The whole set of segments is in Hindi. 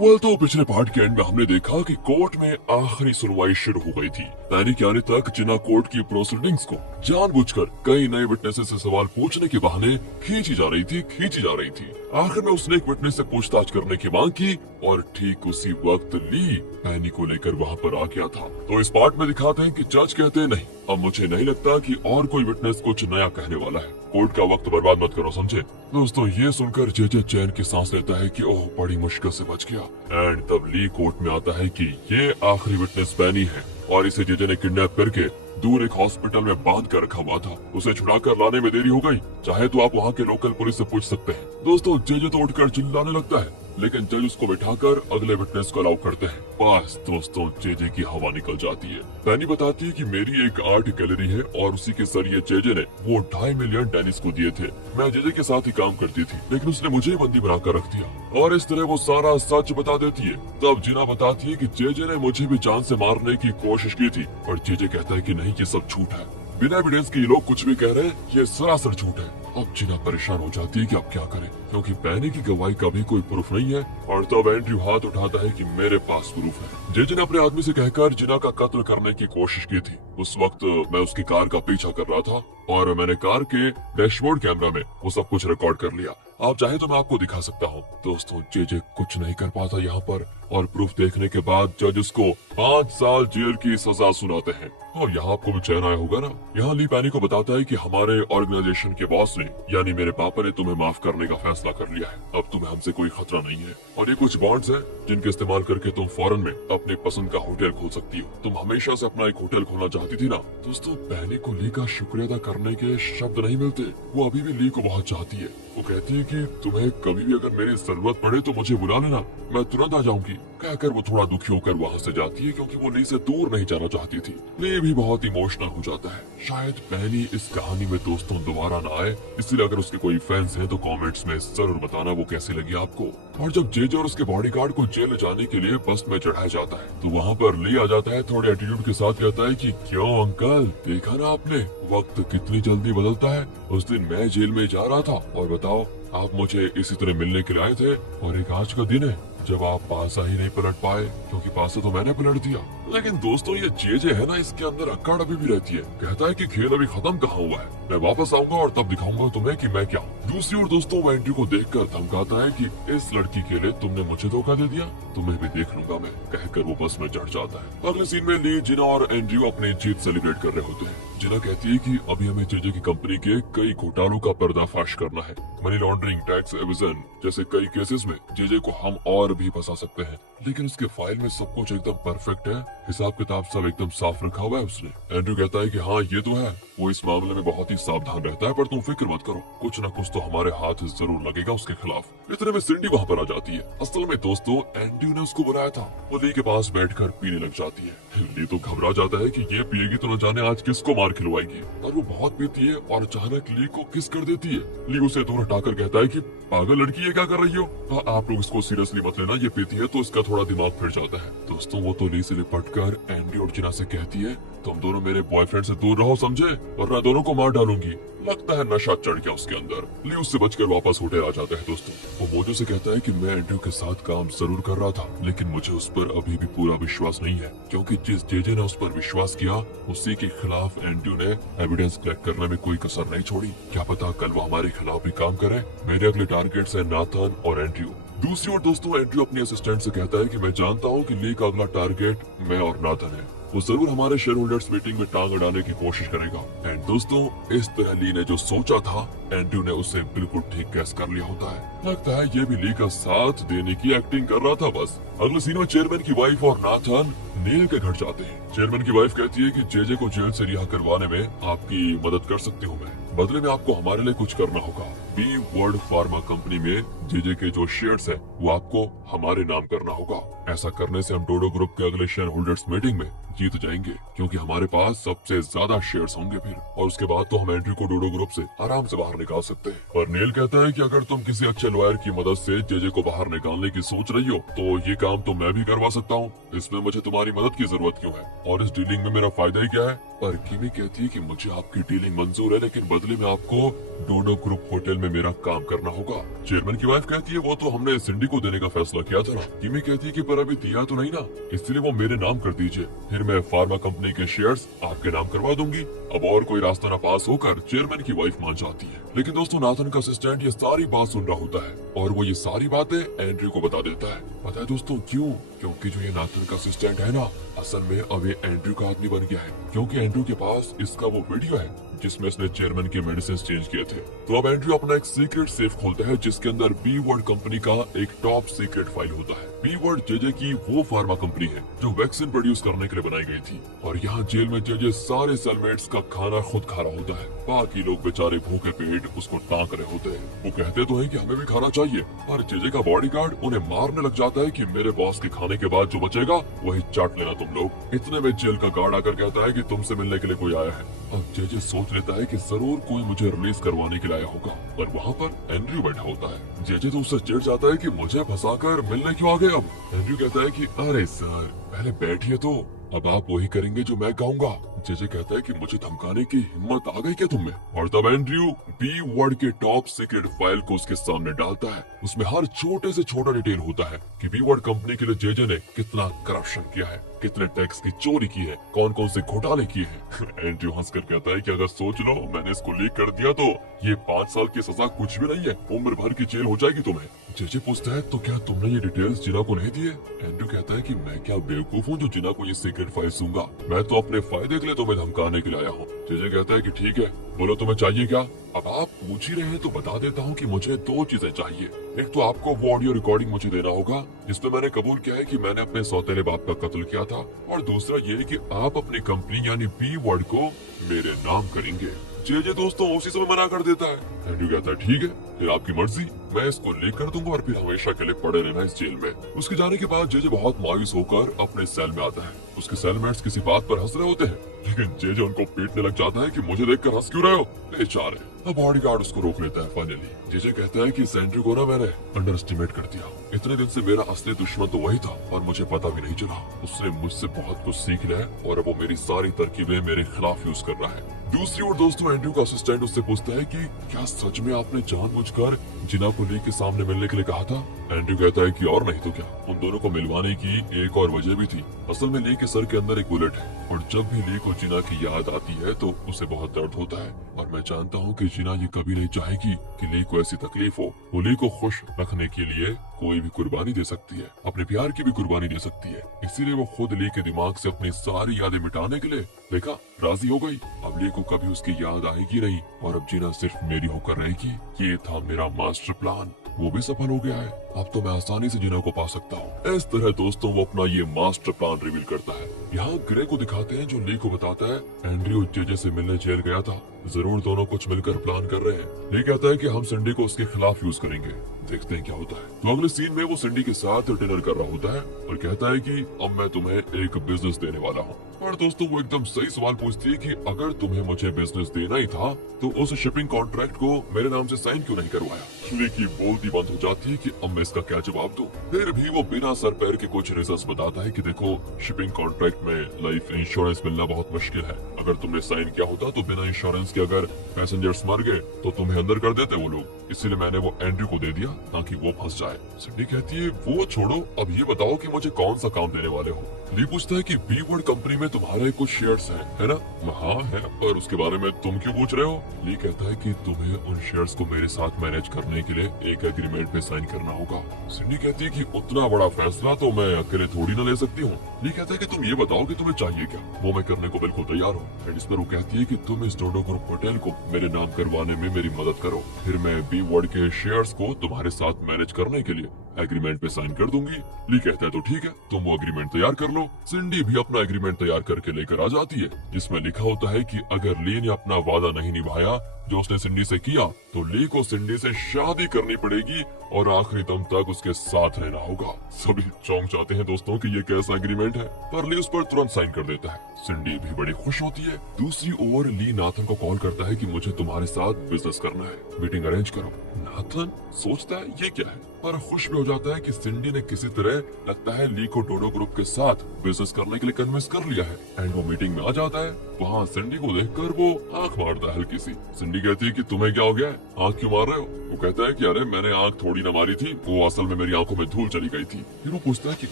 तो पिछले पार्ट के एंड में हमने देखा कि कोर्ट में आखिरी सुनवाई शुरू हो गई थी। पैनी के आने तक जिना कोर्ट की प्रोसीडिंग्स को जानबूझकर कई नए विटनेसेस से सवाल पूछने के बहाने खींची जा रही थी। आखिर में उसने एक विटनेस से पूछताछ करने की मांग की और ठीक उसी वक्त ली पैनी को लेकर वहाँ पर आ गया था। तो इस पार्ट में दिखाते हैं कि जज कहते हैं नहीं, अब मुझे नहीं लगता कि और कोई विटनेस कुछ नया कहने वाला है। कोर्ट का वक्त बर्बाद मत करो, समझे। दोस्तों ये सुनकर जेजे चैन की सांस लेता है कि ओह बड़ी मुश्किल से बच गया। एंड तब ली कोर्ट में आता है कि ये आखिरी विटनेस पैनी है और इसे जेजे ने किडनैप करके दूर एक हॉस्पिटल में बांध कर रखा हुआ था। उसे छुड़ा कर लाने में देरी हो गई। चाहे तो आप वहाँ के लोकल पुलिस से पूछ सकते हैं। दोस्तों जेजे तो उठकर चिल्लाने लगता है, लेकिन जज उसको बिठाकर अगले विटनेस को अलाउ करते हैं। बस दोस्तों जेजे की हवा निकल जाती है। पैनी बताती है कि मेरी एक आर्ट गैलरी है और उसी के जरिए जेजे ने वो 2.5 मिलियन डेनिस को दिए थे। मैं जेजे के साथ ही काम करती थी, लेकिन उसने मुझे बंदी बनाकर रख दिया और इस तरह वो सारा सच बता देती है। तब जिना बताती है कि जेजे ने मुझे भी जान से मारने की कोशिश की थी, पर जेजे कहता है कि नहीं, ये सब झूठ है। बिना एविडेंस के ये लोग कुछ भी कह रहे हैं, ये सरासर झूठ है। अब जिना परेशान हो जाती है कि अब क्या करे, क्योंकि पैनी की गवाही का भी कोई प्रूफ नहीं है। और तब एंड्रयू हाथ उठाता है कि मेरे पास प्रूफ है। जेजे ने अपने आदमी से कहकर जिना का कत्ल करने की कोशिश की थी। उस वक्त मैं उसकी कार का पीछा कर रहा था और मैंने कार के डैशबोर्ड कैमरा में वो सब कुछ रिकॉर्ड कर लिया। आप चाहे तो मैं आपको दिखा सकता हूँ। दोस्तों जेजे कुछ नहीं कर पाता यहाँ पर, और प्रूफ देखने के बाद जज उसको 5 साल जेल की सजा सुनाते हैं। और यहाँ आपको भी चैन आया होगा ना। यहाँ ली पैनी को बताता है कि हमारे ऑर्गेनाइजेशन के बॉस ने यानी मेरे पापा ने तुम्हें माफ करने का फैसला कर लिया है। अब तुम्हें हमसे कोई खतरा नहीं है और ये कुछ बॉन्ड्स हैं जिनके इस्तेमाल करके तुम फॉरेन में अपने पसंद का होटल खोल सकती हो। तुम हमेशा से अपना एक होटल खोलना चाहती थी ना। दोस्तों पैनी को ली का शुक्रिया अदा करने के शब्द नहीं मिलते। वो अभी भी ली को बहुत चाहती है। वो कहती है कि तुम्हें कभी भी अगर मेरी जरूरत पड़े तो मुझे बुला लेना, मैं तुरंत आ जाऊंगी। कहकर वो थोड़ा दुखी होकर वहाँ से जाती है, क्योंकि वो ली से दूर नहीं जाना चाहती थी। ली भी बहुत इमोशनल हो जाता है। शायद पैनी इस कहानी में दोस्तों दोबारा ना आए, इसलिए अगर उसके कोई फैंस हैं तो कमेंट्स में जरूर बताना वो कैसी लगी आपको। और जब जेजे और उसके बॉडीगार्ड को जेल जाने के लिए बस में चढ़ाया जाता है तो वहाँ पर ली आ जाता है। थोड़े एटीट्यूड के साथ कहता है कि क्यों अंकल, देखा ना आपने वक्त कितनी जल्दी बदलता है। उस दिन मैं जेल में जा रहा था और बताओ आप मुझे इसी तरह मिलने के लिए आए थे, और एक आज का दिन है जब आप पासा ही नहीं पलट पाए, क्योंकि पासा तो मैंने पलट दिया। लेकिन दोस्तों ये जेजे है ना, इसके अंदर अक्कड़ अभी भी रहती है। कहता है कि खेल अभी खत्म कहाँ हुआ है, मैं वापस आऊंगा और तब दिखाऊंगा तुम्हें कि मैं क्या हूँ। दूसरी ओर दोस्तों वो एंड्रयू को देखकर धमकाता है कि इस लड़की के लिए तुमने मुझे धोखा दे दिया, तुम्हें भी देख लूंगा मैं, कहकर वो बस में चढ़ जाता है। अगले सीन में ली, जिना और एंड्रयू अपनी जीत सेलिब्रेट कर रहे होते हैं। जिना कहती है कि अभी हमें जेजे की कंपनी के कई घोटालों का पर्दाफाश करना है। मनी लॉन्ड्रिंग, टैक्स एविजन जैसे कई केसेस में जेजे को हम और भी फंसा सकते हैं, लेकिन उसके फाइल में सब कुछ एकदम परफेक्ट है, हिसाब किताब सब एकदम साफ रखा हुआ है उसने। एंड्रयू कहता है कि हाँ ये तो है, वो इस मामले में बहुत ही सावधान रहता है, पर तुम फिक्र मत करो, कुछ न कुछ तो हमारे हाथ जरूर लगेगा उसके खिलाफ। इतने में सिंडी वहाँ पर आ जाती है। असल में दोस्तों एंड्रयू ने उसको बुलाया था। वो ली के पास बैठकर पीने लग जाती है। ली तो घबरा जाता है कि ये पिएगी तो न जाने आज किसको मार खिलवाएगी, और वो बहुत पीती है और अचानक ली को किस कर देती है। ली उसे दूर हटाकर कहता है कि पागल लड़की, ये क्या कर रही हो? आप लोग इसको सीरियसली मत लेना, ये पीती है तो इसका थोड़ा दिमाग फिर जाता है। दोस्तों वो तो ली से लिपटकर एंड्रयू और जिना से कहती है तुम दोनों मेरे बॉयफ्रेंड से दूर रहो, समझे, वरना दोनों को मार डालूंगी। लगता है नशा चढ़ गया उसके अंदर। ली उससे बचकर वापस होटल आ जाता है। दोस्तों वो मोजो से कहता है कि मैं एंड्रयू के साथ काम जरूर कर रहा था, लेकिन मुझे उस पर अभी भी पूरा विश्वास नहीं है, क्योंकि जिस जेजे ने उस पर विश्वास किया उसी के खिलाफ एंड्रयू ने एविडेंस कलेक्ट करने में कोई कसर नहीं छोड़ी। क्या पता कल वो हमारे खिलाफ भी काम करे। मेरे अगले टारगेट्स हैं नाथन और एंड्रयू। दूसरी ओर दोस्तों एंड्रयू अपने असिस्टेंट से कहता है कि मैं जानता हूँ कि ली का अगला टारगेट मैं और नाथन है, वो जरूर हमारे शेयर होल्डर्स मीटिंग में टांग अड़ाने की कोशिश करेगा। एंड दोस्तों इस तरह ली ने जो सोचा था एंड्रयू ने उसे बिल्कुल ठीक गैस कर लिया होता है। लगता है ये भी ली का साथ देने की एक्टिंग कर रहा था बस। अगले सीन में चेयरमैन की वाइफ और नाथन नील के घर जाते हैं। चेयरमैन की वाइफ कहती है कि जेजे को जेल से रिहा करवाने में आपकी मदद कर सकती हूँ मैं, बदले में आपको हमारे लिए कुछ करना होगा। बी वर्ल्ड फार्मा कंपनी में जेजे के जो शेयर्स है वो आपको हमारे नाम करना होगा। ऐसा करने से हम डोडो ग्रुप के अगले शेयर होल्डर्स मीटिंग में जीत जाएंगे, क्योंकि हमारे पास सबसे ज्यादा शेयर्स होंगे फिर, और उसके बाद तो हम एंड्रयू को डोडो ग्रुप से आराम से बाहर निकाल सकते हैं। और नील कहता है कि अगर तुम किसी अच्छे लॉयर की मदद से जेजे को बाहर निकालने की सोच रही हो तो ये काम तो मैं भी करवा सकता हूँ, इसमें मुझे तुम्हारी मदद की जरूरत क्यों है, और इस डीलिंग में मेरा फायदा ही क्या है। पर किमी कहती है कि मुझे आपकी डीलिंग मंजूर है, लेकिन बदले में आपको डोडो ग्रुप होटल में मेरा काम करना होगा। चेयरमैन की वाइफ कहती है वो तो हमने सिंडी को देने का फैसला किया था ना। किमी कहती है कि पर अभी दिया तो नहीं ना, इसलिए वो मेरे नाम कर दीजिए, फिर मैं फार्मा कंपनी के शेयर्स आपके नाम करवा दूंगी। अब और कोई रास्ता न पास होकर चेयरमैन की वाइफ मान जाती है। लेकिन दोस्तों नाथन का असिस्टेंट ये सारी बात सुन रहा होता है और वो ये सारी बातें एंड्रयू को बता देता है। पता है दोस्तों क्यों? क्योंकि जो ये नाथन का असिस्टेंट है ना, असल में अब ये एंड्रयू का आदमी बन गया है, क्योंकि एंड्रयू के पास इसका वो वीडियो है जिसमें इसने चेयरमैन के मेडिसिन चेंज किए थे। तो अब एंड्रयू अपना एक सीक्रेट सेफ खोलता है जिसके अंदर बी वर्ड कंपनी का एक टॉप सीक्रेट फाइल होता है। बी वर्ड जेजे की वो फार्मा कंपनी है जो वैक्सीन प्रोड्यूस करने के लिए बनाई गई थी, और यहाँ जेल में जेजे सारे सेलमेट्स का खाना खुद खा रहा होता है। बाकी लोग बेचारे भूखे पेट उसको टांक रहे होते हैं। वो कहते तो है कि हमें भी खाना चाहिए, पर जेजे का बॉडीगार्ड उन्हें मारने लग जाता है कि मेरे बॉस के खाने के बाद जो बचेगा वही चाट लेना तुम लोग। इतने में जेल का गार्ड आकर कहता है कि तुमसे मिलने के लिए कोई आया है। अब जेजे सोच लेता है कि जरूर कोई मुझे रिलीज करवाने के लिए आया होगा, पर वहाँ पर एंड्रयू बैठा होता है। जेजे तो उससे चिढ़ जाता है कि मुझे फंसाकर मिलने क्यों आ गए। अब एंड्रयू कहता है कि अरे सर पहले बैठिए तो, अब आप वही करेंगे जो मैं कहूँगा। जेजे कहता है कि मुझे धमकाने की हिम्मत आ गई क्या तुम में? और तब एंड्रयू बी वर्ड के टॉप सीक्रेट फाइल को उसके सामने डालता है। उसमें हर छोटे से छोटा डिटेल होता है कि बी वर्ड कंपनी के लिए जेजे ने कितना करप्शन किया है, कितने टैक्स की चोरी की है, कौन कौन से घोटाले किए हैं। एंड्रयू हंसकर कहता है कि अगर सोच लो मैंने इसको लीक कर दिया तो ये 5 साल की सजा कुछ भी नहीं है, उम्र भर की जेल हो जाएगी तुम्हें। जेजे पूछता है तो क्या तुमने ये डिटेल्स जिना को नहीं दिए? एंड्रयू कहता है कि मैं क्या बेवकूफ हूँ जो जिना को ये सीक्रेट फाइल दूंगा, मैं तो अपने फायदे के लिए तुम्हें धमकाने के लिए आया हूँ। जेजे कहता है कि ठीक है बोलो तुम्हें चाहिए क्या? अब आप पूछ ही रहे हैं तो बता देता हूँ कि मुझे 2 चीजें चाहिए। एक तो आपको वो ऑडियो रिकॉर्डिंग मुझे देना होगा जिसमें मैंने कबूल किया है कि मैंने अपने सौतेले बाप का कत्ल किया था, और दूसरा ये है कि आप अपनी कंपनी यानी बी वर्ड को मेरे नाम करेंगे। जेजे दोस्तों उसी समय मना कर देता है। एंड्रयू कहता है ठीक है फिर आपकी मर्जी, मैं इसको लीक कर दूंगा और फिर हमेशा के लिए पड़े रहना इस जेल में। उसके जाने के बाद जेजे बहुत मायूस होकर अपने सेल में आता है। उसके सेलमेट्स किसी बात पर हंस रहे होते हैं, लेकिन जेजे उनको पीटने लग जाता है कि मुझे देखकर हंस क्यों रहे हो बेचारे। अब बॉडीगार्ड उसको रोक लेता है। फाइनली जेजे कहता है कि एंड्रयू को ना मैंने अंडर एस्टिमेट कर दिया, इतने दिन से मेरा असली दुश्मन तो वही था और मुझे पता भी नहीं चला। उसने मुझसे बहुत कुछ सीख लिया है और अब वो मेरी सारी तरकीबें मेरे खिलाफ यूज कर रहा है। दूसरी ओर दोस्तों एंड्रयू का असिस्टेंट उससे पूछता है कि क्या सच में आपने जानबूझकर जिना को ली के सामने मिलने के लिए कहा था? एंड्रयू कहता है कि और नहीं तो क्या, उन दोनों को मिलवाने की एक और वजह भी थी। असल में ली के सर के अंदर एक बुलेट है और जब भी ली को जिना की याद आती है तो उसे बहुत दर्द होता है, और मैं जानता हूँ कि जिना ये कभी नहीं चाहेगी कि ली को ऐसी तकलीफ हो। वो ली को खुश रखने के लिए कोई भी कुर्बानी दे सकती है, अपने प्यार की भी कुर्बानी दे सकती है, इसीलिए वो खुद ली के दिमाग से अपनी सारी यादें मिटाने के लिए देखा राजी हो गई। अब ली को कभी उसकी याद आएगी नहीं और अब जिना सिर्फ मेरी होकर रहेगी। ये था मेरा मास्टर प्लान, वो भी सफल हो गया है। अब तो मैं आसानी से जिना को पा सकता हूँ। इस तरह दोस्तों वो अपना ये मास्टर प्लान रिवील करता है। यहाँ ग्रे को दिखाते हैं जो ली को बताता है एंड्रयू जेजे से मिलने जेल गया था, जरूर दोनों कुछ मिलकर प्लान कर रहे हैं। ली कहता है कि हम सिंडी को उसके खिलाफ यूज करेंगे, देखते हैं क्या होता है। तो अगले सीन में वो सिंडी के साथ डिनर कर रहा होता है और कहता है कि अब मैं तुम्हें एक बिजनेस देने वाला हूँ। और दोस्तों वो एकदम सही सवाल पूछती है कि अगर तुम्हें मुझे बिजनेस देना ही था तो उस शिपिंग कॉन्ट्रैक्ट को मेरे नाम से साइन क्यों नहीं करवाया? लेकिन बोलती बंद हो जाती है कि अब मैं इसका क्या जवाब दूं। फिर भी वो बिना सर पैर के कुछ रीजंस बताता है कि देखो शिपिंग कॉन्ट्रैक्ट में लाइफ इंश्योरेंस मिलना बहुत मुश्किल है, अगर तुमने साइन किया होता तो बिना इंश्योरेंस के अगर पैसेंजर्स मर गए तो तुम्हें अंदर कर देते वो लोग, इसलिए मैंने वो एंड्रयू को दे दिया ताकि वो फंस जाए। सिंडी कहती है वो छोड़ो, अब ये बताओ कि मुझे कौन सा काम देने वाले हो? ली पूछता है कि बी वर्ड कंपनी में तुम्हारे कुछ शेयर्स हैं, है ना? हाँ है, पर उसके बारे में तुम क्यों पूछ रहे हो? ली कहता है कि तुम्हें उन शेयर्स को मेरे साथ मैनेज करने के लिए एक एग्रीमेंट पे साइन करना होगा। सिंडी कहती है कि उतना बड़ा फैसला तो मैं अकेले थोड़ी ना ले सकती हूँ। ली कहता है कि तुम ये बताओ कि तुम्हें चाहिए क्या, वो मैं करने को बिल्कुल तैयार हूँ। एंड इस पर वो कहती है कि तुम इस डोडो ग्रुप होटल को मेरे नाम करवाने में मेरी मदद करो, फिर मैं बी वर्ड के शेयर्स को तुम्हारे साथ मैनेज करने के लिए एग्रीमेंट पे साइन कर दूंगी। ली कहता है तो ठीक है, तुम वो एग्रीमेंट तैयार कर लो। सिंडी भी अपना एग्रीमेंट तैयार करके लेकर आ जाती है जिसमें लिखा होता है कि अगर ली ने अपना वादा नहीं निभाया जो उसने सिंडी से किया तो ली को सिंडी से शादी करनी पड़ेगी और आखिरी दम तक उसके साथ रहना होगा। सभी चौंक जाते हैं दोस्तों कि ये कैसा एग्रीमेंट है, पर ली उस पर तुरंत साइन कर देता है। सिंडी भी बड़ी खुश होती है। दूसरी ओर ली नाथन को कॉल करता है कि मुझे तुम्हारे साथ बिजनेस करना है, मीटिंग अरेंज करो। नाथन सोचता है ये क्या है, पर खुश भी हो जाता है कि सिंडी ने किसी तरह लगता है ली को डोडो ग्रुप के साथ बिजनेस करने के लिए कन्विंस कर लिया है। एंड वो मीटिंग में आ जाता है। वहाँ सिंडी को देखकर वो आंख मारता है हल्की सी। सिंडी कहती है कि तुम्हें क्या हो गया है, आंख क्यों मार रहे हो? वो कहता है कि अरे मैंने आंख थोड़ी ना मारी थी, वो असल में मेरी आंखों में धूल चली गई थी। फिर वो पूछता है कि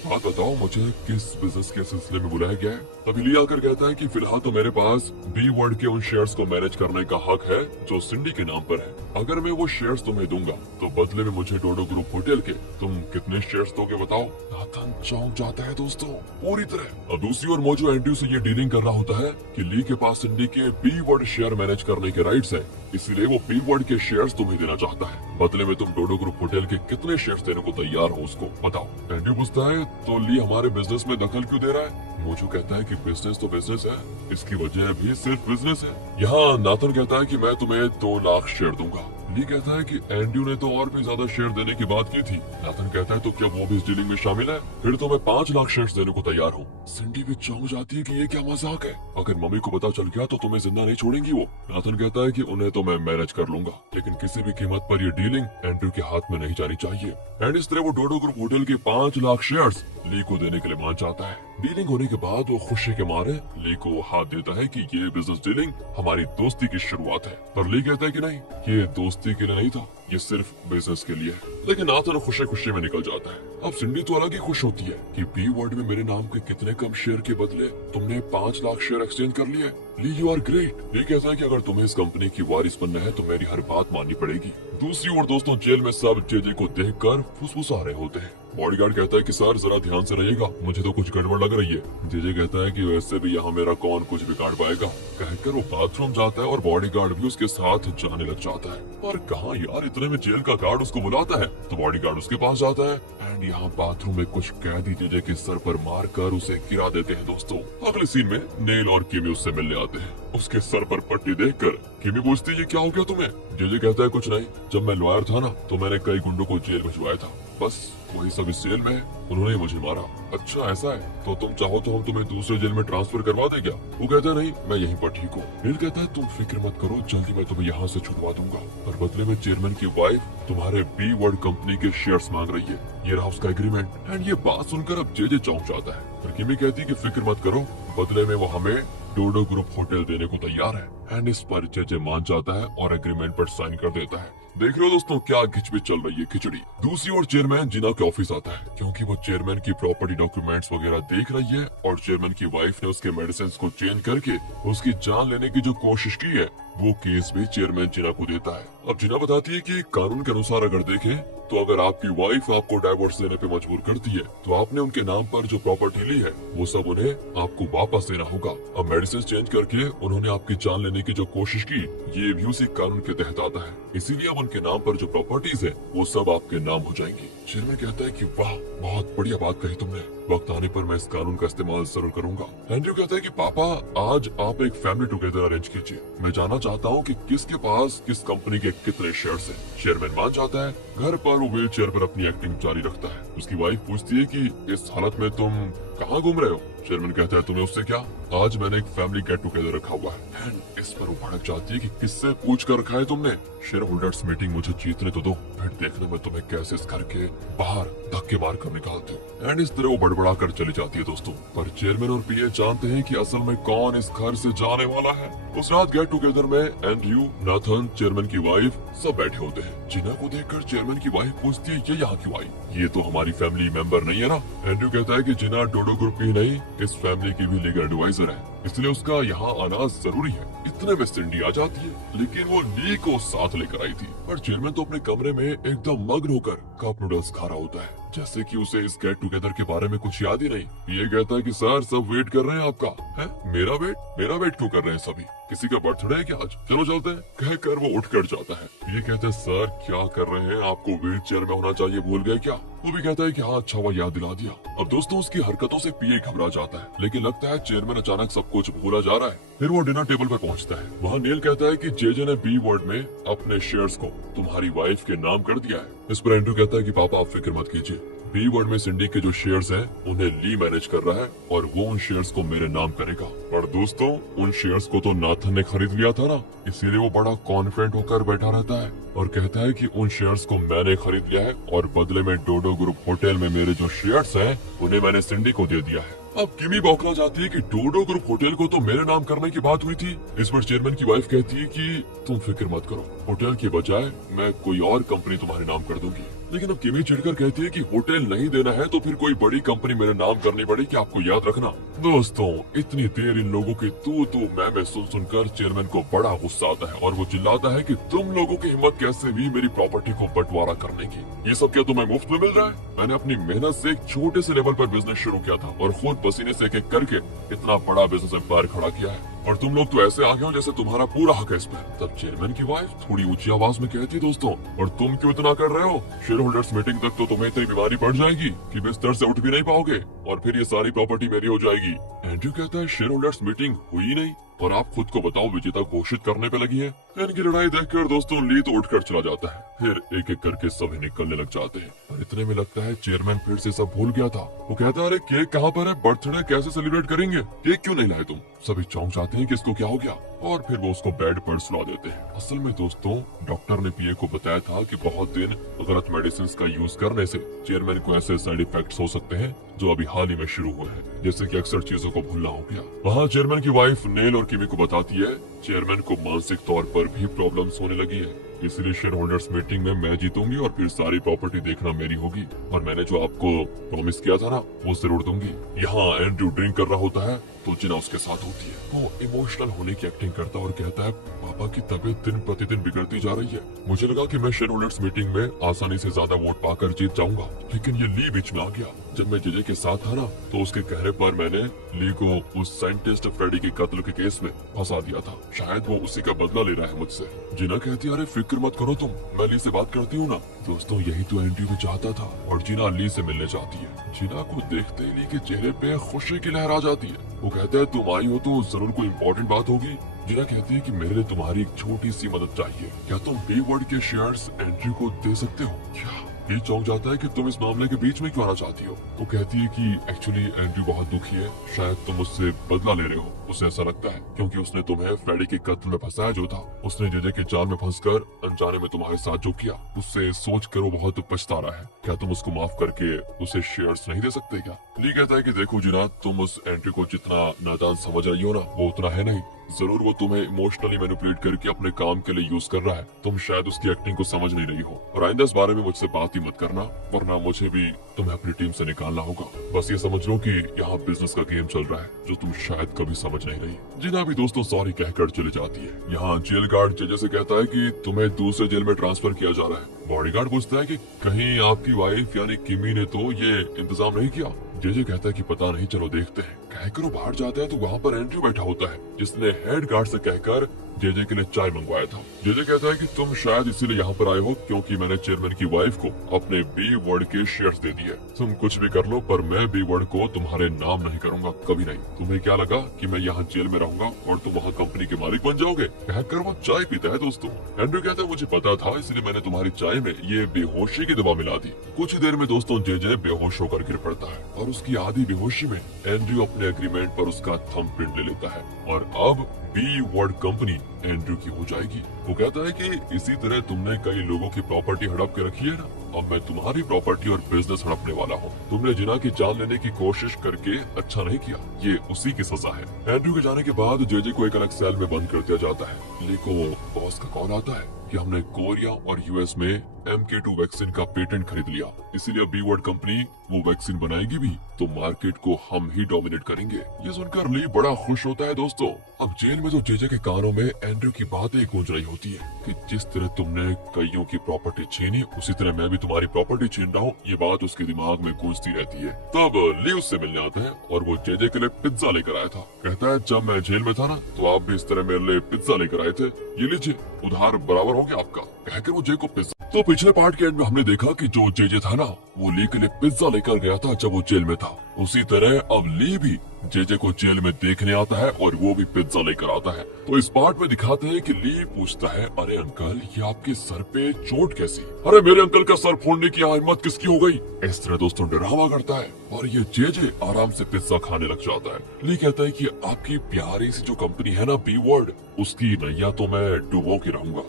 बात बताओ, मुझे किस बिजनेस के सिलसिले में बुलाया गया है? तभी ली आकर कहता है कि फिलहाल तो मेरे पास बी वर्ड के उन शेयर्स को मैनेज करने का हक है जो सिंडी के नाम पर है। अगर मैं वो शेयर्स तुम्हें दूंगा तो बदले में मुझे डोडो ग्रुप होटल के तुम कितने शेयर्स दोगे बताओ? नाथन चौंक जाता है दोस्तों पूरी तरह। और दूसरी ओर मोजो एंड्रयू से ये डीलिंग कर रहा होता है कि ली के पास सिंडी के बी वर्ड शेयर मैनेज करने के राइट्स है, इसलिए वो बी वर्ड के शेयर्स तुम्हें देना चाहता है। बदले में तुम डोडो ग्रुप होटल के कितने शेयर्स देने को तैयार हो उसको बताओ। एंड्रयू पूछता है तो ली हमारे बिजनेस में दखल क्यों दे रहा है? मोजो कहता है कि बिजनेस तो बिजनेस है, इसकी वजह भी सिर्फ बिजनेस है। यहाँ नाथन कहता है कि मैं तुम्हें 2 लाख शेयर दूंगा। ली कहता है कि एंड्रयू ने तो और भी ज्यादा शेयर देने की बात की थी। नाथन कहता है तो क्या वो भी इस डीलिंग में शामिल है? फिर तो मैं 5 लाख शेयर्स देने को तैयार हूँ। सिंडी भी चौंक जाती है कि ये क्या मजाक है, अगर मम्मी को पता चल गया तो तुम्हें जिंदा नहीं छोड़ेंगी वो। नाथन कहता है कि उन्हें तो मैं मैनेज कर लूंगा, लेकिन किसी भी कीमत पर ये डीलिंग एंड्रयू के हाथ में नहीं जानी चाहिए। एंड इस तरह वो डोडो ग्रुप होटल के 5 लाख शेयर्स ली को देने के लिए मान जाता है। डीलिंग होने के बाद वो खुशी के मारे ली को हाथ देता है कि ये बिजनेस डीलिंग हमारी दोस्ती की शुरुआत है। पर ली कहता है कि नहीं, ये दोस्ती के लिए नहीं था, ये सिर्फ बिजनेस के लिए है। लेकिन नाथन खुशी खुशी में निकल जाता है। अब सिंडी तो अलग ही खुश होती है कि बी वर्ड में मेरे नाम के कितने कम शेयर के बदले तुमने 5 लाख शेयर एक्सचेंज कर लिए। ली यू आर ग्रेट। ली कहता है कि अगर तुम्हें इस कंपनी की वारिस बनना है तो मेरी हर बात माननी पड़ेगी। दूसरी ओर दोस्तों जेल में सब जेजे को देखकर फुसफुसा रहे होते हैं। बॉडीगार्ड कहता है कि सर जरा ध्यान से रहिएगा, मुझे तो कुछ गड़बड़ लग रही है। जेजे कहता है कि वैसे भी यहाँ मेरा कौन कुछ बिगाड़ पाएगा। कहकर वो बाथरूम जाता है और बॉडीगार्ड भी उसके साथ जाने लग जाता है। और कहाँ यार, इतने में जेल का गार्ड उसको बुलाता है तो बॉडीगार्ड उसके पास जाता है। एंड यहाँ बाथरूम में कुछ कैदी जेजे के सर पर मारकर उसे गिरा देते हैं दोस्तों। अगले सीन में नेल और किमी उससे मिलने आते हैं। उसके सर पर पट्टी देखकर किमी पूछती है ये क्या हो गया तुम्हें? जेजे कहता है कुछ नहीं, जब मैं लॉयर था ना तो मैंने कई गुंडों को जेल भिजवाया था, बस वही सब इस जेल में है, उन्होंने मुझे मारा। अच्छा ऐसा है, तो तुम चाहो तो हम तुम्हें दूसरे जेल में ट्रांसफर करवा दे क्या? वो कहता है नहीं, मैं यहीं पर ठीक हूँ। नील कहता है तुम फिक्र मत करो, जल्दी मैं तुम्हें यहाँ से छुड़वा दूंगा। और बदले में चेयरमैन की वाइफ तुम्हारे बी वर्ड कंपनी के शेयर्स मांग रही है, ये रहा उसका एग्रीमेंट। एंड ये बात सुनकर अब जेजे चौंक जाता है। पर किमी कहती है कि फिक्र मत करो, बदले में वो हमें डोडो ग्रुप होटल देने को तैयार है। एंड इस पर जेजे मान जाता है और एग्रीमेंट पर साइन कर देता है। देख रहे हो दोस्तों क्या खिचड़ी चल रही है, खिचड़ी। दूसरी ओर चेयरमैन जिना के ऑफिस आता है क्योंकि वो चेयरमैन की प्रॉपर्टी डॉक्यूमेंट्स वगैरह देख रही है और चेयरमैन की वाइफ ने उसके मेडिसिन को चेंज करके उसकी जान लेने की जो कोशिश की है वो केस भी चेयरमैन जिना को देता है। अब जिना बताती है कि कानून के अनुसार अगर देखें तो अगर आपकी वाइफ आपको डाइवोर्स देने पे मजबूर करती है तो आपने उनके नाम पर जो प्रॉपर्टी ली है वो सब उन्हें आपको वापस देना होगा। अब मेडिसिन चेंज करके उन्होंने आपकी जान लेने की जो कोशिश की ये भी उसी कानून के तहत आता है, इसीलिए अब उनके नाम पर जो प्रॉपर्टीज है वो सब आपके नाम हो जाएंगी। चेयरमैन कहता है कि वाह बहुत बढ़िया बात कही तुमने, वक्त आने पर मैं इस कानून का इस्तेमाल जरूर करूंगा। एंड्रयू कहता है कि पापा आज आप एक फैमिली टुगेदर अरेंज कीजिए, मैं जानना चाहता हूँ कि किसके पास किस कंपनी के कितने शेयर्स हैं। चेयरमैन मान जाता है। घर पर वो व्हील चेयर पर अपनी एक्टिंग जारी रखता है। उसकी वाइफ पूछती है कि इस हालत में तुम कहाँ घूम रहे हो? चेयरमैन कहता है तुम्हें उससे क्या, आज मैंने एक फैमिली गेट टुगेदर रखा हुआ है। एंड इस पर वो भड़क जाती है कि किससे पूछ कर रखा है तुमने? शेयर होल्डर्स मीटिंग मुझे जीतने तो दो, फिर देखने में तुम्हें कैसे इस घर के बाहर धक्के मार कर निकालते हो। एंड इस तरह वो बड़बड़ा कर चली जाती है दोस्तों। पर चेयरमैन और पीए जानते हैं कि असल में कौन इस घर से जाने वाला है। उस रात गेट टुगेदर में एंड्रयू, नाथन, चेयरमैन की वाइफ सब बैठे होते हैं। जिना को देखकर चेयरमैन की वाइफ पूछती है ये यहाँ क्यों आई, ये तो हमारी फैमिली मेंबर नहीं है ना? एंड्रयू कहता है कि जिना डोडो ग्रुप की नहीं इस फैमिली की भी लीगल एडवाइजर है, इसलिए उसका यहाँ आना जरूरी है। इतने में सिंडी आ जाती है, लेकिन वो ली को साथ लेकर आई थी। पर चेयरमैन तो अपने कमरे में एकदम मग्न होकर कप नूडल्स खा रहा होता है, जैसे कि उसे इस गेट टुगेदर के बारे में कुछ याद ही नहीं। ये कहता है कि सर सब वेट कर रहे हैं आपका। है मेरा वेट क्यों कर रहे हैं सभी? किसी का बर्थडे है क्या आज? चलो चलते हैं, कहकर वो उठकर जाता है। ये कहते हैं सर क्या कर रहे हैं, आपको व्हील चेयर में होना चाहिए, भूल गए क्या? वो भी कहता है कि हाँ अच्छा हुआ याद दिला दिया। अब दोस्तों उसकी हरकतों से पीए घबरा जाता है, लेकिन लगता है चेयरमैन अचानक सब कुछ भूला जा रहा है। फिर वो डिनर टेबल पर पहुंचता है। वहाँ नील कहता है कि जेजे ने बी वर्ड में अपने शेयर्स को तुम्हारी वाइफ के नाम कर दिया है। इस पर एंड्रू कहता है कि पापा आप फिक्र मत कीजिए, बी वर्ड में सिंडी के जो शेयर्स हैं उन्हें ली मैनेज कर रहा है और वो उन शेयर्स को मेरे नाम करेगा। पर दोस्तों उन शेयर्स को तो नाथन ने खरीद लिया था ना, इसीलिए वो बड़ा कॉन्फिडेंट होकर बैठा रहता है और कहता है कि उन शेयर्स को मैंने खरीद लिया है और बदले में डोडो ग्रुप होटल में मेरे जो शेयर्स हैं उन्हें मैंने सिंडी को दे दिया है। अब किमी बौखला जाती है कि डोडो ग्रुप होटल को तो मेरे नाम करने की बात हुई थी। इस पर चेयरमैन की वाइफ कहती है कि तुम फिक्र मत करो, होटल के बजाय मैं कोई और कंपनी तुम्हारे नाम कर दूंगी। लेकिन अब किमी चिढ़कर कहती है कि होटल नहीं देना है तो फिर कोई बड़ी कंपनी मेरे नाम करनी पड़ेगी, आपको याद रखना। दोस्तों इतनी देर इन लोगों की तू मैं सुन सुनकर चेयरमैन को बड़ा गुस्सा आता है और वो चिल्लाता है कि तुम लोगों की हिम्मत कैसे हुई मेरी प्रॉपर्टी को बंटवारा करने की, ये सब क्या तुम्हें मुफ्त में मिल रहा है? मैंने अपनी मेहनत से एक छोटे से लेवल पर बिजनेस शुरू किया था और खुद पसीने से एक करके इतना बड़ा बिजनेस एम्पायर खड़ा किया है और तुम लोग तो ऐसे आगे हो जैसे तुम्हारा पूरा हक है इस पर। तब चेयरमैन की वाइफ थोड़ी ऊंची आवाज में कहती है दोस्तों और तुम क्यों इतना कर रहे हो, शेयर होल्डर्स मीटिंग तक तो तुम्हें इतनी बीमारी पड़ जाएगी कि बिस्तर से उठ भी नहीं पाओगे और फिर ये सारी प्रॉपर्टी मेरी हो जाएगी। एंड्रू कहता है शेयर होल्डर्स मीटिंग हुई नहीं और आप खुद को बताओ विजेता घोषित करने पे लगी है। इनकी लड़ाई देखकर दोस्तों ली तो उठकर चला जाता है, फिर एक एक करके सभी निकलने लग जाते हैं और इतने में लगता है चेयरमैन फिर से सब भूल गया था। वो कहता है अरे केक कहाँ पर है, बर्थडे कैसे सेलिब्रेट करेंगे, केक क्यों नहीं लाए तुम? सभी चौंक जाते हैं कि इसको क्या हो गया और फिर वो उसको बेड पर सुला देते हैं। असल में दोस्तों डॉक्टर ने पीए को बताया था कि बहुत दिन गलत मेडिसिन का यूज करने से चेयरमैन को ऐसे साइड इफेक्ट्स हो सकते हैं जो अभी हाल ही में शुरू हुए हैं, जैसे कि अक्सर चीजों को भूलना हो गया। वहाँ चेयरमैन की वाइफ नेल और किमी को बताती है चेयरमैन को मानसिक तौर पर भी प्रॉब्लम्स होने लगी है, इसलिए शेयर होल्डर्स मीटिंग में मैं जीतूंगी और फिर सारी प्रॉपर्टी देखना मेरी होगी और मैंने जो आपको प्रॉमिस किया था ना वो जरूर दूंगी। यहाँ एंड्रू ड्रिंक कर रहा होता है तो जिना उसके साथ होती है। वो इमोशनल होने की एक्टिंग करता है और कहता है पापा की तबीयत दिन प्रतिदिन बिगड़ती जा रही है, मुझे लगा कि मैं शेयर होल्डर्स मीटिंग में आसानी से ज्यादा वोट पाकर जीत जाऊंगा, लेकिन ये ली बीच में आ गया। जब मैं जेजे के साथ था ना तो उसके कहने पर मैंने ली को उस साइंटिस्ट फ्रेडी के कत्ल के केस में फंसा दिया था, शायद वो उसी का बदला ले रहा है मुझसे। जिना कहती है अरे फिक्र मत करो तुम, मैं ली से बात करती हूँ ना। दोस्तों यही तो एंड्रू भी चाहता था और जिना ली से मिलने चाहती है। जिना को देखते ही ली के चेहरे पे खुशी की लहर आ जाती है। वो कहता है तुम आई हो तो जरूर कोई इम्पोर्टेंट बात होगी। जिना कहती है कि मेरे लिए तुम्हारी एक छोटी सी मदद चाहिए, क्या तुम बी वर्ड के शेयर्स एंड्रू को दे सकते हो? क्या ये चौंक जाता है कि तुम इस मामले के बीच में क्यों आना चाहती हो। वो कहती है कि एक्चुअली एंड्रू बहुत दुखी है, शायद तुम उससे बदला ले रहे हो, उसे ऐसा लगता है क्योंकि उसने तुम्हें फ्रेडी के कत्ल में फंसाया जो था, उसने जेजे के जाल में फंसकर अनजाने में तुम्हारे साथ जो किया उससे सोच कर वो बहुत पछता रहा है। क्या तुम उसको माफ करके उसे शेयर्स नहीं दे सकते क्या? ली कहता है कि देखो जिना, तुम उस एंड्रू को जितना नादान समझ रही हो ना वो उतना है नहीं, जरूर वो तुम्हें इमोशनली मैनिपुलेट करके अपने काम के लिए यूज कर रहा है, तुम शायद उसकी एक्टिंग को समझ नहीं रही हो और आइंदा इस बारे में मुझसे बात ही मत करना वरना मुझे भी तुम्हें अपनी टीम से निकालना होगा। बस ये समझ लो कि यहाँ बिजनेस का गेम चल रहा है जो तुम शायद कभी समझ नहीं रही। जिना भी दोस्तों सॉरी कहकर चली जाती है। यहाँ जेल गार्ड जेजे से कहता है कि तुम्हें दूसरे जेल में ट्रांसफर किया जा रहा है। बॉडीगार्ड पूछता है कि कहीं आपकी वाइफ यानी किमी ने तो ये इंतजाम नहीं किया? जेजे कहता है कि पता नहीं, चलो देखते हैं। कहकर वो बाहर जाता है तो वहाँ पर एंड्रू बैठा होता है जिसने हेड गार्ड से कहकर जेजे के लिए चाय मंगवाया था। जेजे कहता है कि तुम शायद इसीलिए यहाँ पर आए हो क्योंकि मैंने चेयरमैन की वाइफ को अपने बी वर्ड के शेयर्स दे दिए। तुम कुछ भी कर लो पर मैं बी वर्ड को तुम्हारे नाम नहीं करूंगा, कभी नहीं। तुम्हें क्या लगा कि मैं यहाँ जेल में रहूंगा और तुम वहाँ कंपनी के मालिक बन जाओगे? कहकर वो चाय पीता है। दोस्तों एंड्रू कहता है मुझे पता था इसलिए मैंने तुम्हारी चाय में ये बेहोशी की दवा मिला दी। कुछ ही देर में दोस्तों जेजे बेहोश होकर गिर पड़ता है और उसकी आधी बेहोशी में एंड्रू अपने एग्रीमेंट पर उसका थंबप्रिंट ले लेता है और अब बी वर्ड कंपनी एंड्रू की हो जाएगी। वो कहता है कि इसी तरह तुमने कई लोगों की प्रॉपर्टी हड़प के रखी है ना, अब मैं तुम्हारी प्रॉपर्टी और बिजनेस हड़पने वाला हूँ। तुमने जिना की जान लेने की कोशिश करके अच्छा नहीं किया, ये उसी की सजा है। एंड्रू के जाने के बाद जेजे को एक अलग सेल में बंद कर दिया जाता है। लेकिन बॉस का कॉल आता है कि हमने कोरिया और यूएस में MK2 वैक्सीन का पेटेंट खरीद लिया, इसीलिए बी वर्ड कंपनी वो वैक्सीन बनाएगी भी तो मार्केट को हम ही डोमिनेट करेंगे। ये सुनकर ली बड़ा खुश होता है। दोस्तों अब जेल में तो जेजे के कानों में एंड्रू की बातें गूंज रही होती है कि जिस तरह तुमने कईयों की प्रॉपर्टी छीनी उसी तरह मैं भी तुम्हारी प्रॉपर्टी छीन रहा हूँ। ये बात उसके दिमाग में गूंजती रहती है। तब ली उससे मिलने आता है और वो जेजे के लिए पिज्जा लेकर आया था। कहता है जब मैं जेल में था ना तो आप भी इस तरह मेरे लिए पिज्जा लेकर आए थे, ये लीजिए उधार बराबर हो गया आपका। कहकर वो जे को पिज्जा तो पिछले पार्ट के एंड में हमने देखा कि जो जेजे था ना, वो ली के लिए पिज्जा लेकर गया था जब वो जेल में था। उसी तरह अब ली भी जेजे को जेल में देखने आता है और वो भी पिज्जा लेकर आता है। तो इस पार्ट में दिखाते हैं कि ली पूछता है, अरे अंकल, ये आपके सर पे चोट कैसी? अरे मेरे अंकल का सर फोड़ने की हिम्मत किसकी हो गई? इस तरह दोस्तों डरावा करता है और ये जेजे आराम से पिज्जा खाने लग जाता है। ली कहता है कि आपकी प्यारी सी जो कंपनी है ना, बी वर्ड, उसकी नैया तो मैं डुबो के रहूंगा।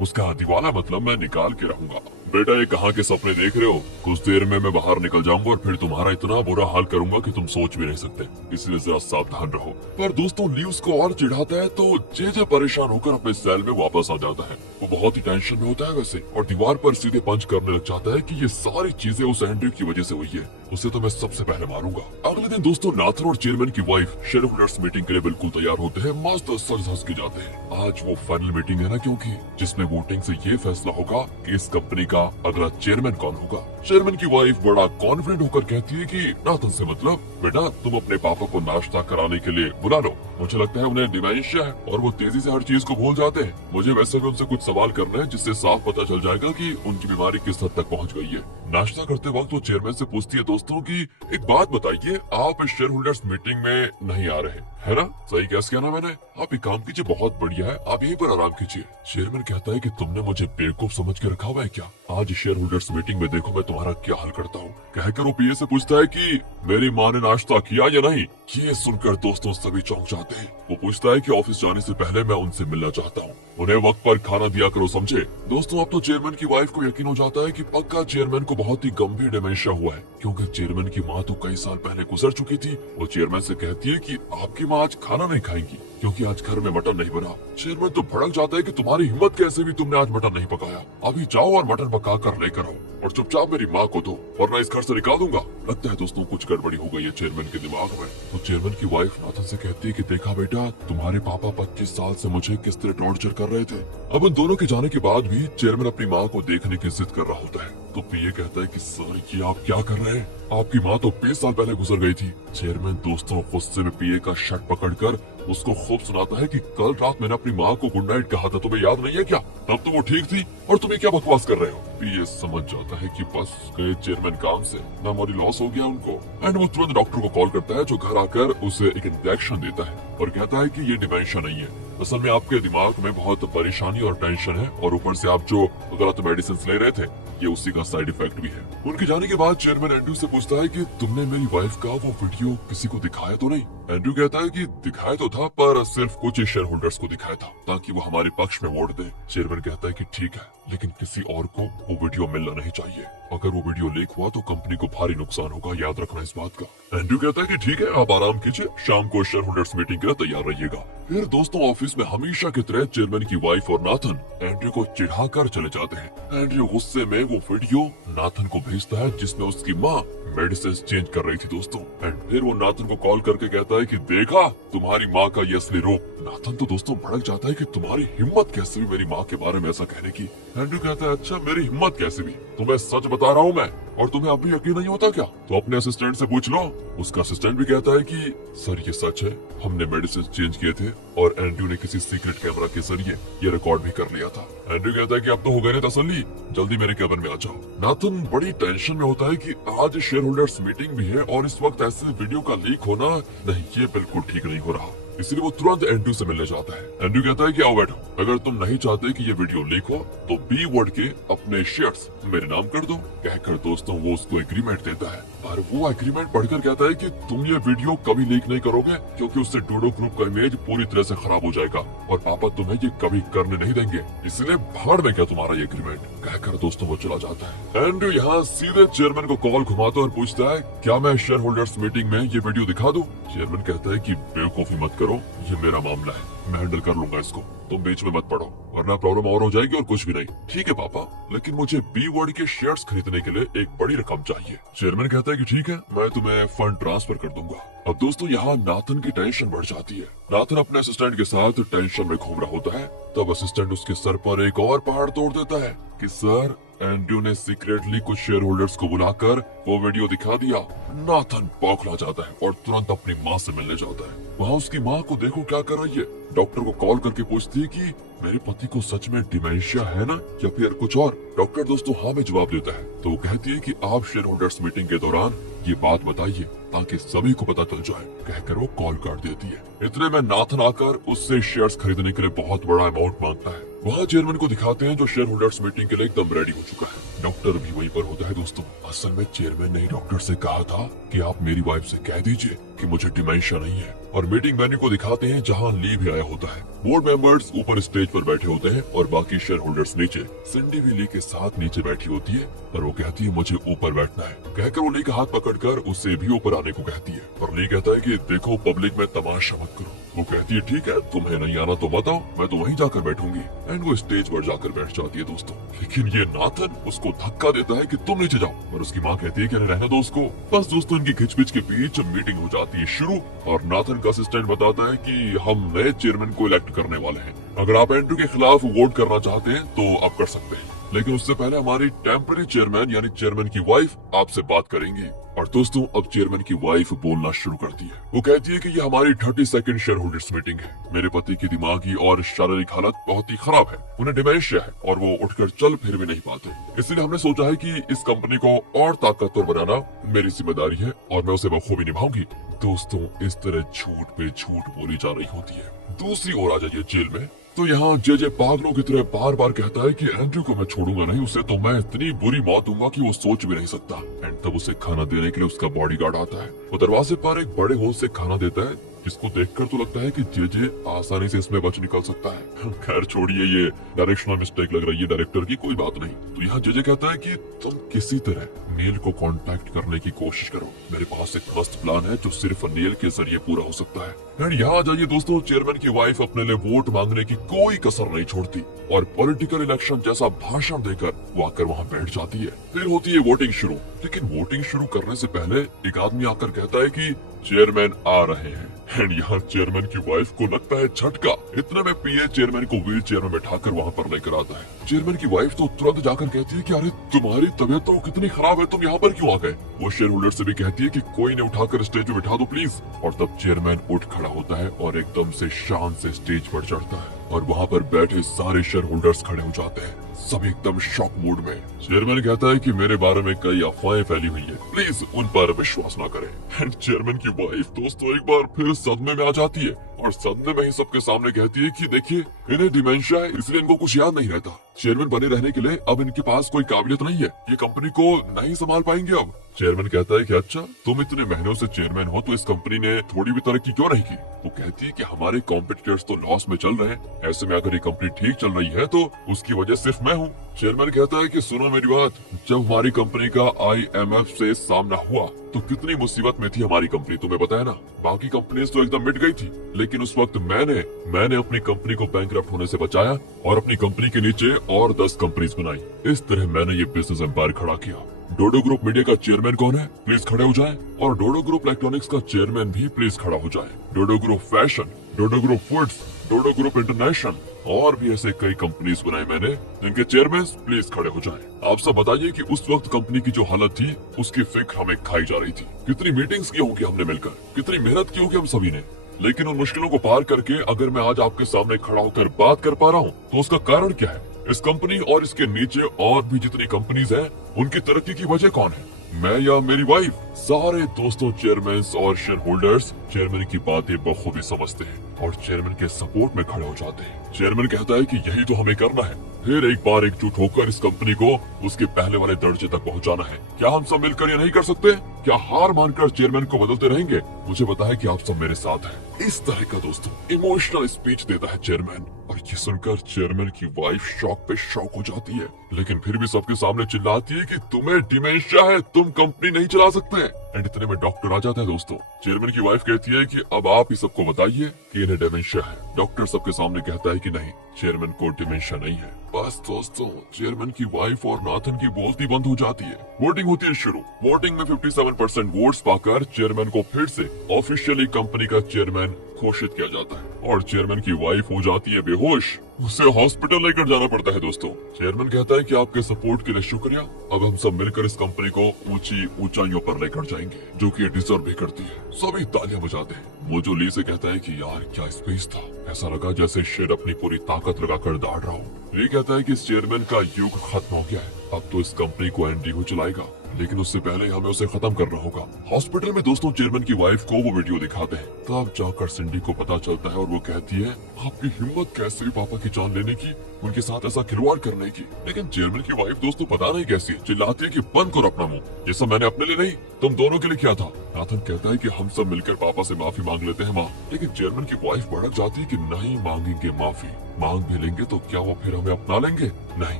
उसका दिवाला मतलब मैं निकाल के रहूंगा। बेटा, ये कहाँ के सपने देख रहे हो? कुछ देर में मैं बाहर निकल जाऊंगा और फिर तुम्हारा इतना बुरा हाल करूंगा कि तुम सोच भी नहीं सकते, इसलिए जरा सावधान रहो। पर दोस्तों ली उसको और चिढ़ाता है तो जेजे परेशान होकर अपने सेल में वापस आ जाता है। वो बहुत ही टेंशन में होता है वैसे, और दीवार पर सीधे पंच करने लग जाता है कि ये सारी चीजें उस एंड्रयू की वजह से हुई है, उसे तो मैं सबसे पहले मारूंगा। अगले दिन दोस्तों नाथन और चेयरमैन की वाइफ शेयर होल्डर्स मीटिंग के लिए बिल्कुल तैयार होते हैं, मस्त सज धज के जाते हैं। आज वो फाइनल मीटिंग है ना, क्योंकि जिसमें वोटिंग से ये फैसला होगा कि इस कंपनी का अगला चेयरमैन कौन होगा। चेयरमैन की वाइफ बड़ा कॉन्फिडेंट होकर कहती है कि नाथन से मतलब, बेटा तुम अपने पापा को नाश्ता कराने के लिए बुला लो। मुझे लगता है उन्हें डिमेंशिया है और वो तेजी से हर चीज को भूल जाते हैं। मुझे वैसे भी उनसे कुछ सवाल करना है जिससे साफ पता चल जाएगा कि उनकी बीमारी किस हद तक पहुंच गई है। नाश्ता करते वक्त वो चेयरमैन से पूछती है दोस्तों की एक बात बताइए, आप इस शेयर होल्डर्स मीटिंग में नहीं आ रहे है ना? सही गैस किया ना मैंने? आप एक काम कीजिए, बहुत बढ़िया है, आप यहीं पर आराम कीजिए। चेयरमैन कहता है कि तुमने मुझे बेवकूफ समझ के रखा हुआ है क्या? आज शेयर होल्डर्स मीटिंग में देखो मैं तुम्हारा क्या हाल करता हूँ। कहकर वो पीए से पूछता है कि मेरी माँ ने नाश्ता किया या नहीं? ये सुनकर दोस्तों सभी चौंक जाते हैं। वो पूछता है कि ऑफिस जाने से पहले मैं उनसे मिलना चाहता हूँ, उन्हें वक्त पर खाना दिया करो, समझे? दोस्तों अब तो चेयरमैन की वाइफ को यकीन हो जाता है कि पक्का चेयरमैन को बहुत ही गंभीर डिमेंशिया हुआ है, क्योंकि चेयरमैन की माँ तो कई साल पहले गुजर चुकी थी। वो चेयरमैन से कहती है कि आपकी माँ आज खाना नहीं खाएंगी क्योंकि आज घर में मटन नहीं बना। चेयरमैन तो भड़क जाता है कि तुम्हारी हिम्मत कैसे भी, तुमने आज मटन नहीं पकाया। अभी जाओ और मटन पका कर लेकर आओ और चुपचाप मेरी माँ को दो वरना इस घर से निकाल दूंगा। लगता है दोस्तों कुछ गड़बड़ी हो गई है चेयरमैन के दिमाग में। तो चेयरमैन की वाइफ नाथन से कहती है कि देखा बेटा, तुम्हारे पापा 25 साल से मुझे किस तरह टॉर्चर कर रहे थे। अब उन दोनों के जाने के बाद भी चेयरमैन अपनी माँ को देखने की जिद कर रहा होता है। तो पीए कहता है कि सर ये आप क्या कर रहे हैं? आपकी माँ तो 20 साल पहले गुजर गई थी। चेयरमैन दोस्तों गुस्से में पीए का शर्ट पकड़कर उसको खूब सुनाता है कि कल रात मैंने अपनी माँ को गुड नाइट कहा था, तुम्हें याद नहीं है क्या? तब तो वो ठीक थी और तुम्हें क्या बकवास कर रहे हो? पीए समझ जाता है कि बस गए चेयरमैन काम से, मेमोरी लॉस हो गया उनको। एंड वो तुरंत डॉक्टर को कॉल करता है जो घर आकर उसे एक इंजेक्शन देता है और कहता है कि ये डिमेंशिया नहीं है, असल में आपके दिमाग में बहुत परेशानी और टेंशन है और ऊपर से आप जो गलत मेडिसिन ले रहे थे ये उसी का साइड इफेक्ट भी है। उनके जाने के बाद चेयरमैन एंड्रयू से पूछता है कि तुमने मेरी वाइफ का वो वीडियो किसी को दिखाया तो नहीं? एंड्रयू कहता है कि दिखाया तो था पर सिर्फ कुछ शेयर होल्डर्स को दिखाया था ताकि वो हमारे पक्ष में वोट दे। चेयरमैन कहता है कि ठीक है, लेकिन किसी और को वो वीडियो मिलना नहीं चाहिए। अगर वो वीडियो लीक हुआ तो कंपनी को भारी नुकसान होगा, याद रखना इस बात का। एंड्रयू कहता है कि ठीक है, आप आराम कीजिए, शाम को शेयर होल्डर्स मीटिंग के लिए तैयार रहिएगा। फिर दोस्तों ऑफिस में हमेशा की तरह चेयरमैन की वाइफ और नाथन एंड्रयू को चिढ़ाकर चले जाते हैं। एंड्रयू गुस्से में वो वीडियो नाथन को भेजता है जिसमें उसकी माँ मेडिसिन चेंज कर रही थी दोस्तों। एंड फिर वो नाथन को कॉल करके कहता है कि देखा तुम्हारी माँ का ये असली रूप। नाथन तो दोस्तों भड़क जाता है कि तुम्हारी हिम्मत कैसे भी मेरी माँ के बारे में ऐसा कहने की। एंड्रयू कहता है अच्छा मेरी हिम्मत कैसे भी, तुम्हें सच बता रहा हूँ मैं, और तुम्हें अभी यकीन नहीं होता क्या? तो अपने असिस्टेंट से पूछ लो। उसका असिस्टेंट भी कहता है कि सर ये सच है, हमने मेडिसिन चेंज किए थे और एंड्रयू ने किसी सीक्रेट कैमरा के जरिए ये रिकॉर्ड भी कर लिया था। एंड्रयू कहता है कि अब तो हो गए ना तसल्ली, जल्दी मेरे केबिन में आ जाओ। नाथन बड़ी टेंशन में होता है कि आज शेयर होल्डर्स मीटिंग भी है और इस वक्त ऐसे वीडियो का लीक होना, नहीं ये बिल्कुल ठीक नहीं हो रहा। इसलिए वो तुरंत एंड्रयू से मिलने जाता है। एंड्रयू कहता है कि आओ बैठो, अगर तुम नहीं चाहते कि ये वीडियो लीक हो तो बी वर्ड के अपने शेयर्स मेरे नाम कर दो। कहकर दोस्तों वो उसको एग्रीमेंट देता है और वो एग्रीमेंट पढ़कर कहता है कि तुम ये वीडियो कभी लीक नहीं करोगे क्योंकि उससे डूडो ग्रुप का इमेज पूरी तरह से खराब हो जाएगा और पापा तुम्हें ये कभी करने नहीं देंगे, इसलिए भाड़ में क्या तुम्हारा ये एग्रीमेंट। कहकर दोस्तों वो चला जाता है। एंड्रयू यहाँ सीधे चेयरमैन को कॉल घुमाता और पूछता है क्या मैं शेयर होल्डर्स मीटिंग में ये वीडियो दिखा दूं? चेयरमैन कहता है कि बेवकूफी मत करो, ये मेरा मामला है, मैं हैंडल कर लूंगा इसको, तुम बीच में मत पड़ो वरना प्रॉब्लम और हो जाएगी और कुछ भी नहीं। ठीक है पापा, लेकिन मुझे बी वर्ड के शेयर्स खरीदने के लिए एक बड़ी रकम चाहिए। चेयरमैन कहता है कि ठीक है, मैं तुम्हें फंड ट्रांसफर कर दूंगा। अब दोस्तों यहाँ नाथन की टेंशन बढ़ जाती है। नाथन अपने असिस्टेंट के साथ टेंशन में घूम रहा होता है, तब असिस्टेंट उसके सर पर एक और पहाड़ तोड़ देता है कि सर एंड्रयू ने सीक्रेटली कुछ शेयर होल्डर्स को बुलाकर वो वीडियो दिखा दिया। नाथन बौखला जाता है और तुरंत अपनी माँ से मिलने जाता है। वहाँ उसकी माँ को देखो क्या कर रही है। डॉक्टर को कॉल करके पूछती है कि मेरे पति को सच में डिमेंशिया है ना या फिर कुछ और। डॉक्टर दोस्तों हाँ में जवाब देता है। तो वो कहती है कि आप शेयर होल्डर्स मीटिंग के दौरान ये बात बताइए ताकि सभी को पता चल जाए। कहकर वो कॉल काट देती है। इतने में नाथन आकर उससे शेयर्स खरीदने के लिए बहुत बड़ा अमाउंट मांगता है। वहाँ चेयरमैन को दिखाते हैं जो शेयर होल्डर्स मीटिंग के लिए एकदम रेडी हो चुका है। डॉक्टर भी वहीं पर होता है दोस्तों। असल में चेयरमैन ने डॉक्टर से कहा था कि आप मेरी वाइफ से कह दीजिए कि मुझे डिमेंशिया नहीं है। और मीटिंग वेन्यू को दिखाते हैं जहाँ ली भी आया होता है। बोर्ड मेंबर्स ऊपर स्टेज पर बैठे होते हैं और बाकी शेयर होल्डर्स नीचे। सिंडी भी ली के साथ नीचे बैठी होती है पर वो कहती है मुझे ऊपर बैठना है। कहकर वो ली का हाथ पकड़कर उससे भी ऊपर आने को कहती है। और ली कहता है कि देखो पब्लिक में तमाशा मत करो। वो कहती है ठीक है तुम्हें नहीं आना तो मत आओ, मैं तो वहीं जाकर बैठूंगी। एंड वो स्टेज पर जाकर बैठ जाती है दोस्तों। लेकिन ये नाथन उसको धक्का देता है कि तुम नीचे जाओ। और उसकी माँ कहती है कि रहने दो उसको। बस दोस्तों इनकी खिचपिच के बीच मीटिंग हो जाती है शुरू। और नाथन का असिस्टेंट बताता है कि हम नए चेयरमैन को इलेक्ट करने वाले हैं। अगर आप एंड्रू के खिलाफ वोट करना चाहते हैं तो आप कर सकते हैं, लेकिन उससे पहले हमारी टेम्पररी चेयरमैन यानी चेयरमैन की वाइफ आपसे बात करेंगी। और दोस्तों अब चेयरमैन की वाइफ बोलना शुरू करती है। वो कहती है कि ये हमारी 32nd शेयर होल्डर्स मीटिंग है। मेरे पति की दिमागी और शारीरिक हालत बहुत ही खराब है। उन्हें डिमेंशिया है और वो उठकर चल फिर भी नहीं पाते। इसलिए हमने सोचा है कि इस कंपनी को और ताकतवर बनाना मेरी जिम्मेदारी है और मैं उसे बखूबी निभाऊंगी। दोस्तों इस तरह झूठ पे झूठ बोली जा रही होती है। दूसरी ओर आ जाइए जेल में तो यहाँ जे पागलों की तरह बार बार कहता है कि एंड्रू को मैं छोड़ूंगा नहीं, उसे तो मैं इतनी बुरी मौत दूंगा कि वो सोच भी नहीं सकता। एंड तब उसे खाना देने के लिए उसका बॉडीगार्ड आता है। वो दरवाजे पर एक बड़े होल से खाना देता है जिसको देखकर तो लगता है कि जे आसानी से इसमें बच निकल सकता है। खैर छोड़िए ये डायरेक्शनल मिस्टेक लग रही है डायरेक्टर की, कोई बात नहीं। तो यहाँ जे कहता है कि तुम किसी तरह नील को कांटेक्ट करने की कोशिश करो। मेरे पास एक मस्त प्लान है जो सिर्फ नील के जरिए पूरा हो सकता है। एंड यहाँ आ जाइए दोस्तों, चेयरमैन की वाइफ अपने लिए वोट मांगने की कोई कसर नहीं छोड़ती और पॉलिटिकल इलेक्शन जैसा भाषण देकर वो आकर वहाँ बैठ जाती है। फिर होती है वोटिंग शुरू। लेकिन वोटिंग शुरू करने से पहले एक आदमी आकर कहता है कि चेयरमैन आ रहे हैं। एंड यहाँ चेयरमैन की वाइफ को लगता है झटका। इतने में पीए चेयरमैन को व्हील चेयर में बैठाकर वहाँ पर लेकर आता है। चेयरमैन की वाइफ तो तुरंत जाकर कहती है कि अरे तुम्हारी तबीयत तो कितनी खराब है, तुम यहाँ पर क्यों आ गए। वो शेयर होल्डर से भी कहती है कि कोई ने उठाकर स्टेज पे बैठा दो प्लीज। और तब चेयरमैन उठ खड़ा होता है और एकदम से शान से स्टेज पर चढ़ता है और वहाँ पर बैठे सारे शेयर होल्डर्स खड़े हो जाते हैं, सब एकदम शॉक मूड में। चेयरमैन कहता है कि मेरे बारे में कई अफवाहें फैली हुई है, प्लीज उन पर विश्वास ना करें। एंड चेयरमैन की वाइफ दोस्तों एक बार फिर सदमे में आ जाती है और सदमे में ही सबके सामने कहती है कि देखिए इन्हें डिमेंशिया है इसलिए इनको कुछ याद नहीं रहता। चेयरमैन बने रहने के लिए अब इनके पास कोई काबिलियत नहीं है, ये कंपनी को नहीं संभाल पाएंगे अब। चेयरमैन कहता है कि अच्छा तुम इतने महीनों से चेयरमैन हो तो इस कंपनी ने थोड़ी भी तरक्की क्यों नहीं की। वो कहती है कि हमारे कॉम्पिटिटर्स तो लॉस में चल रहे हैं, ऐसे में अगर ये कंपनी ठीक चल रही है तो उसकी वजह सिर्फ मैं हूँ। चेयरमैन कहता है कि सुनो मेरी बात, जब हमारी कंपनी का IMF से सामना हुआ तो कितनी मुसीबत में थी हमारी कंपनी, तुम्हें बताया ना। बाकी कंपनीज तो एकदम मिट गई थी, लेकिन उस वक्त मैंने अपनी कंपनी को बैंकरप्ट होने से बचाया और अपनी कंपनी के नीचे और 10 कंपनीज बनाई। इस तरह मैंने ये बिजनेस एम्पायर खड़ा किया। डोडो ग्रुप मीडिया का चेयरमैन कौन है, प्लीज खड़े हो जाएं। और डोडो ग्रुप इलेक्ट्रॉनिक्स का चेयरमैन भी प्लीज खड़ा हो जाए। Dodo group fashion, Dodo group foods, Dodo group international और भी ऐसे कई कंपनीज बनाए मैंने जिनके चेयरमैन प्लीज खड़े हो जाएं। आप सब बताइए कि उस वक्त कंपनी की जो हालत थी उसकी फिक्र हमें खाई जा रही थी। कितनी मीटिंग्स की होंगी हमने मिलकर, कितनी मेहनत की होगी हम सभी ने, लेकिन उन मुश्किलों को पार करके अगर मैं आज आपके सामने खड़ा होकर बात कर पा रहा हूँ तो उसका कारण क्या है। इस कंपनी और इसके नीचे और भी जितनी कंपनीज हैं उनकी तरक्की की वजह कौन है, मैं या मेरी वाइफ। सारे दोस्तों चेयरमैन और शेयर होल्डर्स चेयरमैन की बातें बखूबी समझते हैं और चेयरमैन के सपोर्ट में खड़े हो जाते हैं। चेयरमैन कहता है कि यही तो हमें करना है, फिर एक बार एकजुट होकर इस कंपनी को उसके पहले वाले दर्जे तक पहुंचाना है। क्या हम सब मिलकर ये नहीं कर सकते? क्या हार मानकर चेयरमैन को बदलते रहेंगे? मुझे पता है कि आप सब मेरे साथ हैं। इस तरह का दोस्तों इमोशनल स्पीच देता है चेयरमैन और ये सुनकर चेयरमैन की वाइफ शॉक पे शॉक हो जाती है, लेकिन फिर भी सबके सामने चिल्लाती है कि तुम्हें डिमेंशिया है, तुम कंपनी नहीं चला सकते। एंड इतने में डॉक्टर आ जाता है दोस्तों। चेयरमैन की वाइफ कहती है कि अब आप ही सबको बताइए कि इन्हें डिमेंशिया है। डॉक्टर सबके सामने कहता है कि नहीं, चेयरमैन को डिमेंशिया नहीं है। बस दोस्तों चेयरमैन की वाइफ और नाथन की बोलती बंद हो जाती है। वोटिंग होती है शुरू। वोटिंग में 57% वोट्स पाकर चेयरमैन को फिर से ऑफिशियली कंपनी का चेयरमैन घोषित किया जाता है और चेयरमैन की वाइफ हो जाती है बेहोश। उसे हॉस्पिटल लेकर जाना पड़ता है दोस्तों। चेयरमैन कहता है कि आपके सपोर्ट के लिए शुक्रिया, अब हम सब मिलकर इस कंपनी को ऊंची ऊंचाइयों पर लेकर जाएंगे, जो कि ये डिजर्व भी करती है। सभी तालियां बजाते हैं। मोजो ली से कहता है कि यार क्या स्पेस था, ऐसा लगा जैसे शेर अपनी पूरी ताकत लगाकर दौड़ रहा हो। ली कहता है कि इस चेयरमैन का युग खत्म हो गया है, अब तो इस कंपनी को एंड्रयू चलाएगा, लेकिन उससे पहले हमें उसे खत्म करना होगा। हॉस्पिटल में दोस्तों चेयरमैन की वाइफ को वो वीडियो दिखाते हैं, तब जाकर सिंडी को पता चलता है और वो कहती है आपकी हिम्मत कैसे हुई पापा की जान लेने की, उनके साथ ऐसा खिलवाड़ करने की। लेकिन चेयरमैन की वाइफ दोस्तों पता नहीं कैसी चिल्लाती है कि बंद करो अपना मुंह, ये सब मैंने अपने लिए नहीं तुम दोनों के लिए किया था। नाथन कहता है कि हम सब मिलकर पापा से माफी मांग लेते हैं माँ, लेकिन चेयरमैन की वाइफ भड़क जाती है कि नहीं मांगेंगे माफी, मांग भी लेंगे तो क्या वो फिर हमें अपना लेंगे? नहीं।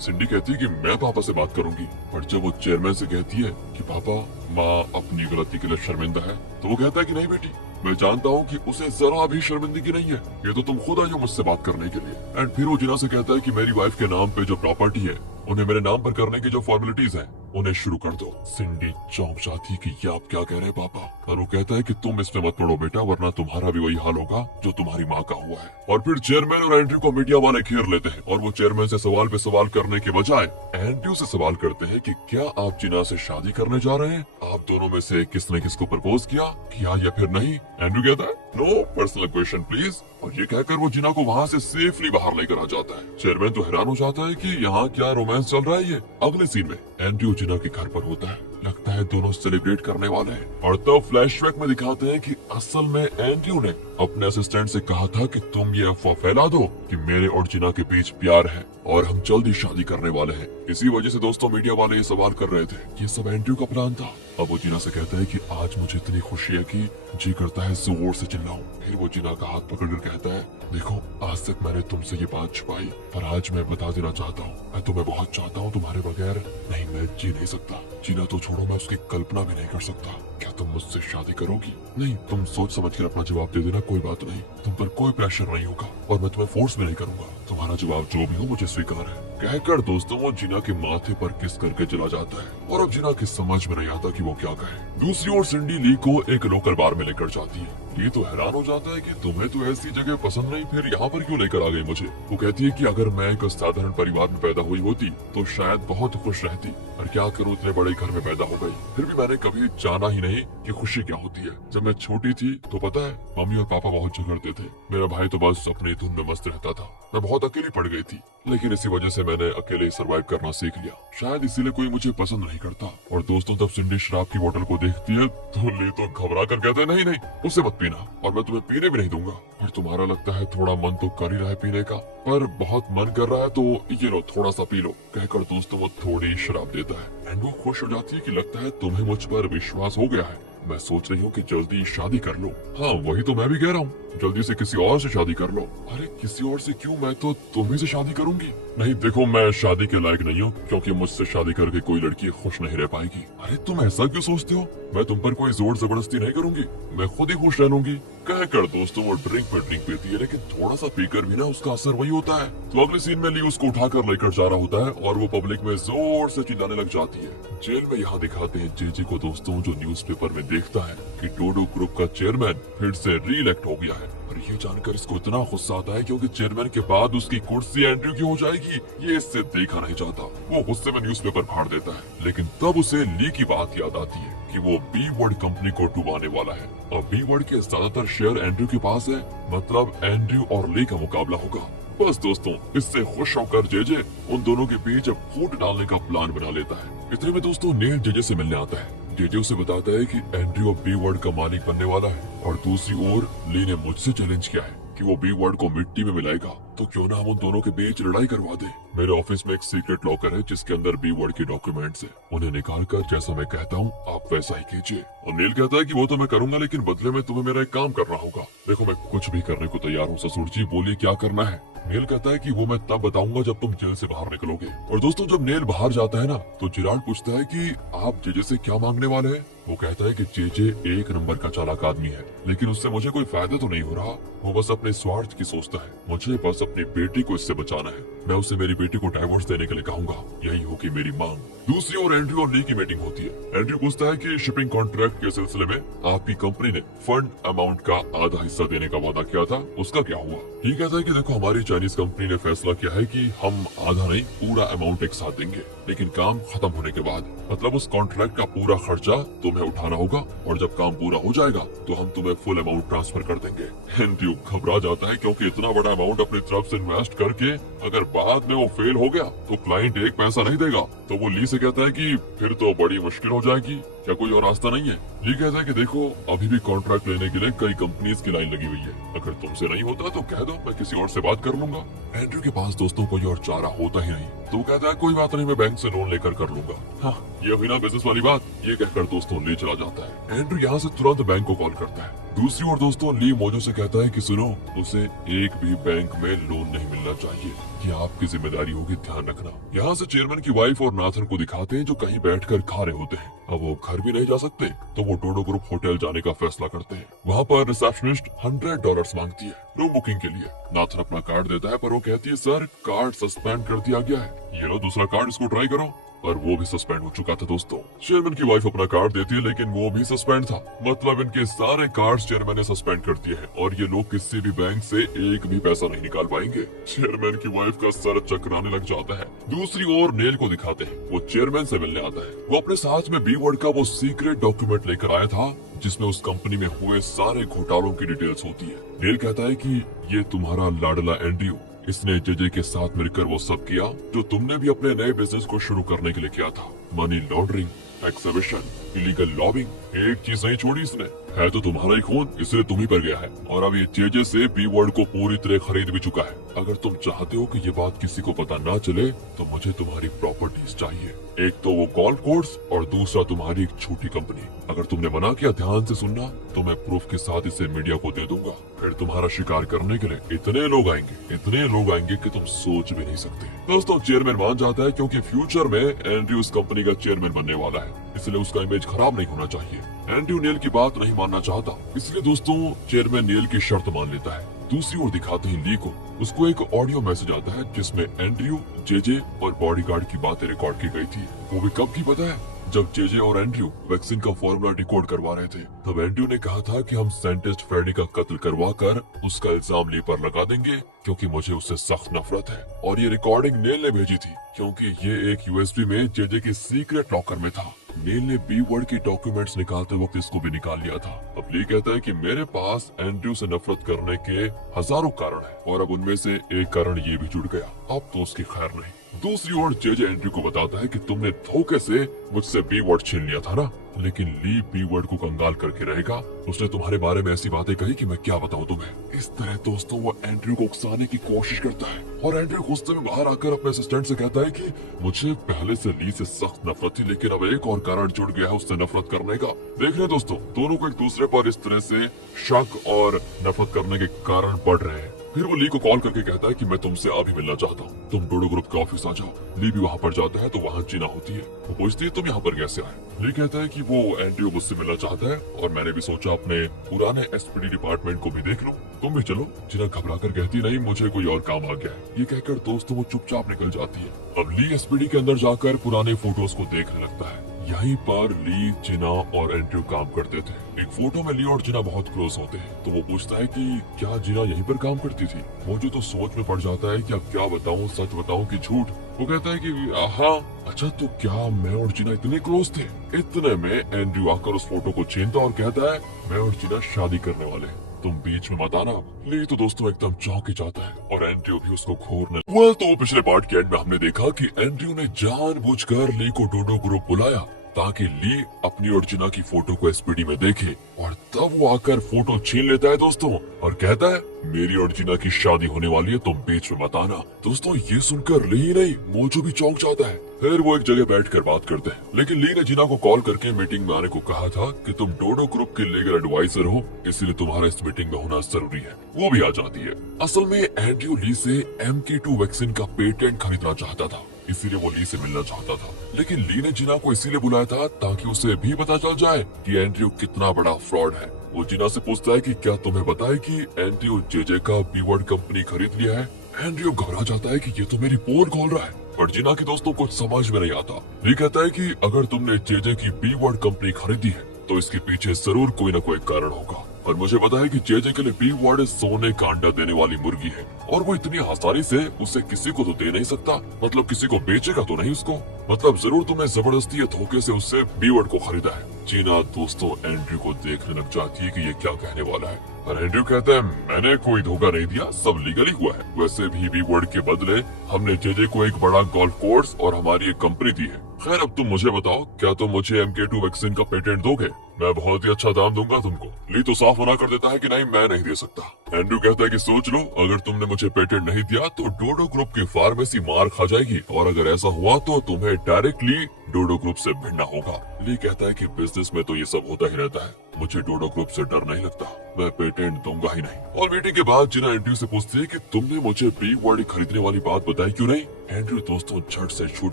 सिंडी कहती है कि मैं पापा से बात करूंगी, पर जब वो चेयरमैन से कहती है कि पापा माँ अपनी गलती के लिए शर्मिंदा है, तो वो कहता है कि नहीं बेटी, मैं जानता हूँ कि उसे जरा भी शर्मिंदगी नहीं है, ये तो तुम खुद आई हो मुझसे बात करने के लिए। एंड फिर वो जिना से कहता है कि मेरी वाइफ के नाम पे जो प्रॉपर्टी है उन्हें मेरे नाम पर करने की जो फॉर्मेलिटीज हैं उन्हें शुरू कर दो। सिंडी चौंक जाती है कि ये आप क्या कह रहे हैं पापा, और वो कहता है कि तुम इसमें मत पड़ो बेटा, वरना तुम्हारा भी वही हाल होगा जो तुम्हारी माँ का हुआ है। और फिर चेयरमैन और एंड्रयू को मीडिया वाले घेर लेते हैं और वो चेयरमैन से सवाल पे सवाल करने के बजाय एंड्रयू से सवाल करते हैं कि क्या आप जिना से शादी करने जा रहे हैं? आप दोनों में से किसने किसको प्रपोज किया या फिर नहीं? एंड्रयू कहता है नो पर्सनल क्वेश्चन प्लीज, और ये कहकर वो जिना को वहाँ से सेफली बाहर लेकर आ जाता है। चेयरमैन तो हैरान हो जाता है कि यहाँ क्या रोमांस चल रहा है ये। अगले सीन में एंड्रयू जिना के घर पर होता है, लगता है दोनों सेलिब्रेट करने वाले हैं, और तब फ्लैशबैक में दिखाते हैं कि असल में एंड्रयू ने अपने असिस्टेंट से कहा था कि तुम ये अफवाह फैला दो कि मेरे और जिना के बीच प्यार है और हम जल्द ही शादी करने वाले हैं। इसी वजह से दोस्तों मीडिया वाले ये सवाल कर रहे थे, ये सब एंड्रयू का प्लान था। अब वो जिना से कहता है कि आज मुझे इतनी खुशी है कि जी करता है जोर से चिल्लाऊं। फिर वो जिना का हाथ पकड़कर कहता है देखो आज तक मैंने तुमसे ये बात छुपाई, पर आज मैं बता देना चाहता हूँ, मैं तुम्हें बहुत चाहता हूँ, तुम्हारे बगैर नहीं मैं जी नहीं सकता। जीना तो छोड़ो मैं उसकी कल्पना भी नहीं कर सकता। क्या तुम मुझसे शादी करोगी? नहीं, तुम सोच समझ कर अपना जवाब दे देना, कोई बात नहीं, तुम पर कोई प्रेशर नहीं होगा और मैं तुम्हें फोर्स भी नहीं करूंगा, तुम्हारा जवाब जो भी हो मुझे स्वीकार है। कहकर दोस्तों वो जिना के माथे पर किस करके चला जाता है और अब जिना की समझ में नहीं आता कि वो क्या कहे। दूसरी ओर सिंडी ली को एक लोकल बार में लेकर जाती है। ये तो हैरान हो जाता है कि तुम्हें तो ऐसी जगह पसंद नहीं, फिर यहाँ पर क्यों लेकर आ गई मुझे? वो कहती है कि अगर मैं एक साधारण परिवार में पैदा हुई होती तो शायद बहुत खुश रहती, और क्या करूँ इतने बड़े घर में पैदा हो गई। फिर भी मैंने कभी जाना ही नहीं कि खुशी क्या होती है। जब मैं छोटी थी तो पता है मम्मी और पापा बहुत झगड़ते थे, मेरा भाई तो बस अपनी धुन में मस्त रहता था, मैं बहुत अकेली पड़ गई थी, लेकिन इसी वजह से मैंने अकेले सर्वाइव करना सीख लिया। शायद इसीलिए कोई मुझे पसंद नहीं करता। और दोस्तों तब सिंडी शराब की बोतल को देखती है तो ले तो घबरा कर कहते नहीं नहीं उसे मत पीना, और मैं तुम्हें पीने भी नहीं दूंगा। और तुम्हारा लगता है थोड़ा मन तो कर ही रहा है पीने का, पर बहुत मन कर रहा है तो ये लो थोड़ा सा पी लो। कहकर दोस्तों वो थोड़ी शराब देता है एंड वो खुश हो जाती है कि लगता है तुम्हें मुझ पर विश्वास हो गया है, मैं सोच रही हूँ कि जल्दी शादी कर लो। हाँ वही तो मैं भी कह रहा हूँ, जल्दी से किसी और से शादी कर लो। अरे किसी और से क्यों, मैं तो तुम्ही से शादी करूंगी। नहीं देखो मैं शादी के लायक नहीं हूँ, क्योंकि मुझसे शादी करके कोई लड़की खुश नहीं रह पाएगी। अरे तुम ऐसा क्यों सोचते हो, मैं तुम पर कोई जोर जबरदस्ती नहीं करूंगी, मैं खुद ही खुश रह लूंगी। कहकर दोस्तों वो ड्रिंक पर ड्रिंक पीती है, लेकिन थोड़ा सा पीकर भी ना उसका असर वही होता है। तो अगले सीन में ली उसको उठाकर लेकर जा रहा होता है और वो पब्लिक में जोर से चिल्लाने लग जाती है। जेल में यहाँ दिखाते हैं जेजे को दोस्तों, जो न्यूज़पेपर में देखता है कि डोडो ग्रुप का चेयरमैन फिर से री-इलेक्ट हो गया है। और ये जानकर इसको इतना गुस्सा आता है क्योंकि चेयरमैन के बाद उसकी कुर्सी एंड्रयू की हो जाएगी, ये इससे देखा नहीं जाता। वो गुस्से में न्यूज़पेपर फाड़ देता है, लेकिन तब उसे ली की बात याद आती है कि वो बी वर्ड कंपनी को डुबाने वाला है और बी वर्ड के ज्यादातर शेयर एंड्रयू के पास है, मतलब एंड्रयू और ली का मुकाबला होगा। बस दोस्तों इससे खुश होकर जेजे उन दोनों के बीच फूट डालने का प्लान बना लेता है। इतने में दोस्तों नील जेजे से मिलने आता है। जेजे उसे बताता है कि एंड्रयू बी वर्ड का मालिक बनने वाला है, और दूसरी ओर ली ने मुझसे चैलेंज किया है कि वो बी वर्ड को मिट्टी में मिलाएगा, तो क्यों ना हम उन दोनों के बीच लड़ाई करवा दे। मेरे ऑफिस में एक सीक्रेट लॉकर है जिसके अंदर बी वर्ड के डॉक्यूमेंट्स है, उन्हें निकाल कर जैसा मैं कहता हूँ आप वैसा ही कीजिए। और नील कहता है कि वो तो मैं करूंगा, लेकिन बदले में तुम्हें मेरा एक काम करना होगा। देखो मैं कुछ भी करने को तैयार हूँ ससुर जी, बोलिए क्या करना है। नील कहता है कि वो मैं तब बताऊंगा जब तुम जेल से बाहर निकलोगे। और दोस्तों जब नील बाहर जाता है ना तो जिराल्ड पूछता है कि आप जेजे से क्या मांगने वाले हैं। वो कहता है कि जेजे एक नंबर का चालाक आदमी है, लेकिन उससे मुझे कोई फायदा तो नहीं हो रहा, वो बस अपने स्वार्थ की सोचता है। मुझे बस बस अपनी बेटी को इससे बचाना है। मैं उसे मेरी बेटी को डाइवोर्स देने के लिए कहूंगा, यही होगी मेरी मांग। दूसरी ओर एंड्रयू और ली की मीटिंग होती है। एंड्रयू पूछता है कि शिपिंग कॉन्ट्रैक्ट के सिलसिले में आपकी कंपनी ने फंड अमाउंट का आधा हिस्सा देने का वादा किया था, उसका क्या हुआ? ली कहता है कि देखो, हमारी चाइनीज कंपनी ने फैसला किया है कि हम आधा नहीं पूरा अमाउंट एक साथ देंगे, लेकिन काम खत्म होने के बाद, मतलब उस कॉन्ट्रैक्ट का पूरा खर्चा तुम्हें उठाना होगा और जब काम पूरा हो जाएगा तो हम तुम्हें फुल अमाउंट ट्रांसफर कर देंगे। एंड्रयू घबरा जाता है क्योंकि इतना बड़ा अमाउंट अपनी तरफ से इन्वेस्ट करके अगर बाद में वो फेल हो गया तो क्लाइंट एक पैसा नहीं देगा। तो वो ली से कहता है कि फिर तो बड़ी मुश्किल हो जाएगी, क्या कोई और रास्ता नहीं है? ली कहता है कि देखो, अभी भी कॉन्ट्रैक्ट लेने के लिए कई कंपनीज की लाइन लगी हुई है, अगर तुमसे नहीं होता तो कह दो, मैं किसी और से बात कर लूंगा। एंड्रयू के पास दोस्तों कोई और चारा होता ही नहीं, तो वो कहता है कोई बात नहीं, मैं बैंक से लोन लेकर कर लूंगा। हाँ, ये हुई ना बिजनेस वाली बात। ये कहकर दोस्तों ली चला जाता है। एंड्रयू यहाँ से तुरंत बैंक को कॉल करता है। दूसरी ओर दोस्तों ली मोजो से कहता है कि सुनो, उसे एक भी बैंक में लोन नहीं मिलना चाहिए, ये आपकी जिम्मेदारी होगी, ध्यान रखना। यहाँ से चेयरमैन की वाइफ और नाथन को दिखाते हैं जो कहीं बैठकर खा रहे होते हैं। अब वो घर भी नहीं जा सकते तो वो डोडो ग्रुप होटल जाने का फैसला करते हैं। वहाँ पर रिसेप्शनिस्ट $100 मांगती है रूम बुकिंग के लिए। नाथन अपना कार्ड देता है पर वो कहती है सर, कार्ड सस्पेंड कर दिया गया है, ये लो दूसरा कार्ड, इसको ट्राई करो। पर वो भी सस्पेंड हो चुका था दोस्तों। चेयरमैन की वाइफ अपना कार्ड देती है लेकिन वो भी सस्पेंड था, मतलब इनके सारे कार्ड्स चेयरमैन ने सस्पेंड कर दिए हैं और ये लोग किसी भी बैंक से एक भी पैसा नहीं निकाल पाएंगे। चेयरमैन की वाइफ का सर चकराने लग जाता है। दूसरी ओर नेल को दिखाते हैं, वो चेयरमैन से मिलने आता है। वो अपने साथ में बी वर्ड का वो सीक्रेट डॉक्यूमेंट लेकर आया था जिसमें उस कंपनी में हुए सारे घोटालों की डिटेल्स होती है। नेल कहता है कि ये तुम्हारा लाडला एंड्रयू, इसने जेजे के साथ मिलकर वो सब किया जो तुमने भी अपने नए बिजनेस को शुरू करने के लिए किया था। Money laundering, exhibition, illegal lobbying, एक चीज नहीं छोड़ी इसने। है तो तुम्हारा ही खून, इसलिए तुम ही पर गया है और अब ये जेजे से बी वर्ड को पूरी तरह खरीद भी चुका है। अगर तुम चाहते हो कि ये बात किसी को पता ना चले तो मुझे तुम्हारी प्रॉपर्टीज चाहिए, एक तो वो गोल्फ कोर्स और दूसरा तुम्हारी एक छोटी कंपनी। अगर तुमने मना किया ध्यान से सुनना, तो मैं प्रूफ के साथ इसे मीडिया को दे दूंगा। फिर तुम्हारा शिकार करने के लिए इतने लोग आएंगे कि तुम सोच भी नहीं सकते। दोस्तों चेयरमैन मान जाता है क्योंकि फ्यूचर में एंड्रयू इस कंपनी का चेयरमैन बनने वाला है, इसलिए उसका इमेज खराब नहीं होना चाहिए। एंड्रयू नेल की बात नहीं मानना चाहता, इसलिए दोस्तों चेयरमैन नेल की शर्त मान लेता है। दूसरी ओर दिखाते हैं ली को, उसको एक ऑडियो मैसेज आता है जिसमें एंड्रयू, जेजे और बॉडीगार्ड की बातें रिकॉर्ड की गई थी। वो भी कब की पता है? जब जेजे और एंड्रयू वैक्सीन का फॉर्मूला डिकोड करवा रहे थे, तब एंड्रयू ने कहा था कि हम साइंटिस्ट फ्रेडी का कत्ल करवा कर उसका इल्जाम ली पर लगा देंगे क्योंकि मुझे उससे सख्त नफरत है। और ये रिकॉर्डिंग नेल ने भेजी थी क्योंकि ये एक यूएसबी में जेजे के सीक्रेट लॉकर में था। नेल ने बी वर्ड की डॉक्यूमेंट्स निकालते वक्त इसको भी निकाल लिया था। अब ली कहता है कि मेरे पास एंड्रयू से नफरत करने के हजारों कारण हैं और अब उनमें से एक कारण ये भी जुड़ गया, अब तो उसकी खैर नहीं। दूसरी ओर जेजे एंड्रयू को बताता है कि तुमने धोखे से मुझसे बी वर्ड छीन लिया था ना, लेकिन ली बी वर्ड को कंगाल करके रहेगा। उसने तुम्हारे बारे में ऐसी बातें कही कि मैं क्या बताऊं तुम्हें। इस तरह दोस्तों वो एंड्रयू को उकसाने की कोशिश करता है और एंड्रयू गुस्से में बाहर आकर अपने असिस्टेंट से कहता है कि मुझे पहले से ली से सख्त नफरत थी, लेकिन अब एक और कारण जुड़ गया है उससे नफरत करने का। देख रहे दोस्तों, दोनों को एक दूसरे पर इस तरह से शक और नफरत करने के कारण बढ़ रहे हैं। फिर वो ली को कॉल करके कहता है कि मैं तुमसे अभी मिलना चाहता हूँ, तुम डोडो ग्रुप के ऑफिस आ जाओ। ली भी वहाँ पर जाता है तो वहाँ जीना होती है। वो पूछती है तुम यहाँ पर कैसे आए? ली कहता है कि वो एंड्रयू मुझसे मिलना चाहता है और मैंने भी सोचा अपने पुराने एसपीडी डिपार्टमेंट को भी देख लूं, तुम भी चलो। जिना घबरा कर कहती नहीं, मुझे कोई और काम आ गया है। ये कहकर दोस्तों वो चुपचाप निकल जाती है। अब ली एसपीडी के अंदर जाकर पुराने फोटोज को देखने लगता है। यहीं पर ली, जिना और एंड्रयू काम करते थे। एक फोटो में ली और जिना बहुत क्लोज होते हैं, तो वो पूछता है कि क्या जिना यहीं पर काम करती थी? मुझे तो सोच में पड़ जाता है कि अब क्या बताऊं, सच बताऊं कि झूठ। वो कहता है कि हाँ, अच्छा तो क्या मैं और जिना इतने क्लोज थे? इतने में एंड्रयू आकर उस फोटो को छीनता और कहता है मैं और जिना शादी करने वाले हैं, तुम बीच में मत आना। ली तो दोस्तों एकदम चौंक ही जाता है और एंड्रयू भी उसको घूरने। तो पिछले पार्ट के एंड में हमने देखा कि एंड्रयू ने जानबूझकर ली को डोडो ग्रुप बुलाया ताकि ली अपनी और जिना की फोटो को एसपीडी में देखे, और तब वो आकर फोटो छीन लेता है दोस्तों और कहता है मेरी और जिना की शादी होने वाली है, तुम बीच में मत आना। दोस्तों ये सुनकर ली ही नहीं, मोजो भी चौंक जाता है। फिर वो एक जगह बैठकर बात करते हैं, लेकिन ली ने जिना को कॉल करके मीटिंग में आने को कहा था कि तुम डोडो ग्रुप के लीगल एडवाइजर हो, इसलिए तुम्हारा इस मीटिंग में होना जरूरी है। वो भी आ जाती है। असल में एंड्रयू ली से MK2 वैक्सीन का पेटेंट खरीदना चाहता था, इसीलिए वो ली से मिलना चाहता था। लेकिन ली ने जिना को इसीलिए बुलाया था ताकि उसे भी पता चल जाए कि एंड्रयू कितना बड़ा फ्रॉड है। वो जिना से पूछता है कि क्या तुम्हें पता है कि एंड्रयू जेजे का बी वर्ड कंपनी खरीद लिया है? एंड्रयू घबरा जाता है कि ये तो मेरी पोल खोल रहा है, पर जिना के दोस्तों कुछ समझ में नहीं आता। ली कहता है कि अगर तुमने जेजे की बी वर्ड कंपनी खरीदी है तो इसके पीछे जरूर कोई न कोई कारण होगा, और मुझे पता है कि जेजे के लिए बी वर्ड सोने का अंडा देने वाली मुर्गी है, और वो इतनी आसानी से उसे किसी को तो दे नहीं सकता, मतलब किसी को बेचेगा तो नहीं उसको, मतलब जरूर तुमने जबरदस्ती या धोखे से उससे बी वर्ड को खरीदा है। जीना दोस्तों एंड्रयू को देखने लग जाती है कि ये क्या कहने वाला है, पर एंड्रयू कहता है मैंने कोई धोखा नहीं दिया, सब लीगली हुआ है। वैसे भी बी वर्ड के बदले हमने जेजे को एक बड़ा गोल्फ कोर्स और हमारी एक कंपनी दी है। खैर अब तुम मुझे बताओ, क्या तुम मुझे MK2 वैक्सीन का पेटेंट दोगे? मैं बहुत ही अच्छा दाम दूंगा तुमको। ली तो साफ मना कर देता है कि नहीं मैं नहीं दे सकता। एंड्रयू कहता है कि सोच लो, अगर तुमने मुझे पेटेंट नहीं दिया तो डोडो ग्रुप की फार्मेसी मार खा जाएगी, और अगर ऐसा हुआ तो तुम्हें डायरेक्टली डोडो ग्रुप से भिड़ना होगा। ली कहता है कि बिजनेस में तो ये सब होता ही रहता है, मुझे डोडो ग्रुप से डर नहीं लगता, मैं पेटेंट दूंगा ही नहीं। और मीटिंग के बाद जिना एंड्रयू से पूछती है कि तुमने मुझे बी वर्ड खरीदने वाली बात बताई क्यों नहीं? एंड्रयू दोस्तों झट से झूठ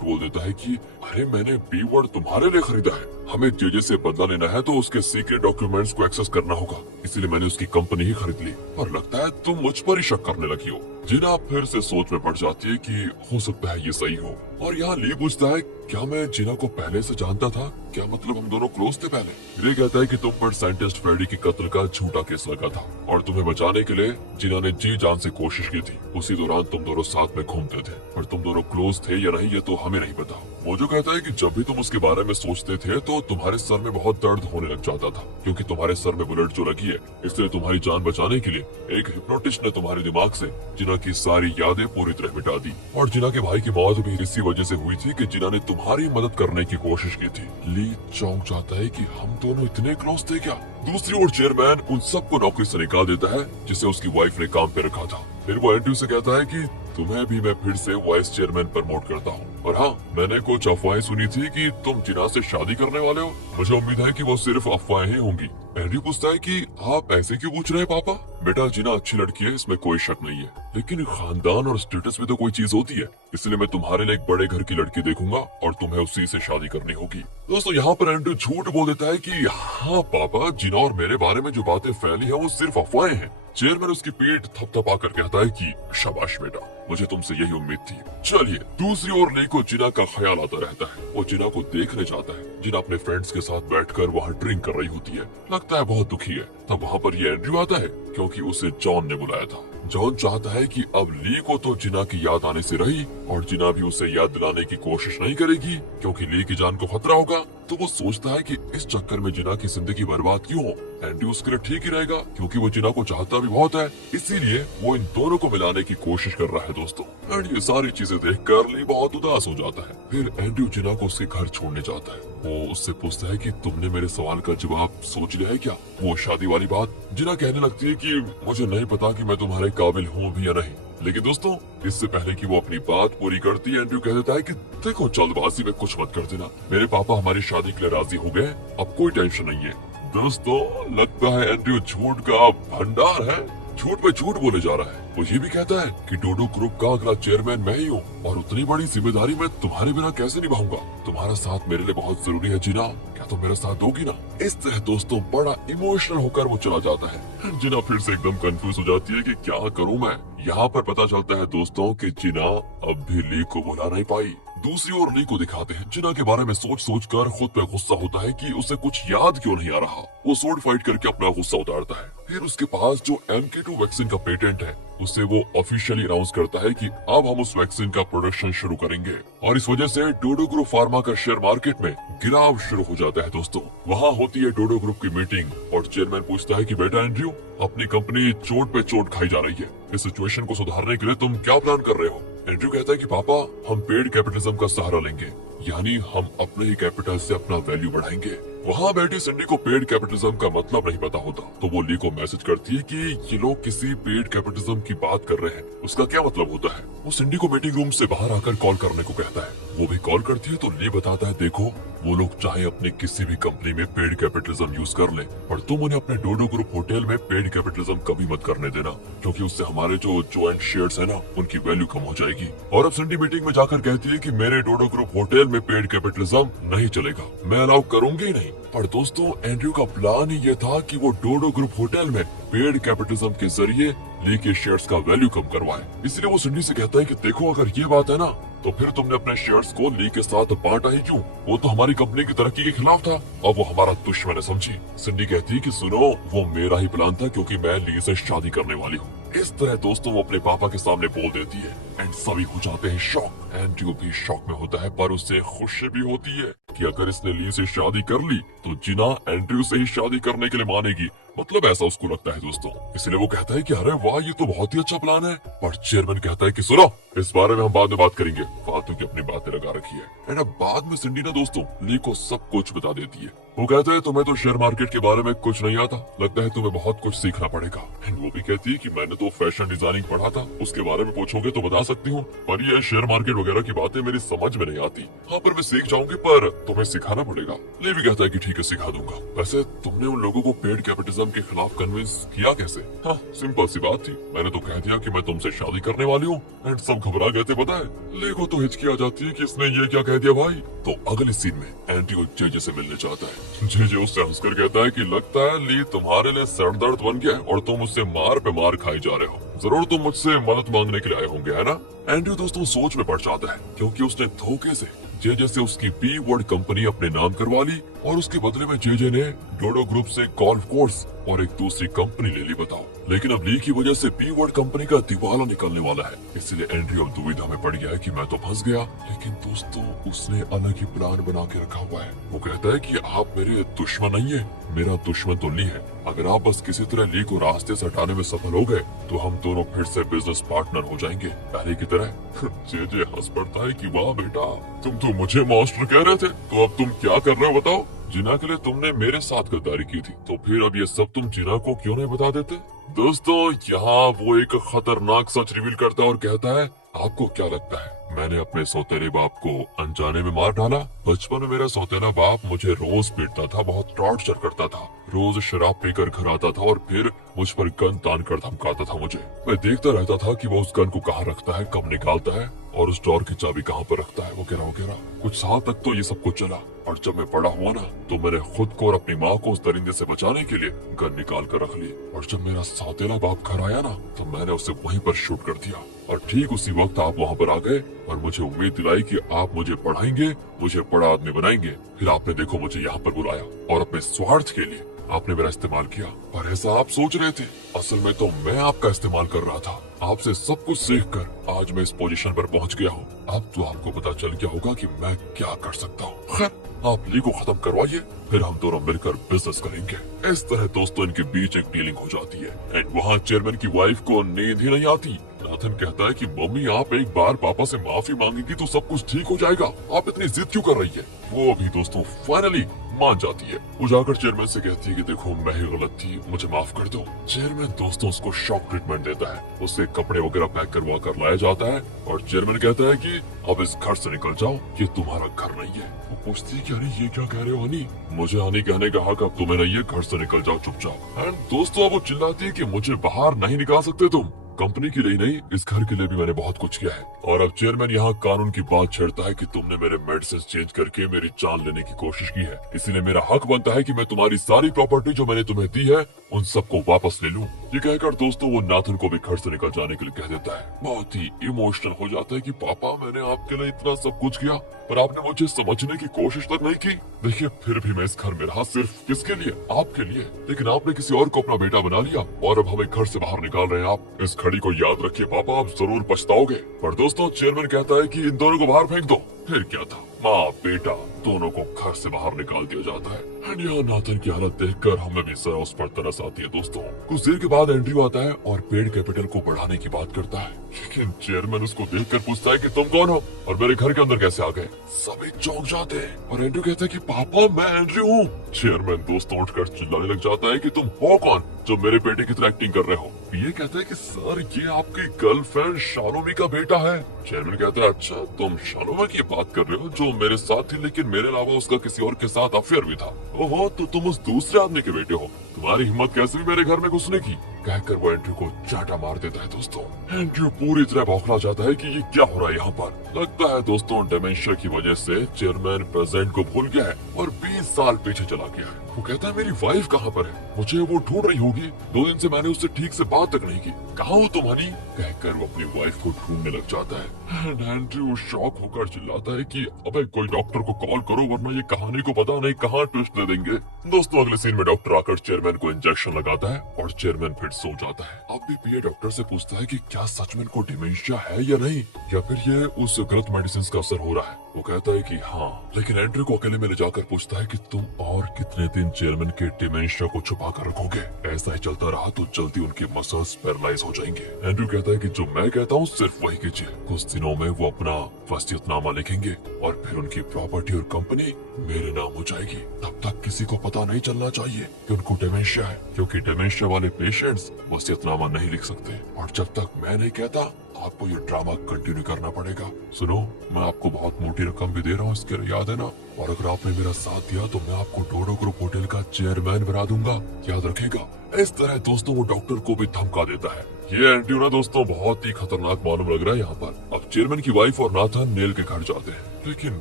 बोल देता है कि अरे मैंने बी वर्ड तुम्हारे लिए खरीदा है, हमें जेजे से बदला लेना है तो उसके सीक्रेट डॉक्यूमेंट्स को एक्सेस करना होगा, इसलिए मैंने उसकी कंपनी ही खरीद ली, और लगता है तुम मुझ पर ही शक करने लगी हो। जिना फिर से सोच में पड़ जाती है कि हो सकता है ये सही हो, और यहाँ ली पूछता है क्या मैं जिना को पहले से जानता था, क्या मतलब हम दोनों क्लोज थे पहले? रे कहता है कि तुम पर साइंटिस्ट फ्रेडी के कत्ल का झूठा केस लगा था, और तुम्हें बचाने के लिए जिना ने जी जान से कोशिश की थी। उसी दौरान तुम दोनों साथ में घूमते थे, पर तुम दोनों क्लोज थे या नहीं ये तो हमें नहीं पता। मोजो कहता है कि जब भी तुम उसके बारे में सोचते थे तो तुम्हारे सर में बहुत दर्द होने लग जाता था, क्योंकि तुम्हारे सर में बुलेट जो लगी है, इसलिए तुम्हारी जान बचाने के लिए एक हिप्नोटिस्ट ने तुम्हारे दिमाग से जिना की सारी यादें पूरी तरह मिटा दी, और जिना के भाई की मौत भी इसी वजह से हुई थी कि जिना ने तुम्हारी मदद करने की कोशिश की थी। ली चौंक जाता है कि हम दोनों इतने क्लोज थे क्या? दूसरी ओर चेयरमैन उन सबको नौकरी से निकाल देता है जिसे उसकी वाइफ ने काम पे रखा था। फिर वो एंड्रयू से कहता है कि तुम्हें भी मैं फिर से वाइस चेयरमैन प्रमोट करता हूँ, और हाँ मैंने कुछ अफवाहें सुनी थी कि तुम जिना से शादी करने वाले हो, मुझे उम्मीद है कि वो सिर्फ अफवाहें ही होंगी। एंड्रयू पूछता है कि आप ऐसे क्यों पूछ रहे हैं पापा? बेटा जिना अच्छी लड़की है, इसमें कोई शक नहीं है, लेकिन खानदान और स्टेटस भी तो कोई चीज होती है, इसलिए मैं तुम्हारे लिए एक बड़े घर की लड़की देखूंगा और तुम्हें उसी से शादी करनी होगी। दोस्तों यहाँ पर एंड्रयू झूठ बोल देता है कि हाँ पापा, जिना और मेरे बारे में जो बातें फैली है वो सिर्फ अफवाहें हैं। चेयरमैन उसकी पीठ थपथपा कर कहता है कि शाबाश बेटा, मुझे तुमसे यही उम्मीद थी। चलिए दूसरी ओर ली को जिना का ख्याल आता रहता है, वो जिना को देखने जाता है। जिना अपने फ्रेंड्स के साथ बैठकर वहाँ ड्रिंक कर रही होती है, लगता है बहुत दुखी है। तब वहाँ पर ये एंड्रयू आता है क्योंकि उसे जॉन ने बुलाया था। जॉन चाहता है कि अब ली को तो जिना की याद आने से रही, और जिना भी उसे याद दिलाने की कोशिश नहीं करेगी क्योंकि ली की जान को खतरा होगा। तो वो सोचता है कि इस चक्कर में जिना की जिंदगी बर्बाद क्यों हो, एंड्रयू उसके लिए ठीक ही रहेगा क्योंकि वो जिना को चाहता भी बहुत है, इसीलिए वो इन दोनों को मिलाने की कोशिश कर रहा है दोस्तों। एंड ये सारी चीजें देखकर ली बहुत उदास हो जाता है। फिर एंड्रयू जिना को उसके घर छोड़ने जाता है। वो उससे पूछता है कि तुमने मेरे सवाल का जवाब सोच लिया है क्या, वो शादी वाली बात? जिना कहने लगती है कि मुझे नहीं पता कि मैं तुम्हारे काबिल हूँ भी या नहीं। लेकिन दोस्तों इससे पहले कि वो अपनी बात पूरी करती है, एंड्रयू कह देता है कि देखो जल्दबाजी में कुछ मत कर देना, मेरे पापा हमारी शादी के लिए राजी हो गए, अब कोई टेंशन नहीं है। दोस्तों लगता है एंड्रयू झूठ का भंडार है, झूठ पे झूठ बोले जा रहा है। वो ये भी कहता है कि डोडो ग्रुप का अगला चेयरमैन मैं ही हूँ, और उतनी बड़ी जिम्मेदारी मैं तुम्हारे बिना कैसे निभाऊंगा? तुम्हारा साथ मेरे लिए बहुत जरूरी है जिना, क्या तुम मेरा साथ दोगी ना? इस तरह दोस्तों बड़ा इमोशनल होकर वो चला जाता है। जिना फिर से एकदम कंफ्यूज हो जाती है कि क्या करूँ मैं। यहाँ पर पता चलता है दोस्तों कि जिना अब भी ली को बुला नहीं पाई। दूसरी ओर ली को दिखाते हैं। जिना के बारे में सोच सोच कर खुद पे गुस्सा होता है कि उसे कुछ याद क्यों नहीं आ रहा। वो सोड फाइट करके अपना गुस्सा उतारता है। फिर उसके पास जो MK2 वैक्सीन का पेटेंट है उसे वो ऑफिशियली अनाउंस करता है कि अब हम उस वैक्सीन का प्रोडक्शन शुरू करेंगे, और इस वजह से डोडो ग्रुप फार्मा का शेयर मार्केट में गिराव शुरू हो जाता है। दोस्तों वहाँ होती है डोडो ग्रुप की मीटिंग, और चेयरमैन पूछता है कि बेटा एंड्रयू, अपनी कंपनी चोट पे चोट खाई जा रही है, इस सिचुएशन को सुधारने के लिए तुम क्या प्लान कर रहे हो? एंड्रयू कहता है कि पापा हम पेड कैपिटलिज्म का सहारा लेंगे, यानी हम अपने ही कैपिटल से अपना वैल्यू बढ़ाएंगे। वहाँ बैठी सिंडी को पेड कैपिटलिज्म का मतलब नहीं पता होता, तो वो ली को मैसेज करती है कि ये लोग किसी पेड कैपिटलिज्म की बात कर रहे हैं, उसका क्या मतलब होता है? वो सिंडी को मीटिंग रूम से बाहर आकर कॉल करने को कहता है। वो भी कॉल करती है तो ली बताता है देखो वो लोग चाहे अपने किसी भी कंपनी में पेड कैपिटलिज्म यूज कर ले, पर तुम उन्हें अपने डोडो ग्रुप होटल में पेड कैपिटलिज्म कभी मत करने देना, क्योंकि उससे हमारे जो ज्वाइंट शेयर्स है ना उनकी वैल्यू कम हो जाएगी। और अब सिंडी मीटिंग में जाकर कहती है कि मेरे डोडो ग्रुप होटल में पेड कैपिटलिज्म नहीं चलेगा, मैं अलाउ करूंगी ही नहीं। पर दोस्तों एंड्रयू का प्लान ही ये था कि वो डोडो ग्रुप होटल में पेड कैपिटलिज्म के जरिए ली के शेयर्स का वैल्यू कम करवाए। इसलिए वो सिंडी से कहता है कि देखो अगर ये बात है ना तो फिर तुमने अपने शेयर्स को ली के साथ बांटा ही क्यों? वो तो हमारी कंपनी की तरक्की के खिलाफ था और वो हमारा दुश्मन है, समझी? सिंडी कहती है कि सुनो, वो मेरा ही प्लान था क्योंकि मैं ली से शादी करने वाली हूँ। इस तरह दोस्तों वो अपने पापा के सामने बोल देती है एंड सभी हो जाते हैं शॉक। एंड्रयू भी शॉक में होता है पर उससे खुशी भी होती है कि अगर इसने ली से शादी कर ली तो जिना एंड्रयू से ही शादी करने के लिए मानेगी, मतलब ऐसा उसको लगता है दोस्तों। इसलिए वो कहता है कि अरे वाह, ये तो बहुत ही अच्छा प्लान है। पर चेयरमैन कहता है कि सुनो, इस बारे में हम बाद में बात करेंगे, फालतू की अपनी बातें लगा रखी है। एंड अब बाद में सिंडी ना दोस्तों ली को सब कुछ बता देती है। वो कहता है तुम्हें तो शेयर मार्केट के बारे में कुछ नहीं आता, लगता है तुम्हें बहुत कुछ सीखना पड़ेगा। एंड वो भी कहती है कि मैंने तो फैशन डिजाइनिंग पढ़ा था, उसके बारे में पूछोगे तो बता सकती हूँ, पर ये शेयर मार्केट वगैरह की बातें मेरी समझ में नहीं आती। हाँ पर मैं सीख जाऊंगी, पर तुम्हें सिखाना पड़ेगा। ली भी कहता है कि ठीक है सिखा दूंगा। वैसे तुमने उन लोगों को पेड कैपिटलिज्म के खिलाफ कन्विंस किया कैसे? हाँ सिंपल सी बात थी, मैंने तो कह दिया कि मैं तुमसे शादी करने वाली हूँ एंड सब घबरा गए थे। पता है ली को तो हिचकी आ जाती है कि इसने ये क्या कह दिया भाई। तो अगले सीन में एंड्रयू जेजे से मिलने चाहता है। जेजे उससे हंसकर कहता है कि लगता है ली तुम्हारे लिए सरदर्द बन गया और तुम उससे मार पे मार खाई जा रहे हो। जरूर तुम मुझसे मदद मांगने के लिए आए होंगे, है ना? एंड्रयू दोस्तों सोच में पड़ जाता है क्योंकि उसने धोखे से जेजे से उसकी बी वर्ड कंपनी अपने नाम करवा ली और उसके बदले में जेजे ने डोडो ग्रुप से गोल्फ कोर्स और एक दूसरी कंपनी ले ली। बताओ, लेकिन अब ली की वजह से बी वर्ड कंपनी का दिवाला निकलने वाला है। इसलिए एंड्रयू अब दुविधा में पड़ गया है कि मैं तो फंस गया, लेकिन दोस्तों उसने अलग ही प्लान बना के रखा हुआ है। वो कहता है कि आप मेरे दुश्मन नहीं है, मेरा दुश्मन तो ली है। अगर आप बस किसी तरह ली को रास्ते से हटाने में सफल हो गए तो हम दोनों फिर से बिजनेस पार्टनर हो जाएंगे पहले की तरह। जेजे हंस पड़ता है कि वाह बेटा, तुम तो मुझे मॉन्स्टर कह रहे थे, तो अब तुम क्या कर रहे हो बताओ? जिना के लिए तुमने मेरे साथ गद्दारी की थी, तो फिर अब ये सब तुम जिना को क्यों नहीं बता देते? दोस्तों यहाँ वो एक खतरनाक सच रिवील करता है और कहता है आपको क्या लगता है मैंने अपने सौतेले बाप को अनजाने में मार डाला? बचपन में मेरा सौतेला बाप मुझे रोज पीटता था, बहुत टॉर्चर करता था, रोज शराब पीकर घर आता था और फिर मुझ पर गन तान कर धमकाता था मुझे। मैं देखता रहता था कि वो उस गन को कहाँ रखता है, कब निकालता है और उस डोर की चाबी कहाँ पर रखता है, वगैरह। कुछ साल तक तो ये सब कुछ चला और जब मैं बड़ा हुआ ना तो मैंने खुद को और अपनी माँ को उस दरिंदे से बचाने के लिए गन निकाल कर रख ली और जब मेरा सौतेला बाप घर आया ना तो मैंने उसे वहीं पर शूट कर दिया और ठीक उसी वक्त आप वहाँ पर आ गए और मुझे उम्मीद दिलाई कि आप मुझे पढ़ाएंगे, मुझे बड़ा आदमी बनाएंगे। फिर आपने देखो मुझे यहाँ पर बुलाया और अपने स्वार्थ के लिए आपने मेरा इस्तेमाल किया, पर ऐसा आप सोच रहे थे, असल में तो मैं आपका इस्तेमाल कर रहा था। आपसे सब कुछ सीखकर आज मैं इस पोजीशन पर पहुंच गया हूँ। अब तो आपको पता चल गया होगा कि मैं क्या कर सकता हूँ। खैर आप ली को खत्म करवाइए, फिर हम दोनों मिलकर बिजनेस करेंगे। इस तरह दोस्तों इनके बीच एक डीलिंग हो जाती है एंड वहाँ चेयरमैन की वाइफ को नींद ही नहीं आती। नाथन कहता है कि मम्मी आप एक बार पापा से माफी मांगेगी तो सब कुछ ठीक हो जाएगा, आप इतनी जिद क्यों कर रही है? वो अभी दोस्तों फाइनली मान जाती है। वो जाकर चेयरमैन से कहती है कि देखो मैं ही गलत थी, मुझे माफ कर दो। चेयरमैन दोस्तों उसको शॉक ट्रीटमेंट देता है, उसे कपड़े वगैरह पैक करवा कर लाया जाता है और चेयरमैन कहता है कि अब इस घर से निकल जाओ, ये तुम्हारा घर नहीं है। वो पूछती है कि अरे ये क्या कह रहे हो हनी? मुझे हनी कहने का हक अब तुम्हें नहीं है, घर से निकल जाओ चुपचाप। एंड दोस्तों अब वो चिल्लाती है कि मुझे बाहर नहीं निकाल सकते तुम, कंपनी के लिए नहीं इस घर के लिए भी मैंने बहुत कुछ किया है। और अब चेयरमैन यहाँ कानून की बात छेड़ता है कि तुमने मेरे मेडिसिन चेंज करके मेरी जान लेने की कोशिश की है, इसीलिए मेरा हक बनता है कि मैं तुम्हारी सारी प्रॉपर्टी जो मैंने तुम्हें दी है उन सबको वापस ले लूं। ये कहकर दोस्तों वो नाथन को भी घर से निकल जाने के लिए कह देता है। बहुत ही इमोशनल हो जाता है कि पापा मैंने आपके लिए इतना सब कुछ किया पर आपने मुझे समझने की कोशिश तक नहीं की। देखिए फिर भी मैं इस घर में रहा सिर्फ किसके लिए? आपके लिए, लेकिन आपने किसी और को अपना बेटा बना लिया और अब हमें घर से बाहर निकाल रहे हैं आप। इस घड़ी को याद रखिए पापा, आप जरूर पछताओगे। पर दोस्तों चेयरमैन कहता है कि इन दोनों को बाहर फेंक दो। फिर क्या था, माँ बेटा दोनों को घर से बाहर निकाल दिया जाता है। यहाँ नाथन की हालत देखकर हमें भी जरा उस पर तरस आती है दोस्तों। कुछ देर के बाद एंड्रयू आता है और पेड कैपिटल को बढ़ाने की बात करता है, लेकिन चेयरमैन उसको देखकर पूछता है कि तुम कौन हो और मेरे घर के अंदर कैसे आ गए? सभी चौंक जाते हैं और एंड्रयू कहता है कि पापा मैं एंड्रयू हूँ। चेयरमैन दोस्तों उठकर चिल्लाने लग जाता है कि तुम हो कौन जो मेरे बेटे की तरह एक्टिंग कर रहे हो? ये कहता है कि सर ये आपकी गर्लफ्रेंड शालोमी का बेटा है। चेयरमैन कहता है अच्छा तुम शालोमी की बात कर रहे हो जो मेरे साथ थी लेकिन मेरे अलावा उसका किसी और के साथ अफेयर भी था। ओहो तो तुम उस दूसरे आदमी के बेटे हो, तुम्हारी हिम्मत कैसे भी मेरे घर में घुसने की? कहकर वो एंड्रयू को चाटा मार देता है दोस्तों। एंड्रयू पूरी तरह बौखला जाता है कि ये क्या हो रहा है यहाँ पर। लगता है दोस्तों डिमेंशिया की वजह से चेयरमैन प्रेजेंट को भूल गया है और 20 साल पीछे चला गया है। वो कहता है मेरी वाइफ कहाँ पर है, मुझे वो ढूंढ रही होगी, 2 दिन से मैंने उससे ठीक से बात तक नहीं की, कहाँ हो तुम हनी? कहकर वो अपनी वाइफ को ढूंढने लग जाता है। एंड्रयू शॉक होकर चिल्लाता है कि अबे कोई डॉक्टर को कॉल करो वरना ये कहानी को पता नहीं कहाँ ट्विस्ट दे देंगे। दोस्तों अगले सीन में डॉक्टर आकर चेयरमैन को इंजेक्शन लगाता है और चेयरमैन फिर सो जाता है। अब भी पीए डॉक्टर से पूछता है कि क्या सच में इनको डिमेंशिया है या नहीं, या फिर ये उस गलत मेडिसिन का असर हो रहा है। वो कहता है कि हाँ, लेकिन एंड्रयू को अकेले में ले जाकर पूछता है कि तुम और कितने दिन चेयरमैन के डिमेंशिया को छुपा कर रखोगे? ऐसा ही चलता रहा तो जल्दी उनके मसल्स पैरालाइज हो जाएंगे। एंड्रयू कहता है कि जो मैं कहता हूँ सिर्फ वही कीजिए। कुछ दिनों में वो अपना वसीयतनामा लिखेंगे और फिर उनकी प्रॉपर्टी और कंपनी मेरे नाम हो जाएगी। तब तक किसी को पता नहीं चलना चाहिए कि उनको डिमेंशिया है, क्योंकि डिमेंशिया वाले पेशेंट्स वसीयतनामा नहीं लिख सकते। और जब तक मैं नहीं कहता आपको ये ड्रामा कंटिन्यू करना पड़ेगा। सुनो, मैं आपको बहुत मोटी रकम भी दे रहा हूँ, इसके लिए याद है ना? और अगर आपने मेरा साथ दिया तो मैं आपको डोडो ग्रुप होटल का चेयरमैन बना दूंगा, याद रखेगा। इस तरह दोस्तों वो डॉक्टर को भी धमका देता है। ये एंड्रयू ना दोस्तों बहुत ही खतरनाक मालूम लग रहा है यहाँ पर। अब चेयरमैन की वाइफ और नाथन नेल के घर जाते हैं, लेकिन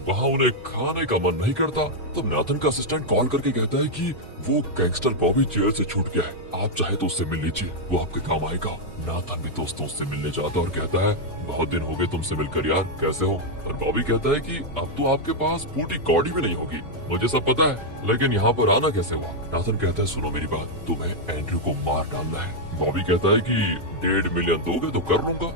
वहाँ उन्हें खाने का मन नहीं करता। तब नाथन का असिस्टेंट कॉल करके कहता है कि वो गैंगस्टर बॉबी जेल से छूट गया है, आप चाहे तो उससे मिल लीजिए, वो आपके काम आएगा। नाथन भी दोस्तों उससे मिलने जाता और कहता है बहुत दिन हो गए तुमसे मिलकर यार, कैसे हो? और बॉबी कहता है कि अब तो आपके पास फूटी कौड़ी भी नहीं होगी, मुझे सब पता है, लेकिन यहाँ पर आना कैसे हुआ? नाथन कहता है सुनो मेरी बात, तुम्हें एंड्रयू को मार डालना है। बॉबी कहता है कि 1.5 मिलियन दोगे तो कर लूंगा।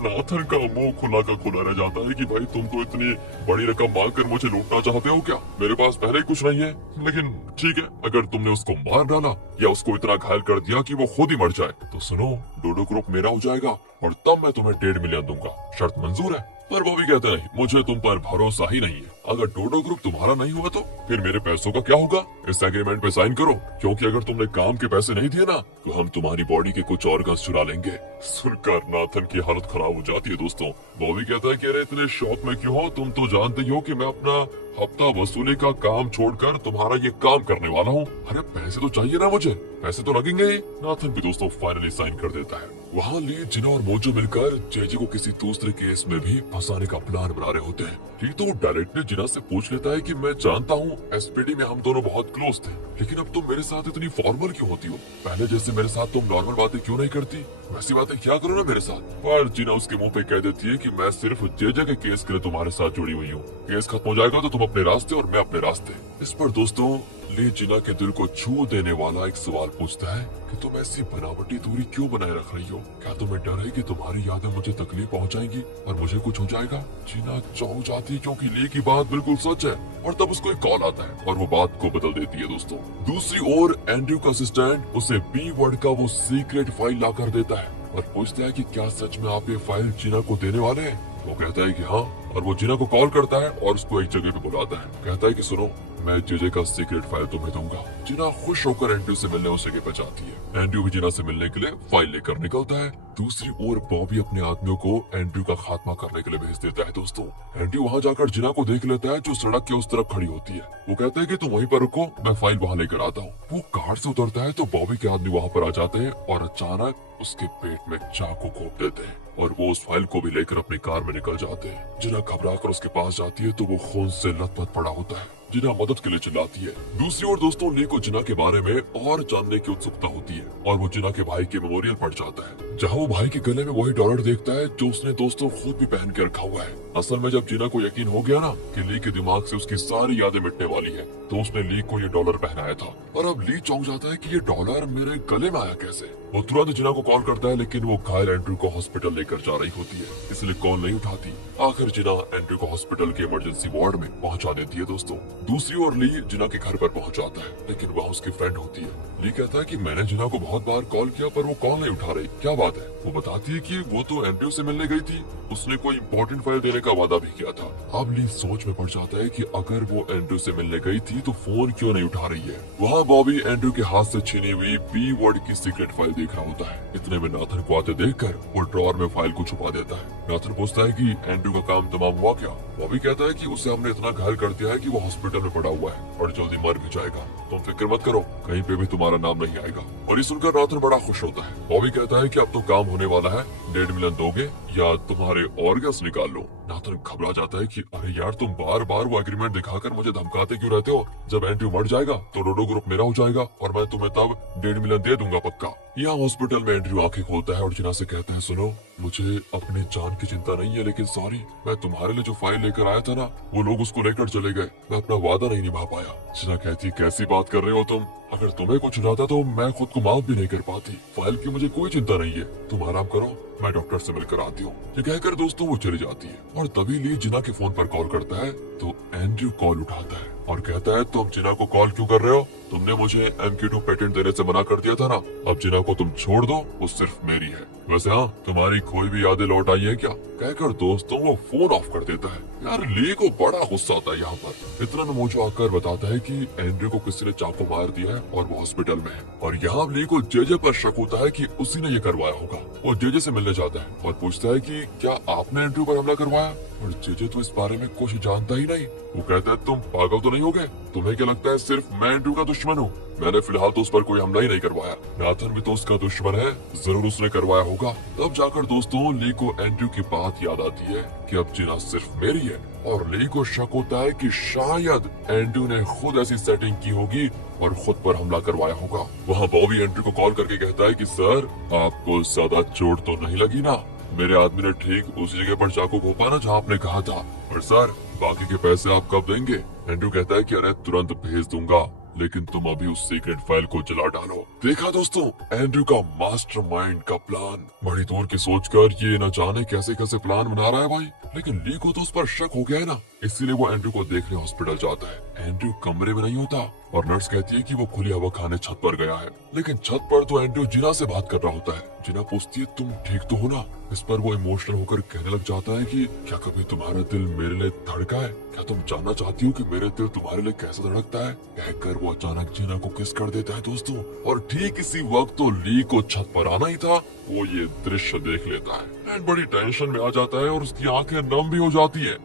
नाथन का मुंह खुला का खुला रह जाता है कि भाई तुम तो इतनी बड़ी रकम मांगकर मुझे लूटना चाहते हो क्या? मेरे पास पहले ही कुछ नहीं है, लेकिन ठीक है, अगर तुमने उसको मार डाला या उसको इतना घायल कर दिया कि वो खुद ही मर जाए तो सुनो, डोडो ग्रुप मेरा हो जाएगा और तब मैं तुम्हें 1.5 मिलियन दूंगा। शर्त मंजूर है? पर वो भी कहते नहीं, मुझे तुम पर भरोसा ही नहीं है। अगर डोडो ग्रुप तुम्हारा नहीं हुआ तो फिर मेरे पैसों का क्या होगा? इस एग्रीमेंट पे साइन करो, क्योंकि अगर तुमने काम के पैसे नहीं दिए ना तो हम तुम्हारी बॉडी के कुछ ऑर्गन्स चुरा लेंगे। सुनकर नाथन की हालत खराब हो जाती है दोस्तों। बॉबी कहता है कि अरे इतने शौक में क्यों हो, तुम तो जानते ही हो कि मैं अपना हफ्ता वसूली का काम छोड़कर तुम्हारा ये काम करने वाला हूँ। अरे पैसे तो चाहिए ना मुझे, पैसे तो लगेंगे ही। नाथन भी दोस्तों फाइनली साइन कर देता है। वहाँ ली, जिना और मोजो मिलकर जेजी को किसी दूसरे केस में भी फंसाने का प्लान बना रहे होते हैं। ली तो डायरेक्टली जिना से पूछ लेता है कि मैं जानता हूँ एसपीडी में हम दोनों बहुत क्लोज थे, लेकिन अब तुम मेरे साथ इतनी फॉर्मल क्यों होती हो? पहले जैसे मेरे साथ तुम नॉर्मल बातें क्यों नहीं करती? वैसी बातें क्या करो ना मेरे साथ। पर जिना उसके मुंह पे कह देती है कि मैं सिर्फ जेजे के केस के लिए तुम्हारे साथ जुड़ी हुई हूँ, केस खत्म हो जाएगा तो तुम अपने रास्ते और मैं अपने रास्ते। इस पर दोस्तों ली जिना के दिल को छू देने वाला एक सवाल पूछता है कि तुम ऐसी बनावटी दूरी क्यों बनाए रख रही हो? क्या तुम्हें डर है कि तुम्हारी यादें मुझे तकलीफ पहुंचाएंगी और मुझे कुछ हो जाएगा? जिना चौंक जाती है क्योंकि ली की बात बिल्कुल सच है। और तब उसको एक कॉल आता है और वो बात को बदल देती है दोस्तों। दूसरी ओर एंड्रयू का असिस्टेंट उसे बी वर्ड का वो सीक्रेट फाइल ला कर देता है और पूछता है कि क्या सच में आप ये फाइल जिना को देने वाले हैं? वो कहता है कि हाँ, और वो जिना को कॉल करता है और उसको एक जगह पे बुलाता है। कहता है कि सुनो, मैं जेजे का सीक्रेट फाइल तुम्हें दूंगा। जिना खुश होकर एंड्रयू से मिलने उस जगह पर जाती है। एंड्रयू भी जिना से मिलने के लिए फाइल लेकर निकलता है। दूसरी ओर बॉबी अपने आदमियों को एंड्रयू का खात्मा करने के लिए भेज देता है दोस्तों। एंड्रयू वहाँ जाकर जिना को देख लेता है जो सड़क के उस तरफ खड़ी होती है। वो कहता है कि तुम वहीं पर रुको, मैं फाइल वहाँ लेकर आता हूँ। वो कार से उतरता है तो बॉबी के आदमी वहाँ पर आ जाते हैं और अचानक उसके पेट में चाकू घोंप देते हैं और वो उस फाइल को भी लेकर अपनी कार में निकल जाते हैं। जिना घबरा कर उसके पास जाती है तो वो खून से लथपथ पड़ा होता है। जिना मदद के लिए चिल्लाती है। दूसरी ओर दोस्तों ली को जिना के बारे में और जानने की उत्सुकता होती है और वो जिना के भाई के मेमोरियल पढ़ जाता है, जहाँ वो भाई के गले में वही डॉलर देखता है जो उसने दोस्तों खुद भी पहन के रखा हुआ है। असल में जब जिना को यकीन हो गया ना कि ली के दिमाग से उसकी सारी यादें मिटने वाली है तो उसने ली को ये डॉलर पहनाया था। और अब ली चौंक जाता है कि ये डॉलर मेरे गले में आया कैसे। वो तुरंत जिना को कॉल करता है, लेकिन वो घायल एंड्रयू को हॉस्पिटल लेकर जा रही होती है, इसलिए कॉल नहीं उठाती। आखिर जिना एंड्रयू को हॉस्पिटल के इमरजेंसी वार्ड में पहुंचा देती है दोस्तों। दूसरी ओर ली जिना के घर पर पहुंच जाता है, लेकिन वहाँ उसकी फ्रेंड होती है। ली कहता है कि मैंने जिना को बहुत बार कॉल किया पर वो कॉल नहीं उठा रही, क्या बात है? वो बताती है कि वो तो एंड्रयू से मिलने गई थी, उसने कोई इम्पोर्टेंट फाइल देने का वादा भी किया था। अब ली सोच में पड़ जाता है कि अगर वो एंड्रयू से मिलने गई थी तो फोन क्यों नहीं उठा रही है। वहाँ बॉबी एंड्रयू के हाथ से छीनी हुई बी वर्ड की सीक्रेट फाइल देख रहा होता है। इतने में नाथन को आते देखकर वो ड्रॉअर में फाइल को छुपा देता है। नाथन पूछता है कि एंड्रयू का काम तमाम हुआ क्या? बॉबी कहता है कि उसे हमने इतना घायल कर दिया है कि वो हॉस्पिटल में पड़ा हुआ है और जल्दी मर भी जाएगा। तुम फिक्र मत करो, कहीं पे भी तुम्हारा नाम नहीं आएगा। और ये सुनकर नाथन बड़ा खुश होता है। बॉबी कहता है कि अब तो काम होने वाला है, 1.5 मिलियन दोगे या तुम्हारे ऑर्गन्स निकाल लो। नाथन घबरा जाता है कि अरे यार तुम बार बार वो एग्रीमेंट दिखाकर मुझे धमकाते क्यों रहते हो? जब एंड्रयू मर जाएगा तो डोडो ग्रुप मेरा हो जाएगा और मैं तुम्हें तब 1.5 मिलियन दे दूंगा पक्का। यहाँ हॉस्पिटल में एंड्रयू आंखें खोलता है और जिना से कहता है सुनो, मुझे अपने जान की चिंता नहीं है, लेकिन सॉरी, मैं तुम्हारे लिए जो फाइल लेकर आया था ना, वो लोग उसको लेकर चले गए, मैं अपना वादा नहीं निभा पाया। जिना कहती कैसी बात कर रहे हो तुम? अगर तुम्हें कुछ होता तो मैं खुद को माफ भी नहीं कर पाती। फाइल की मुझे कोई चिंता नहीं है, तुम आराम करो, मैं डॉक्टर से मिलकर आती हूँ। ये कहकर दोस्तों वो चली जाती है और तभी ली जिना के फोन पर कॉल करता है तो एंड्रयू कॉल उठाता है और कहता है तुम जिना को कॉल क्यों कर रहे हो? तुमने मुझे MK2 पेटेंट देने से मना कर दिया था ना, अब जिना को तुम छोड़ दो, वो सिर्फ मेरी है। वैसे हाँ, तुम्हारी कोई भी यादें लौट आई है क्या? कहकर दोस्तों वो फोन ऑफ कर देता है। यार ली को बड़ा गुस्सा आता है यहाँ पर। इतना में मोजो आकर बताता है कि एंड्रयू को किसी ने चाकू मार दिया है और वो हॉस्पिटल में है। और यहाँ ली को जेजे पर शक होता है कि उसी ने ये करवाया होगा। वो जेजे से मिलने जाता है और पूछता है कि क्या आपने एंड्रयू पर हमला करवाया? और जेजे तो इस बारे में कुछ जानता ही नहीं। वो कहता है तुम पागल तो नहीं हो गए? तुम्हें क्या लगता है सिर्फ मैं एंड्रयू का दुश्मन हूँ? मैंने फिलहाल तो उस पर कोई हमला ही नहीं करवाया। नाथन भी तो उसका दुश्मन है, जरूर उसने करवाया होगा। तब जाकर दोस्तों ली को एंड्रयू की बात याद आती है कि अब जिना सिर्फ मेरी है और ली को शक होता है कि शायद एंड्रयू ने खुद ऐसी सेटिंग की होगी और खुद पर हमला करवाया होगा। वहाँ बॉबी एंड्रयू को कॉल करके कहता है कि सर आपको ज्यादा चोट तो नहीं लगी ना? मेरे आदमी ने ठीक उसी जगह पर चाकू घोंपा ना जहाँ आपने कहा था। और सर बाकी के पैसे आप कब देंगे? एंड्रयू कहता है कि अरे तुरंत भेज दूंगा, लेकिन तुम अभी उस सीक्रेट फाइल को जला डालो। देखा दोस्तों एंड्रयू का मास्टरमाइंड का प्लान। बड़ी दूर की सोचकर ये न जाने कैसे कैसे प्लान बना रहा है भाई, लेकिन ली को तो उस पर शक हो गया है ना, इसीलिए वो एंड्रयू को देखने हॉस्पिटल जाता है। एंड्रयू कमरे में नहीं होता और नर्स कहती है कि वो खुली हवा खाने छत पर गया है, लेकिन छत पर तो एंड्रयू जिना से बात कर रहा होता है। जिना पूछती है तुम ठीक तो हो ना? इस पर वो इमोशनल होकर कहने लग जाता है कि क्या कभी तुम्हारा दिल मेरे लिए धड़का है? क्या तुम जानना चाहती हो कि मेरे दिल तुम्हारे लिए कैसे धड़कता है? कहकर वो अचानक जिना को किस कर देता है दोस्तों। और ठीक इसी वक्त तो ली को छत पर आना ही था, वो ये दृश्य देख लेता है एंड बड़ी टेंशन में आ जाता है और उसकी आंखें नम भी हो जाती है।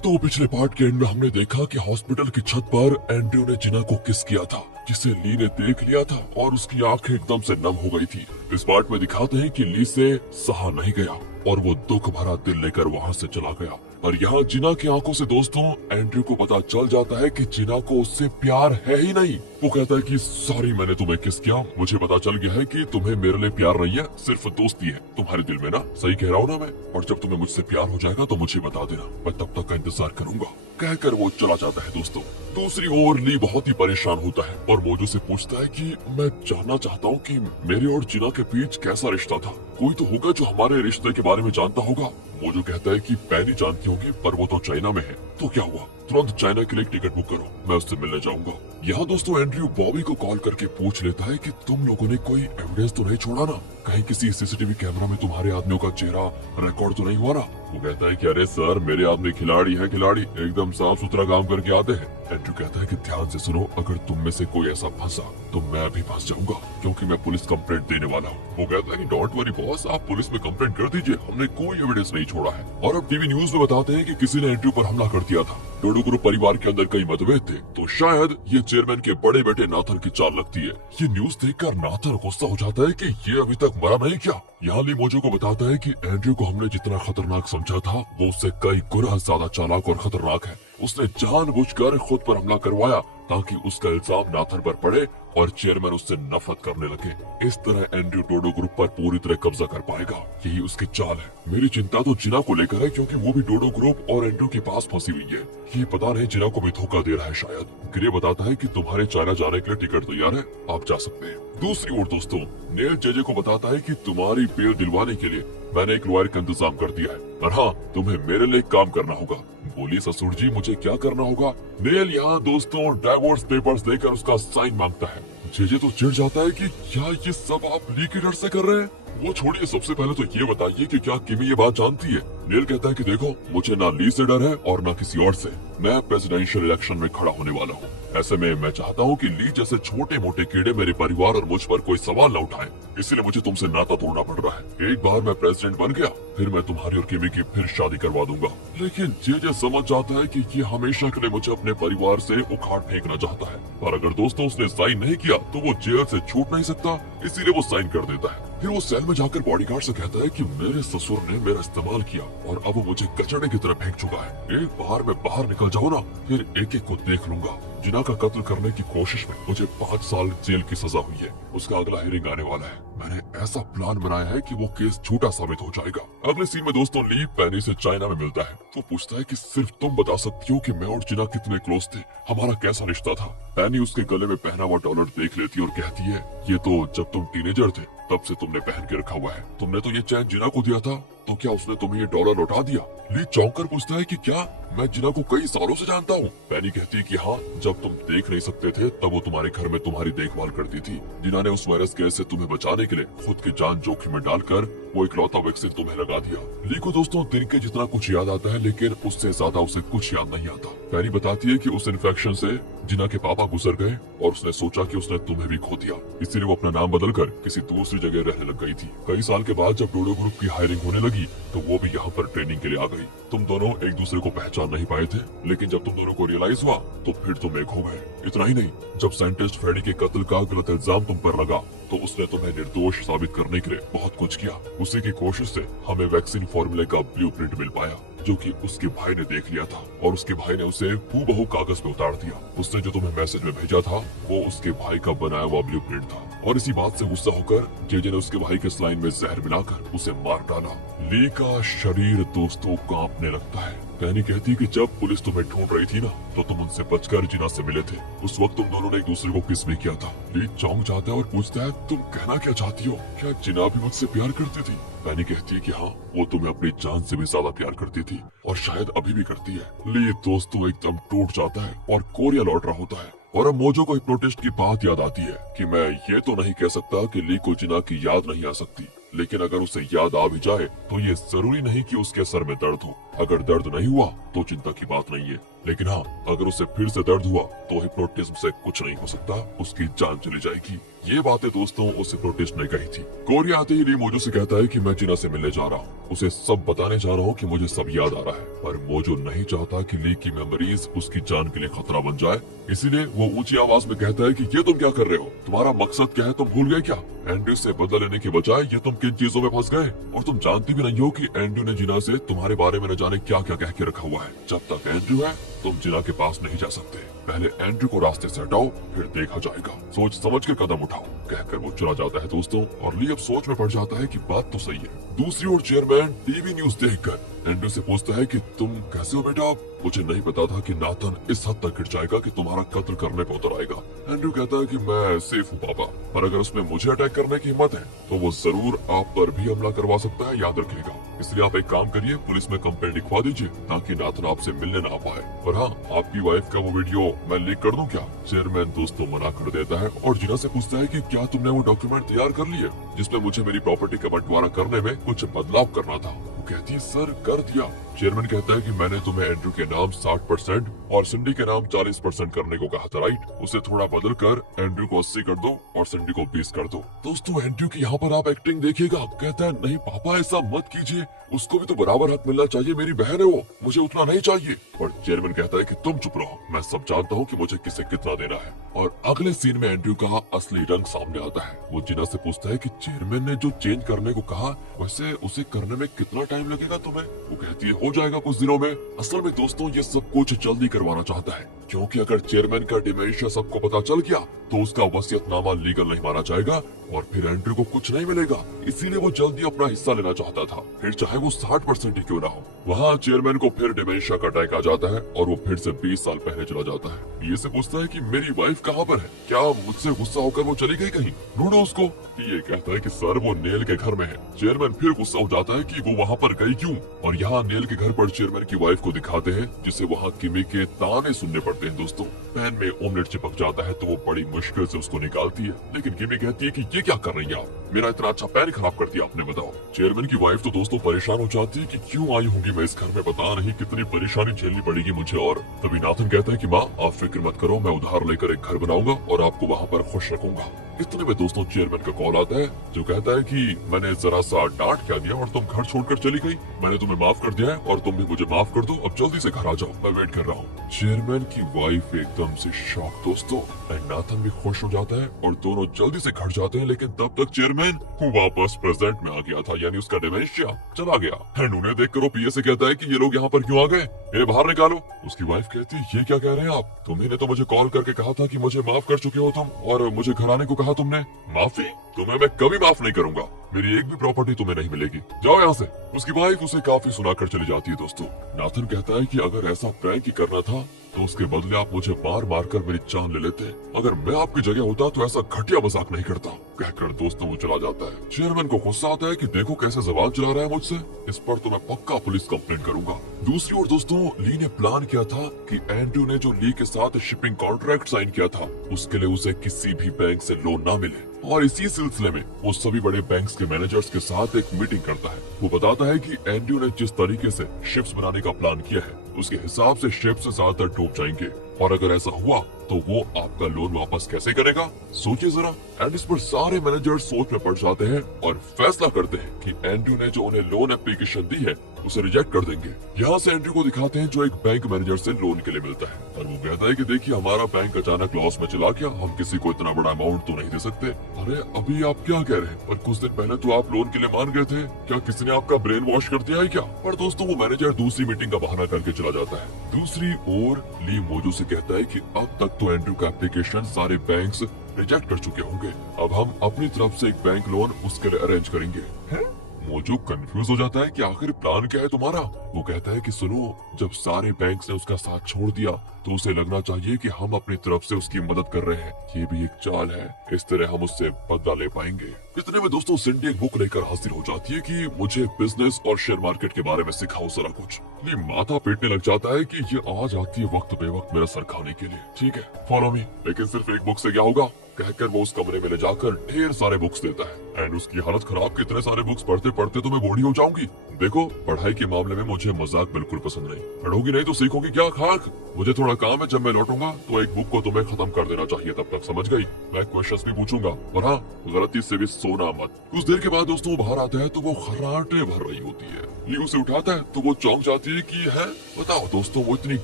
तो पिछले पार्ट के एंड में हमने देखा कि हॉस्पिटल की छत पर एंड्रयू ने जिना को किस किया था, जिसे ली ने देख लिया था और उसकी आंखें एकदम से नम हो गई थी। इस पार्ट में दिखाते हैं कि ली से सहा नहीं गया और वो दुख भरा दिल लेकर वहाँ से चला गया। और यहाँ जिना की आंखों से दोस्तों एंड्रयू को पता चल जाता है कि जिना को उससे प्यार है ही नहीं। वो कहता है कि सॉरी मैंने तुम्हें किस किया, मुझे पता चल गया है कि तुम्हें मेरे लिए प्यार नहीं है, सिर्फ दोस्ती है तुम्हारे दिल में ना, सही कह रहा हूँ ना मैं? और जब तुम्हें मुझसे प्यार हो जाएगा तो मुझे बता देना, मैं तब तक का इंतजार करूंगा। कहकर वो चला जाता है दोस्तों। दूसरी ओर ली बहुत ही परेशान होता है और मोजो से पूछता है कि मैं जानना चाहता हूँ कि मेरे और जिना के बीच कैसा रिश्ता था, कोई तो होगा जो हमारे रिश्ते के बारे में जानता होगा। मोजो कहता है कि पैनी जानती होगी पर वो तो चाइना में है। तो क्या हुआ, तुरंत चाइना के लिए टिकट बुक करो, मैं उससे मिलने जाऊंगा। यहाँ दोस्तों एंड्रयू बॉबी को कॉल करके पूछ लेता है कि तुम लोगों ने कोई एविडेंस तो नहीं छोड़ा ना? कहीं किसी CCTV कैमरा में तुम्हारे आदमियों का चेहरा रिकॉर्ड तो नहीं हुआ ना? वो कहता है कि अरे सर मेरे आदमी खिलाड़ी है, खिलाड़ी एकदम साफ सुथरा काम करके आते हैं। एंड्रयू कहता है कि ध्यान से सुनो, अगर तुम में से कोई ऐसा फंसा तो मैं भी फंस जाऊंगा क्योंकि मैं पुलिस कंप्लेंट देने वाला हूँ। वो कहता है कि डोंट वरी बॉस, आप पुलिस में कंप्लेंट कर दीजिए, हमने कोई एविडेंस नहीं छोड़ा है। और अब टीवी न्यूज में बताते हैं कि किसी ने एंड्रयू पर हमला कर दिया था। डोडो ग्रुप परिवार के अंदर कई मतभेद थे, तो शायद ये चेयरमैन के बड़े बेटे नाथन की चाल लगती है। ये न्यूज देखकर नाथन गुस्सा हो जाता है कि ये अभी तक मरा नहीं क्या? यहाँ ली मोजो को बताता है कि एंड्रयू को हमने जितना खतरनाक समझा था वो उससे कई गुना ज्यादा चालाक और खतरनाक है। उसने जानबूझकर खुद पर हमला करवाया ताकि उसका इल्जाम नाथन पर पड़े और चेयरमैन उससे नफरत करने लगे। इस तरह एंड्रयू डोडो ग्रुप पर पूरी तरह कब्जा कर पाएगा, यही उसकी चाल है। मेरी चिंता तो जिना को लेकर है क्योंकि वो भी डोडो ग्रुप और एंड्रयू के पास फंसी हुई है। ये पता नहीं जिना को भी धोखा दे रहा है शायद। ग्रे बताता है कि तुम्हारे चाइना जाने के लिए टिकट तैयार है, आप जा सकते हैं। दूसरी ओर दोस्तों नेल जेजे को बताता है कि तुम्हारी बेल दिलवाने के लिए मैंने एक लॉयर का इंतजाम कर दिया है और हाँ तुम्हें मेरे लिए काम करना होगा। बोली ससुर जी मुझे क्या करना होगा? नेल यहाँ दोस्तों डाइवोर्स पेपर्स देकर उसका साइन मांगता है। जेजे तो चिढ़ जाता है कि क्या ये सब आप ली के डर से कर रहे हैं? वो छोड़िए, सबसे पहले तो ये बताइए कि क्या किमी ये बात जानती है? नेल कहता है कि देखो मुझे ना ली से डर है और ना किसी और से, मैं प्रेसिडेंशियल इलेक्शन में खड़ा होने वाला हूँ ऐसे में मैं चाहता हूँ कि ली जैसे छोटे मोटे कीड़े मेरे परिवार और मुझ पर कोई सवाल न उठाएं। इसीलिए मुझे तुमसे नाता तोड़ना पड़ रहा है। एक बार मैं प्रेसिडेंट बन गया, फिर मैं तुम्हारी और किमी की फिर शादी करवा दूंगा। लेकिन जे समझ जाता है कि ये हमेशा के लिए मुझे अपने परिवार से उखाड़ फेंकना चाहता है, और अगर दोस्तों उसने साइन नहीं किया तो वो जेल से छूट नहीं सकता, इसीलिए वो साइन कर देता है। फिर वो सेल में जाकर बॉडीगार्ड से कहता है कि मेरे ससुर ने मेरा इस्तेमाल किया और अब वो मुझे कचड़े की तरह फेंक चुका है। एक बार मैं बाहर निकल जाऊँ ना, फिर एक एक को देख लूंगा। जिना का कत्ल करने की कोशिश में मुझे 5 साल जेल की सजा हुई है। उसका अगला हियरिंग आने वाला है। मैंने ऐसा प्लान बनाया है कि वो केस झूठा साबित हो जाएगा। अगले सीन में दोस्तों ली पैनी से चाइना में मिलता है। तो पूछता है कि सिर्फ तुम बता सकती हो कि मैं और जिना कितने क्लोज थे, हमारा कैसा रिश्ता था। पैनी उसके गले में पहना हुआ डॉलर देख लेती है और कहती है, ये तो जब तुम टीनेजर थे तब से तुमने पहन के रखा हुआ है। तुमने तो ये चैन जिना को दिया था, तो क्या उसने तुम्हें ये डॉलर लौटा दिया? ली चौंक कर पूछता है कि क्या मैं जिना को कई सालों से जानता हूँ। पैनी कहती है कि हाँ, जब तुम देख नहीं सकते थे तब वो तुम्हारे घर में तुम्हारी देखभाल करती थी। जिना ने उस वायरस गैस से तुम्हें बचाने के लिए खुद की जान जोखिम में डालकर वो इकलौता वैक्सीन तुम्हें लगा दिया। ली को दोस्तों दिन के जितना कुछ याद आता है, लेकिन उससे ज्यादा उसे कुछ याद नहीं आता। पैनी बताती है कि उस इन्फेक्शन से जिना के पापा गुजर गए और उसने सोचा कि उसने तुम्हें भी खो दिया, इसीलिए वो अपना नाम बदलकर किसी दूसरी जगह रहने लग गई थी। कई साल के बाद जब डोडो ग्रुप की हायरिंग होने लगी तो वो भी यहाँ पर ट्रेनिंग के लिए आ गई। तुम दोनों एक दूसरे को पहचान नहीं पाए थे, लेकिन जब तुम दोनों को रियलाइज हुआ तो फिर तुम एक हो गए। इतना ही नहीं, जब साइंटिस्ट फ्रेडी के कत्ल का गलत इल्जाम तुम पर लगा तो उसने तुम्हें निर्दोष साबित करने के लिए बहुत कुछ किया। उसी की कोशिश से हमें वैक्सीन फॉर्मूले का ब्लूप्रिंट मिल पाया, जो कि उसके भाई ने देख लिया था और उसके भाई ने उसे हूबहू कागज पे उतार दिया। उसने जो तुम्हें मैसेज में भेजा था वो उसके भाई का बनाया हुआ ब्लूप्रिंट था, और इसी बात से गुस्सा होकर जेजे ने उसके भाई के स्लाइन में जहर मिलाकर उसे मार डाला। ली का शरीर दोस्तों कांपने लगता है। पैनी कहती कि जब पुलिस तुम्हें ढूंढ रही थी ना, तो तुम उनसे बचकर जिना से मिले थे। उस वक्त तुम दोनों ने एक दूसरे को किस भी किया था। ली चौंक जाता है और पूछता है, तुम कहना क्या चाहती हो? क्या जिना भी मुझसे प्यार करती थी? पैनी कहती है कि हाँ, वो तुम्हें अपनी जान से भी ज्यादा प्यार करती थी और शायद अभी भी करती है। ली दोस्तों एकदम टूट जाता है और कोरिया लौट रहा होता है, और अब मोजो को हिप्नोटिस्ट की बात याद आती है कि मैं ये तो नहीं कह सकता कि ली को जिना की याद नहीं आ सकती, लेकिन अगर उसे याद आ भी जाए तो ये जरूरी नहीं कि उसके सर में दर्द हो। अगर दर्द नहीं हुआ तो चिंता की बात नहीं है, लेकिन हाँ, अगर उसे फिर से दर्द हुआ तो हिप्नोटिज्म से कुछ नहीं हो सकता, उसकी जान चली जाएगी। ये बातें दोस्तों उस हिप्नोटिस्ट ने कही थी। कोरिया आते ही ली मोजो से कहता है कि मैं जिना से मिलने जा रहा हूँ, उसे सब बताने जा रहा हूँ कि मुझे सब याद आ रहा है। पर मोजो नहीं चाहता कि ली की मेमोरीज उसकी जान के लिए खतरा बन जाए, इसीलिए वो ऊंची आवाज में कहता है कि ये तुम क्या कर रहे हो? तुम्हारा मकसद क्या है? तुम भूल गए क्या? एंड्रयू से बदला लेने के बजाय ये तुम किन चीजों में फंस गए? और तुम जानती भी नहीं हो कि एंड्रयू ने जिना से तुम्हारे बारे में न जाने क्या क्या कह के रखा हुआ है। जब तक एंड्रयू है तुम जिना के पास नहीं जा सकते। पहले एंड्रयू को रास्ते से हटाओ, फिर देखा जाएगा। सोच समझ के कदम उठाओ, कहकर वो चला जाता है दोस्तों। और ली अब सोच में पड़ जाता है कि बात तो सही है। दूसरी ओर चेयरमैन टीवी न्यूज देखकर एंड्रयू से पूछता है कि तुम कैसे हो बेटा? मुझे नहीं पता था कि नाथन इस हद तक गिर जाएगा कि तुम्हारा कत्ल करने पर उतर आएगा। एंड्रयू कहता है कि मैं सेफ हूँ पापा, पर अगर उसमें मुझे अटैक करने की हिम्मत है तो वो जरूर आप पर भी हमला करवा सकता है, याद रखिएगा। इसलिए आप एक काम करिए, पुलिस में कंप्लेंट लिखवा दीजिए ताकि नाथन आपसे मिलने ना पाए। पर हाँ, आपकी वाइफ का वो वीडियो मैं लीक कर दूं क्या? चेयरमैन दोस्तों मना कर देता है और जिना से पूछता है कि क्या तुमने वो डॉक्यूमेंट तैयार कर लिए जिसमें मुझे मेरी प्रॉपर्टी का बंटवारा करने में कुछ बदलाव करना था? वो कहती है सर कर दिया। चेयरमैन कहता है कि मैंने तुम्हें एंड्रयू के नाम 60% और सिंडी के नाम 40% करने को कहा था, राइट? उसे थोड़ा बदल कर एंड्रयू को 80 कर दो और सिंडी को 20 कर दो। दोस्तों एंड्रयू की यहाँ पर आप एक्टिंग देखिएगा। कहता है नहीं पापा ऐसा मत कीजिए, उसको भी तो बराबर हक मिलना चाहिए, मेरी बहन है वो, मुझे उतना नहीं चाहिए। पर चेयरमैन कहता है कि तुम चुप रहो, मैं सब जानता हूँ कि मुझे किसे कितना देना है। और अगले सीन में एंड्रयू का असली रंग सामने आता है। वो जिना से पूछता है कि चेयरमैन ने जो चेंज करने को कहा वैसे उसे करने में कितना टाइम लगेगा तुम्हें? वो कहती है हो जाएगा कुछ दिनों में। असल में दोस्तों ये सब कुछ जल्दी करवाना चाहता है, क्योंकि अगर चेयरमैन का डिमेंशिया सबको पता चल गया तो उसका वसीयतनामा लीगल नहीं माना जाएगा और फिर एंड्रयू को कुछ नहीं मिलेगा। इसीलिए वो जल्दी अपना हिस्सा लेना चाहता था, फिर चाहे वो 60% ही क्यों ना हो। वहाँ चेयरमैन को फिर डिमेंशिया का अटैक आ जाता है और वो फिर से 20 साल पहले चला जाता है। ये से पूछता है कि मेरी वाइफ कहाँ पर है? क्या मुझसे गुस्सा होकर वो चली गई कहीं? ढूंढो उसको। ये कहता है कि सर वो नेल के घर में है। चेयरमैन फिर गुस्सा हो जाता है कि वो वहाँ पर गई क्यों, और यहाँ नेल के घर पर चेयरमैन की वाइफ को दिखाते हैं जिसे वहाँ किमी के ताने सुनने पड़ते लगते हैं दोस्तों। पैन में ऑमलेट चिपक जाता है तो वो बड़ी मुश्किल से उसको निकालती है, लेकिन किमी कहती है कि ये क्या कर रही है आप, मेरा इतना अच्छा पैन खराब कर दिया आपने, बताओ। चेयरमैन की वाइफ तो दोस्तों परेशान हो जाती है कि क्यों आई होंगी मैं इस घर में, बता नहीं कितनी परेशानी झेलनी पड़ेगी मुझे। और तभी नाथन कहता है कि माँ आप फिक्र मत करो, मैं उधार लेकर एक घर बनाऊंगा और आपको वहाँ पर खुश रखूंगा। इतने में दोस्तों चेयरमैन का कॉल आता है जो कहता है कि मैंने जरा सा डांट क्या दिया और तुम घर छोड़कर चली गई, मैंने तुम्हें माफ कर दिया है और तुम भी मुझे माफ कर दो, अब जल्दी से घर आ जाओ, मैं वेट कर रहा हूँ। चेयरमैन की वाइफ एकदम से शॉक दोस्तों, नाथन भी खुश हो जाता है और दोनों जल्दी से घर जाते हैं। लेकिन तब तक चेयरमैन वापस प्रेजेंट में आ गया था, यानी उसका डिमेंशिया चला गया। एंड उन्हें देखकर वो पीए से कहता है कि ये लोग यहाँ पर क्यों आ गए, इन्हें बाहर निकालो। उसकी वाइफ कहती है ये क्या कह रहे हैं आप, तुम्हें तो मुझे कॉल करके कहा था कि मुझे माफ कर चुके हो तुम, और मुझे घर आने को कहा तुमने। माफी? तुम्हें मैं कभी माफ नहीं करूंगा, मेरी एक भी प्रॉपर्टी तुम्हें नहीं मिलेगी, जाओ यहाँ से। उसकी वाइफ उसे काफी सुनाकर चली जाती है दोस्तों। नाथन कहता है कि अगर ऐसा प्रैंक ही करना था तो उसके बदले आप मुझे मार मार कर मेरी जान ले लेते, अगर मैं आपकी जगह होता तो ऐसा घटिया मजाक नहीं करता, कहकर दोस्तों वो चला जाता है। चेयरमैन को गुस्सा आता है कि देखो कैसे जबान चला रहा है मुझसे, इस पर तो मैं पक्का पुलिस कंप्लेंट करूंगा। दूसरी ओर दोस्तों ली ने प्लान किया था कि एंड्रयू ने जो ली के साथ शिपिंग कॉन्ट्रैक्ट साइन किया था उसके लिए उसे किसी भी बैंक से लोन ना मिले, और इसी सिलसिले में वो सभी बड़े बैंक्स के मैनेजर्स के साथ एक मीटिंग करता है। वो बताता है कि एंड्रयू ने जिस तरीके से शिप्स बनाने का प्लान किया है उसके हिसाब से शिप्स ज्यादातर डूब जाएंगे, और अगर ऐसा हुआ तो वो आपका लोन वापस कैसे करेगा, सोचिए जरा। एंड इस पर सारे मैनेजर्स सोच में पड़ जाते हैं और फैसला करते हैं कि एंड्रयू ने जो उन्हें लोन एप्लीकेशन दी है उसे रिजेक्ट कर देंगे। यहाँ से एंड्रयू को दिखाते हैं जो एक बैंक मैनेजर से लोन के लिए मिलता है, और वो कहता है कि देखिए हमारा बैंक अचानक लॉस में चला गया, हम किसी को इतना बड़ा अमाउंट तो नहीं दे सकते। अरे अभी आप क्या कह रहे हैं, पर कुछ दिन पहले तो आप लोन के लिए मान गए थे, क्या किसी ने आपका ब्रेन वॉश कर दिया है क्या। पर दोस्तों वो मैनेजर दूसरी मीटिंग का बहाना करके चला जाता है। दूसरी ओर ली मोजू से कहता है कि अब तक तो एंड्रयू का एप्लीकेशन सारे बैंक्स रिजेक्ट कर चुके होंगे, अब हम अपनी तरफ से एक बैंक लोन उसके लिए अरेंज करेंगे। मोजू कंफ्यूज हो जाता है कि आखिर प्लान क्या है तुम्हारा। वो कहता है कि सुनो, जब सारे बैंक्स ने उसका साथ छोड़ दिया तो उसे लगना चाहिए कि हम अपनी तरफ से उसकी मदद कर रहे हैं, ये भी एक चाल है, इस तरह हम उससे बदला ले पाएंगे। इतने में दोस्तों सिंडी एक बुक लेकर हाजिर हो जाती है कि मुझे बिजनेस और शेयर मार्केट के बारे में सिखाओ जरा कुछ। ये माथा पीटने लग जाता है कि ये आ जाती है वक्त बेवक्त मेरा सर खाने के लिए। ठीक है फॉलो मी, लेकिन सिर्फ एक बुक से क्या होगा, कहकर वो उस कमरे में ले जाकर ढेर सारे बुक्स देता है। एंड उसकी हालत खराब कि इतने सारे बुक्स पढ़ते पढ़ते तो मैं बूढ़ी हो जाऊंगी। देखो पढ़ाई के मामले में मुझे मजाक बिल्कुल पसंद नहीं, पढ़ोगी नहीं तो सीखोगी क्या खाक। मुझे थोड़ा काम है, जब मैं लौटूंगा तो एक बुक को तुम्हें खत्म कर देना चाहिए, तब तक समझ गई। मैं क्वेश्चंस भी पूछूंगा, और हाँ गलती से भी सोना मत। कुछ देर के बाद दोस्तों बाहर आता है तो वो खर्राटे भर रही होती है। ली उसे उठाता है तो वो चौंक जाती है कि है। बताओ दोस्तों वो इतनी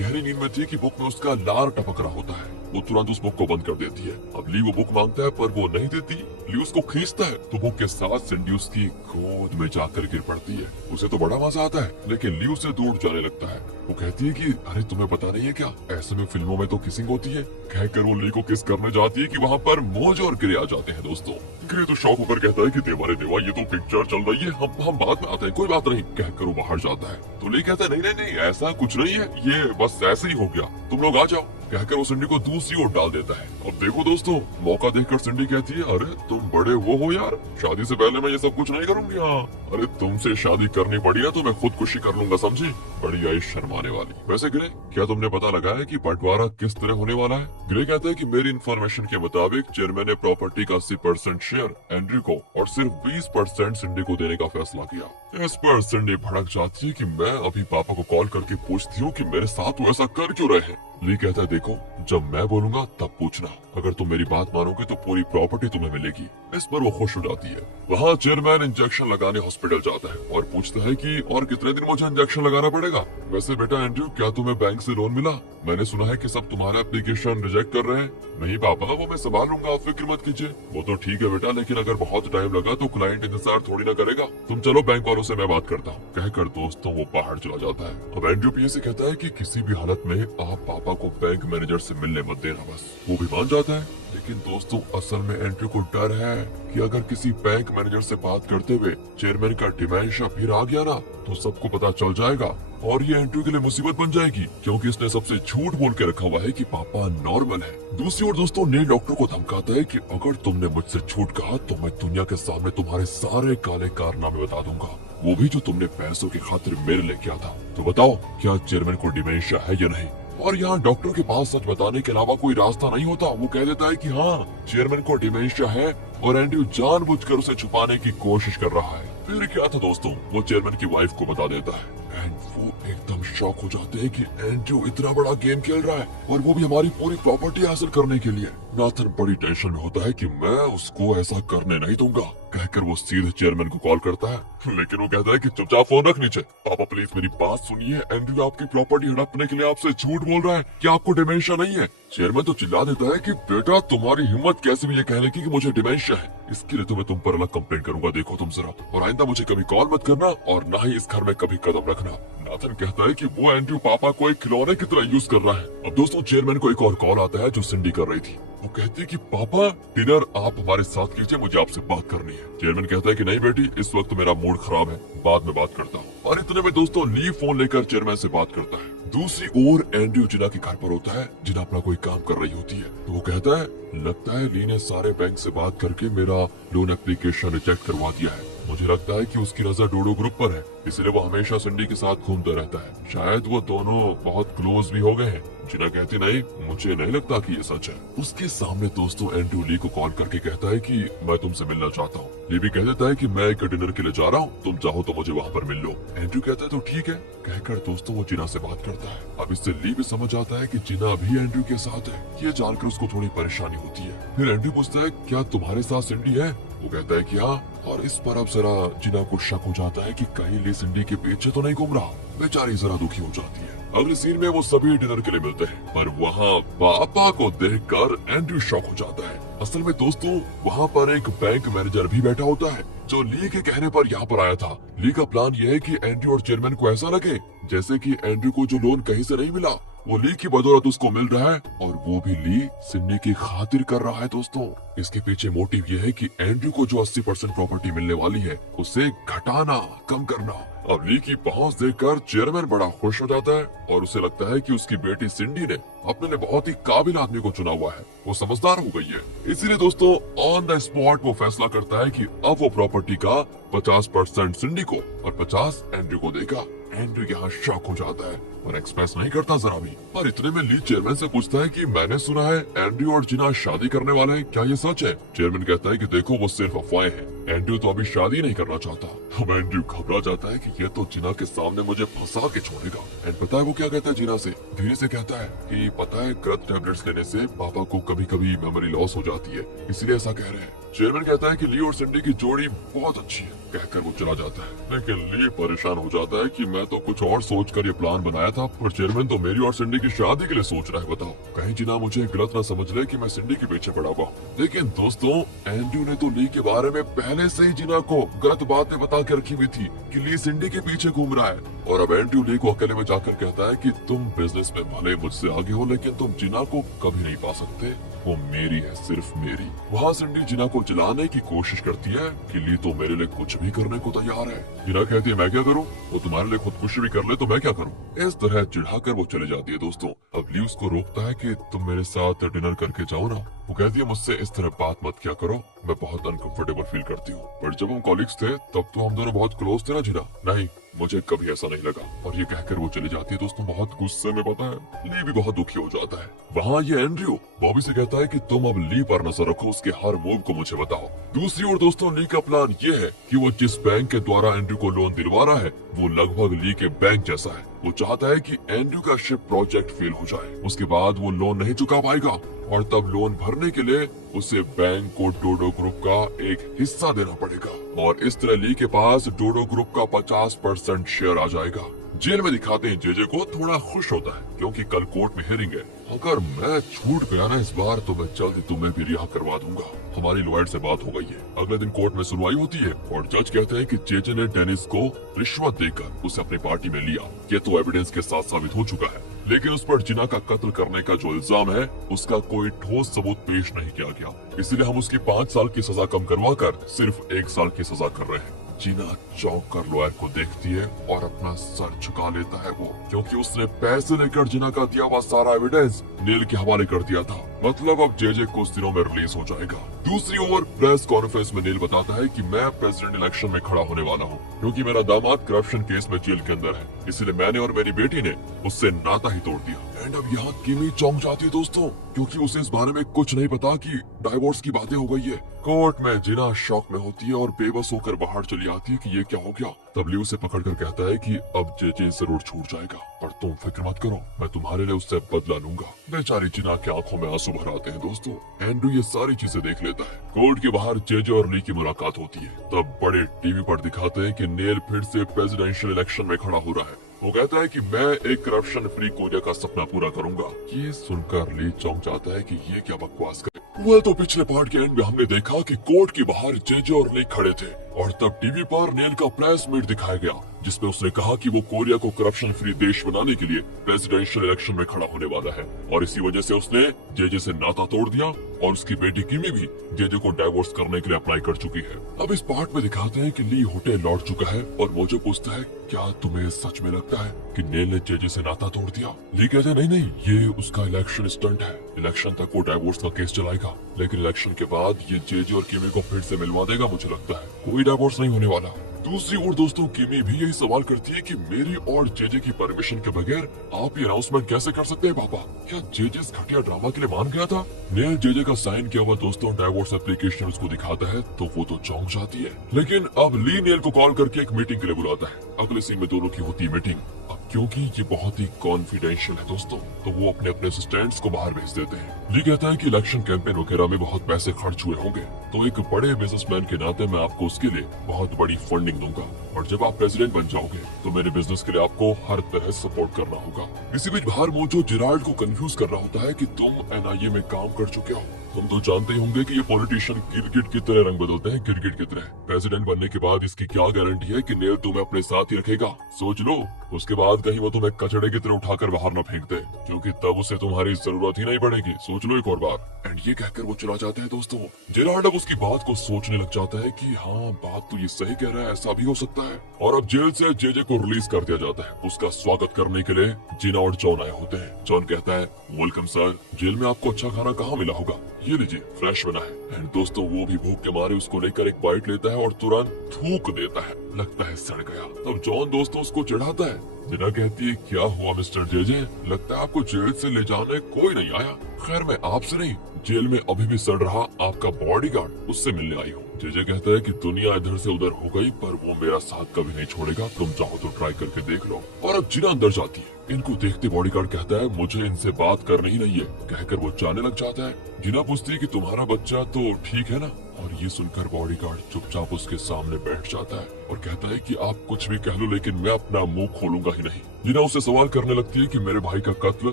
गहरी नींद में थी कि बुक में उसका लार टपक रहा होता है। वो तुरंत उस बुक को बंद कर देती है। अब ली वो बुक मांगता है पर वो नहीं देती। ली उसको खींचता है तो बुक के साथ सिंडी उसकी गोद में जाकर गिर पड़ती है। उसे तो बड़ा मजा आता है, लेकिन ली उसे दूर जाने लगता है। वो कहती है कि अरे तुम्हें पता नहीं है क्या, ऐसे में फिल्मों में तो किसिंग होती है। कहकर वो ली को किस करने जाती है कि वहाँ पर मोज और ग्रे आ जाते हैं दोस्तों। ग्रे तो शौक होकर कहता है कि देवारे देवा ये तो पिक्चर चल रही है, हम बाद में आते हैं, कोई बात नहीं, कहकर वो बाहर जाता है। तो ली कहता है नहीं नहीं नहीं ऐसा कुछ नहीं है, ये बस ऐसे ही हो गया, तुम लोग आ जाओ, कहकर वो सिंडी को दूसरी ओर डाल देता है। अब देखो दोस्तों मौका देखकर सिंडी कहती है अरे तुम बड़े वो हो यार, शादी से पहले मैं ये सब कुछ नहीं करूंगी। हाँ अरे तुमसे शादी करनी पड़ी है तो मैं खुदकुशी कर लूंगा, समझी, बड़ी आई शर्माने वाली। वैसे ग्रे क्या तुमने पता लगाया कि बंटवारा किस तरह होने वाला है। ग्रे कहता है कि मेरी इन्फॉर्मेशन के मुताबिक चेयरमैन ने प्रॉपर्टी का 80% शेयर एंड्रयू को और सिर्फ 20% सिंडी को देने का फैसला किया। इस पर सिंडी भड़क जाती है कि मैं अभी पापा को कॉल करके पूछती हूँ कि मेरे साथ वो ऐसा कर क्यों रहे हैं। ली कहता है देखो जब मैं बोलूंगा तब पूछना, अगर तुम मेरी बात मानोगे तो पूरी प्रॉपर्टी तुम्हें मिलेगी। इस पर वो खुश हो जाती है। वहाँ चेयरमैन इंजेक्शन लगाने हॉस्पिटल जाता है और पूछता है कि और कितने दिन मुझे इंजेक्शन लगाना पड़ेगा। वैसे बेटा एंड्रयू क्या तुम्हें बैंक से लोन मिला, मैंने सुना है कि सब तुम्हारा एप्लीकेशन रिजेक्ट कर रहे हैं। नहीं पापा वो मैं संभाल लूंगा, आप फिक्र मत कीजिए। वो तो ठीक है बेटा, लेकिन अगर बहुत टाइम लगा तो क्लाइंट इंतजार थोड़ी ना करेगा, तुम चलो बैंक वालों से मैं बात करता हूँ, कहकर दोस्तों वो बाहर चला जाता है। अब एंड्रयू पीए से कहता है कि किसी भी हालत में आप पापा को बैंक मैनेजर से मिलने मत देना, बस। वो भी मान जाता है। लेकिन दोस्तों असल में एंड्रयू को डर है कि अगर किसी बैंक मैनेजर से बात करते हुए चेयरमैन का डिमेंशिया फिर आ गया ना तो सबको पता चल जाएगा और ये एंड्रयू के लिए मुसीबत बन जाएगी, क्योंकि इसने सबसे झूठ बोल के रखा हुआ है कि पापा नॉर्मल है। दूसरी ओर दोस्तों नील डॉक्टर को धमकाता है कि अगर तुमने मुझसे झूठ कहा तो मैं दुनिया के सामने तुम्हारे सारे काले कारनामे बता दूंगा, वो भी जो तुमने पैसों की खातिर मेरे लिए किया था। तो बताओ क्या चेयरमैन को डिमेंशिया है या नहीं। और यहाँ डॉक्टर के पास सच बताने के अलावा कोई रास्ता नहीं होता। वो कह देता है कि हाँ, चेयरमैन को डिमेंशिया है और एंड्रयू जानबूझकर उसे छुपाने की कोशिश कर रहा है। फिर क्या था दोस्तों, वो चेयरमैन की वाइफ को बता देता है एंड वो एकदम शॉक हो जाते हैं कि एंड्रयू इतना बड़ा गेम खेल रहा है और वो भी हमारी पूरी प्रॉपर्टी हासिल करने के लिए। नाथन बड़ी टेंशन में होता है कि मैं उसको ऐसा करने नहीं दूंगा। कहकर वो सीधे चेयरमैन को कॉल करता है, लेकिन वो कहता है कि चुपचाप फोन रख नीचे। पापा प्लीज मेरी बात सुनिए, एंड्रयू आपकी प्रॉपर्टी हड़पने के लिए आपसे झूठ बोल रहा है कि आपको डिमेंशिया नहीं है। चेयरमैन तो चिल्ला देता है कि बेटा तुम्हारी हिम्मत कैसे भी ये कहने की कि मुझे डिमेंशिया है, इसके लिए तो मैं तुम पर अलग कंप्लेंट करूंगा। देखो तुम जरा, और आइंदा मुझे कभी कॉल मत करना और ना ही इस घर में कभी कदम रखना। नाथन कहता है कि वो एंड्रयू पापा को एक खिलौने की तरह यूज कर रहा है। अब दोस्तों चेयरमैन को एक और कॉल आता है जो सिंडी कर रही थी। वो कहती है कि पापा डिनर आप हमारे साथ कीजिए, मुझे आपसे बात करनी है। चेयरमैन कहता है कि नहीं बेटी, इस वक्त मेरा मूड खराब है, बाद में बात करता हूँ। और इतने में दोस्तों ली फोन लेकर चेयरमैन से बात करता है। दूसरी ओर एंड्रयू जिना के घर पर होता है। जिना अपना कोई काम कर रही होती है तो वो कहता है, लगता है ली ने सारे बैंक से बात करके मेरा लोन एप्लीकेशन रिजेक्ट करवा दिया है। मुझे लगता है कि उसकी नजर डोडो ग्रुप पर है, इसलिए वो हमेशा सिंडी के साथ घूमता रहता है। शायद वो दोनों बहुत क्लोज भी हो गए हैं। जिना कहती नहीं, मुझे नहीं लगता कि ये सच है। उसके सामने दोस्तों एंड्रयू ली को कॉल करके कहता है कि मैं तुमसे मिलना चाहता हूँ। ली भी कह देता है कि मैं एक डिनर के लिए जा रहा हूँ, तुम चाहो तो मुझे वहाँ पर मिल लो। एंड्रयू कहता है तो ठीक है, कहकर दोस्तों वो जिना से बात करता है। अब इससे ली भी समझ आता है कि जिना भी एंड्रयू के साथ है। ये जानकर उसको थोड़ी परेशानी होती है। फिर एंड्रयू पूछता है, क्या तुम्हारे साथ सिंडी है? वो कहता है कि हाँ, और इस पर अब जरा जिना को शक हो जाता है कि कहीं ली सिंडी के पीछे तो नहीं घूम रहा। बेचारी जरा दुखी हो जाती है। अगले सीन में वो सभी डिनर के लिए मिलते हैं, पर वहाँ पापा को देखकर एंड्रयू शॉक हो जाता है। असल में दोस्तों वहाँ पर एक बैंक मैनेजर भी बैठा होता है जो ली के कहने पर यहाँ पर आया था। ली का प्लान यह है कि एंड्रयू और चेयरमैन को ऐसा लगे जैसे कि एंड्रयू को जो लोन कहीं से नहीं मिला वो ली की बदौलत उसको मिल रहा है, और वो भी ली सिंडी की खातिर कर रहा है। दोस्तों इसके पीछे मोटिव ये है कि एंड्रयू को जो 80% प्रॉपर्टी मिलने वाली है उसे घटाना, कम करना। अब ली की पहुंच देखकर चेयरमैन बड़ा खुश हो जाता है और उसे लगता है कि उसकी बेटी सिंडी ने अपने लिए बहुत ही काबिल आदमी को चुना हुआ है। वो समझदार हो गई है। इसीलिए दोस्तों ऑन द स्पॉट वो फैसला करता है कि अब वो प्रॉपर्टी का 50% सिंडी को और 50 एंड्रयू को देगा। एंड्रयू यहाँ शॉक हो जाता है और एक्सप्रेस नहीं करता जरा भी। और इतने में ली चेयरमैन से पूछता है कि मैंने सुना है एंड्रयू और जिना शादी करने वाले हैं, क्या ये सच है? चेयरमैन कहता है कि देखो वो सिर्फ अफवाहें हैं, एंड्रयू तो अभी शादी नहीं करना चाहता। अब एंड्रयू घबरा जाता है कि ये तो जिना के सामने मुझे फंसा के छोड़ेगा। एंड पता है वो क्या कहता है जिना से? धीरे से कहता है कि पता है गलत टैबलेट्स लेने से पापा को कभी कभी मेमोरी लॉस हो जाती है, इसलिए ऐसा कह रहे हैं। चेयरमैन कहता है कि ली और सिंडी की जोड़ी बहुत अच्छी है, कहकर वो चला जाता है। लेकिन ली परेशान हो जाता है कि मैं तो कुछ और सोचकर ये प्लान बनाया था, पर चेयरमैन तो मेरी और सिंडी की शादी के लिए सोच रहा है। बताओ कहीं जिना मुझे गलत ना समझ ले कि मैं सिंडी के पीछे पड़ा हुआ। लेकिन दोस्तों एंड्रयू ने तो ली के बारे में पहले से ही जिना को गलत बातें बता के रखी हुई थी कि ली सिंडी के पीछे घूम रहा है। और अब एंड्रयू ली को अकेले में जाकर कहता है कि तुम बिजनेस में भले मुझसे आगे हो, लेकिन तुम जिना को कभी नहीं पा सकते, वो मेरी है, सिर्फ मेरी। वहाँ सिंडी जिना को जलाने की कोशिश करती है कि ली तो मेरे लिए कुछ भी करने को तैयार है। जिना कहती है मैं क्या करूँ, वो तुम्हारे लिए खुदकुशी भी कर ले तो मैं क्या करूँ। इस तरह चिढ़ाकर वो चले जाती है। दोस्तों अब ली उसको रोकता है कि तुम मेरे साथ डिनर करके जाओ ना। वो कहती है मुझसे इस तरह बात मत क्या करो, मैं बहुत अनकंफर्टेबल फील करती हूँ। पर जब हम कॉलीग्स थे तब तो हम दोनों बहुत क्लोज थे ना जिना। नहीं, मुझे कभी ऐसा नहीं लगा। और ये कहकर वो चली जाती है। दोस्तों बहुत गुस्से में, पता है ली भी बहुत दुखी हो जाता है। वहाँ ये एंड्रयू बॉबी से कहता है कि तुम अब ली पर नजर रखो, उसके हर मूव को मुझे बताओ। दूसरी ओर दोस्तों ली का प्लान ये है कि वो जिस बैंक के द्वारा एंड्रयू को लोन दिलवा रहा है वो लगभग ली के बैंक जैसा है। वो चाहता है कि एंड्रयू का शिप प्रोजेक्ट फेल हो जाए, उसके बाद वो लोन नहीं चुका पाएगा और तब लोन भरने के लिए उसे बैंक को डोडो ग्रुप का एक हिस्सा देना पड़ेगा। और इस तरह ली के पास डोडो ग्रुप का 50% शेयर आ जाएगा। जेल में दिखाते हैं जेजे को थोड़ा खुश होता है क्योंकि कल कोर्ट में हियरिंग है। अगर मैं छूट गया ना इस बार तो मैं जल्दी तुम्हें भी रिहा करवा दूंगा। हमारी लॉयर से बात हो गई है। अगले दिन कोर्ट में सुनवाई होती है और जज कहते हैं कि जेजे ने डेनिस को रिश्वत देकर उसे अपनी पार्टी में लिया। ये तो एविडेंस के साथ साबित हो चुका है, लेकिन उस पर जिना का कत्ल करने का जो इल्जाम है उसका कोई ठोस सबूत पेश नहीं किया गया। इसलिए हम उसकी 5 साल की सजा कम करवा कर सिर्फ 1 साल की सजा कर रहे हैं। जिना चौंक कर लॉयर को देखती है और अपना सर झुका लेता है वो, क्योंकि उसने पैसे लेकर जिना का दिया हुआ सारा एविडेंस नील के हवाले कर दिया था। मतलब अब जेजे कुछ दिनों में रिलीज हो जाएगा। दूसरी ओर प्रेस कॉन्फ्रेंस में नील बताता है कि मैं प्रेसिडेंट इलेक्शन में खड़ा होने वाला हूँ क्योंकि मेरा दामाद करप्शन केस में जेल के अंदर है, इसलिए मैंने और मेरी बेटी ने उससे नाता ही तोड़ दिया। एंड अब यहाँ किमी चौंक जाती है दोस्तों, क्योंकि उसे इस बारे में कुछ नहीं पता कि डाइवोर्स की बातें हो गई है। कोर्ट में जिना शॉक में होती है और बेबस होकर बाहर चली आती है कि ये क्या हो गया। तब ली उसे पकड़कर कहता है कि अब जेजे जरूर छूट जाएगा, पर तुम फिक्र मत करो, मैं तुम्हारे लिए उससे बदला लूंगा। बेचारी जिना के आंखों में आंसू भर आते हैं दोस्तों। एंड्रू ये सारी चीजें देख लेता है। कोर्ट के बाहर जेजे और ली की मुलाकात होती है। तब बड़े टीवी पर दिखाते हैं कि नेल फिर से प्रेसिडेंशियल इलेक्शन में खड़ा हो रहा है। वो कहता है कि मैं एक करप्शन फ्री कोरिया का सपना पूरा करूंगा। ये सुनकर ली चौंक जाता है कि ये क्या बकवास करे। वह तो पिछले पार्ट के एंड में हमने देखा कि कोर्ट के बाहर जेजे और ली खड़े थे और तब टीवी पर नेल का प्रेस मीट दिखाया गया जिसमें उसने कहा कि वो कोरिया को करप्शन फ्री देश बनाने के लिए प्रेसिडेंशियल इलेक्शन में खड़ा होने वाला है और इसी वजह से उसने जेजे से नाता तोड़ दिया और उसकी बेटी किमी भी जेजे को डाइवोर्स करने के लिए अप्लाई कर चुकी है। अब इस पार्ट में दिखाते हैं कि ली होटल लौट चुका है और मोजो पूछता है क्या तुम्हें सच में लगता है कि नेल ने जेजे से नाता तोड़ दिया। ली कहते नहीं, ये उसका इलेक्शन स्टंट है। इलेक्शन तक वो डाइवोर्स का केस चलाएगा, लेकिन इलेक्शन के बाद ये जेजे और किमी को फिर से मिलवा देगा। मुझे लगता है कोई डाइवोर्स नहीं होने वाला। दूसरी ओर दोस्तों किमी भी यही सवाल करती है कि मेरी और जेजे की परमिशन के बगैर आप ये अनाउंसमेंट कैसे कर सकते हैं पापा? क्या जेजे इस घटिया ड्रामा के लिए मान गया था? नेल जेजे का साइन किया हुआ दोस्तों डाइवोर्स एप्लीकेशन उसको दिखाता है तो वो तो चौंक जाती है। लेकिन अब ली नेल को कॉल करके एक मीटिंग के लिए बुलाता है। अगले सीन में दोनों की होती है मीटिंग। अब क्योंकि ये बहुत ही कॉन्फिडेंशियल है दोस्तों, तो वो अपने अपने असिस्टेंट्स को बाहर भेज देते हैं। ली कहता है कि इलेक्शन कैंपेन वगैरह में बहुत पैसे खर्च हुए होंगे, तो एक बड़े बिजनेसमैन के नाते मैं आपको उसके लिए बहुत बड़ी फंडिंग दूंगा और जब आप प्रेसिडेंट बन जाओगे तो मेरे बिजनेस के लिए आपको हर तरह सपोर्ट करना होगा। इसी बीच बाहर मोजो जेराल्ड को कंफ्यूज कर रहा होता है कि तुम एनआईए में काम कर चुके हो। तुम तो जानते ही होंगे कि ये पॉलिटिशियन क्रिकेट की तरह रंग बदलते हैं, क्रिकेट की तरह। प्रेसिडेंट बनने के बाद इसकी क्या गारंटी है कि नेल तुम्हें अपने साथ ही रखेगा? सोच लो, उसके बाद कहीं वो तुम्हें कचड़े की तरह उठाकर बाहर न फेंक दे, क्योंकि तब उसे तुम्हारी जरूरत ही नहीं पड़ेगी। सोच लो एक और बार। एंड ये कहकर वो चला जाता है दोस्तों। जेराल्ड अब उसकी बात को सोचने लग जाता है कि हाँ, बात तो ये सही कह रहा है, ऐसा भी हो सकता है। और अब जेल से जेजे को रिलीज कर दिया जाता है। उसका स्वागत करने के लिए जिना और जॉन आए होते हैं। जॉन कहता है वेलकम सर, जेल में आपको अच्छा खाना कहाँ मिला होगा, ये लीजिए फ्रेश बना है। एंड दोस्तों वो भी भूख के मारे उसको लेकर एक बाइट लेता है और तुरंत थूक देता है। लगता है सड़ गया। तब जॉन दोस्तों उसको चिढ़ाता है। जिना कहती है क्या हुआ मिस्टर जेजे, लगता है आपको जेल से ले जाने कोई नहीं आया। खैर मैं आपसे नहीं, जेल में अभी भी सड़ रहा आपका बॉडीगार्ड, उससे मिलने आई हूँ। जेजे कहता है कि दुनिया इधर से उधर हो गई पर वो मेरा साथ कभी नहीं छोड़ेगा, तुम चाहो तो ट्राई करके देख लो। और अब जिना अंदर जाती है। इनको देखते बॉडीगार्ड कहता है मुझे इनसे बात करनी ही नहीं है, कहकर वो जाने लग जाता है। जिना पूछती है कि तुम्हारा बच्चा तो ठीक है ना? और ये सुनकर बॉडीगार्ड चुपचाप उसके सामने बैठ जाता है और कहता है कि आप कुछ भी कह लो लेकिन मैं अपना मुंह खोलूंगा ही नहीं। जिना उससे सवाल करने लगती है कि मेरे भाई का कत्ल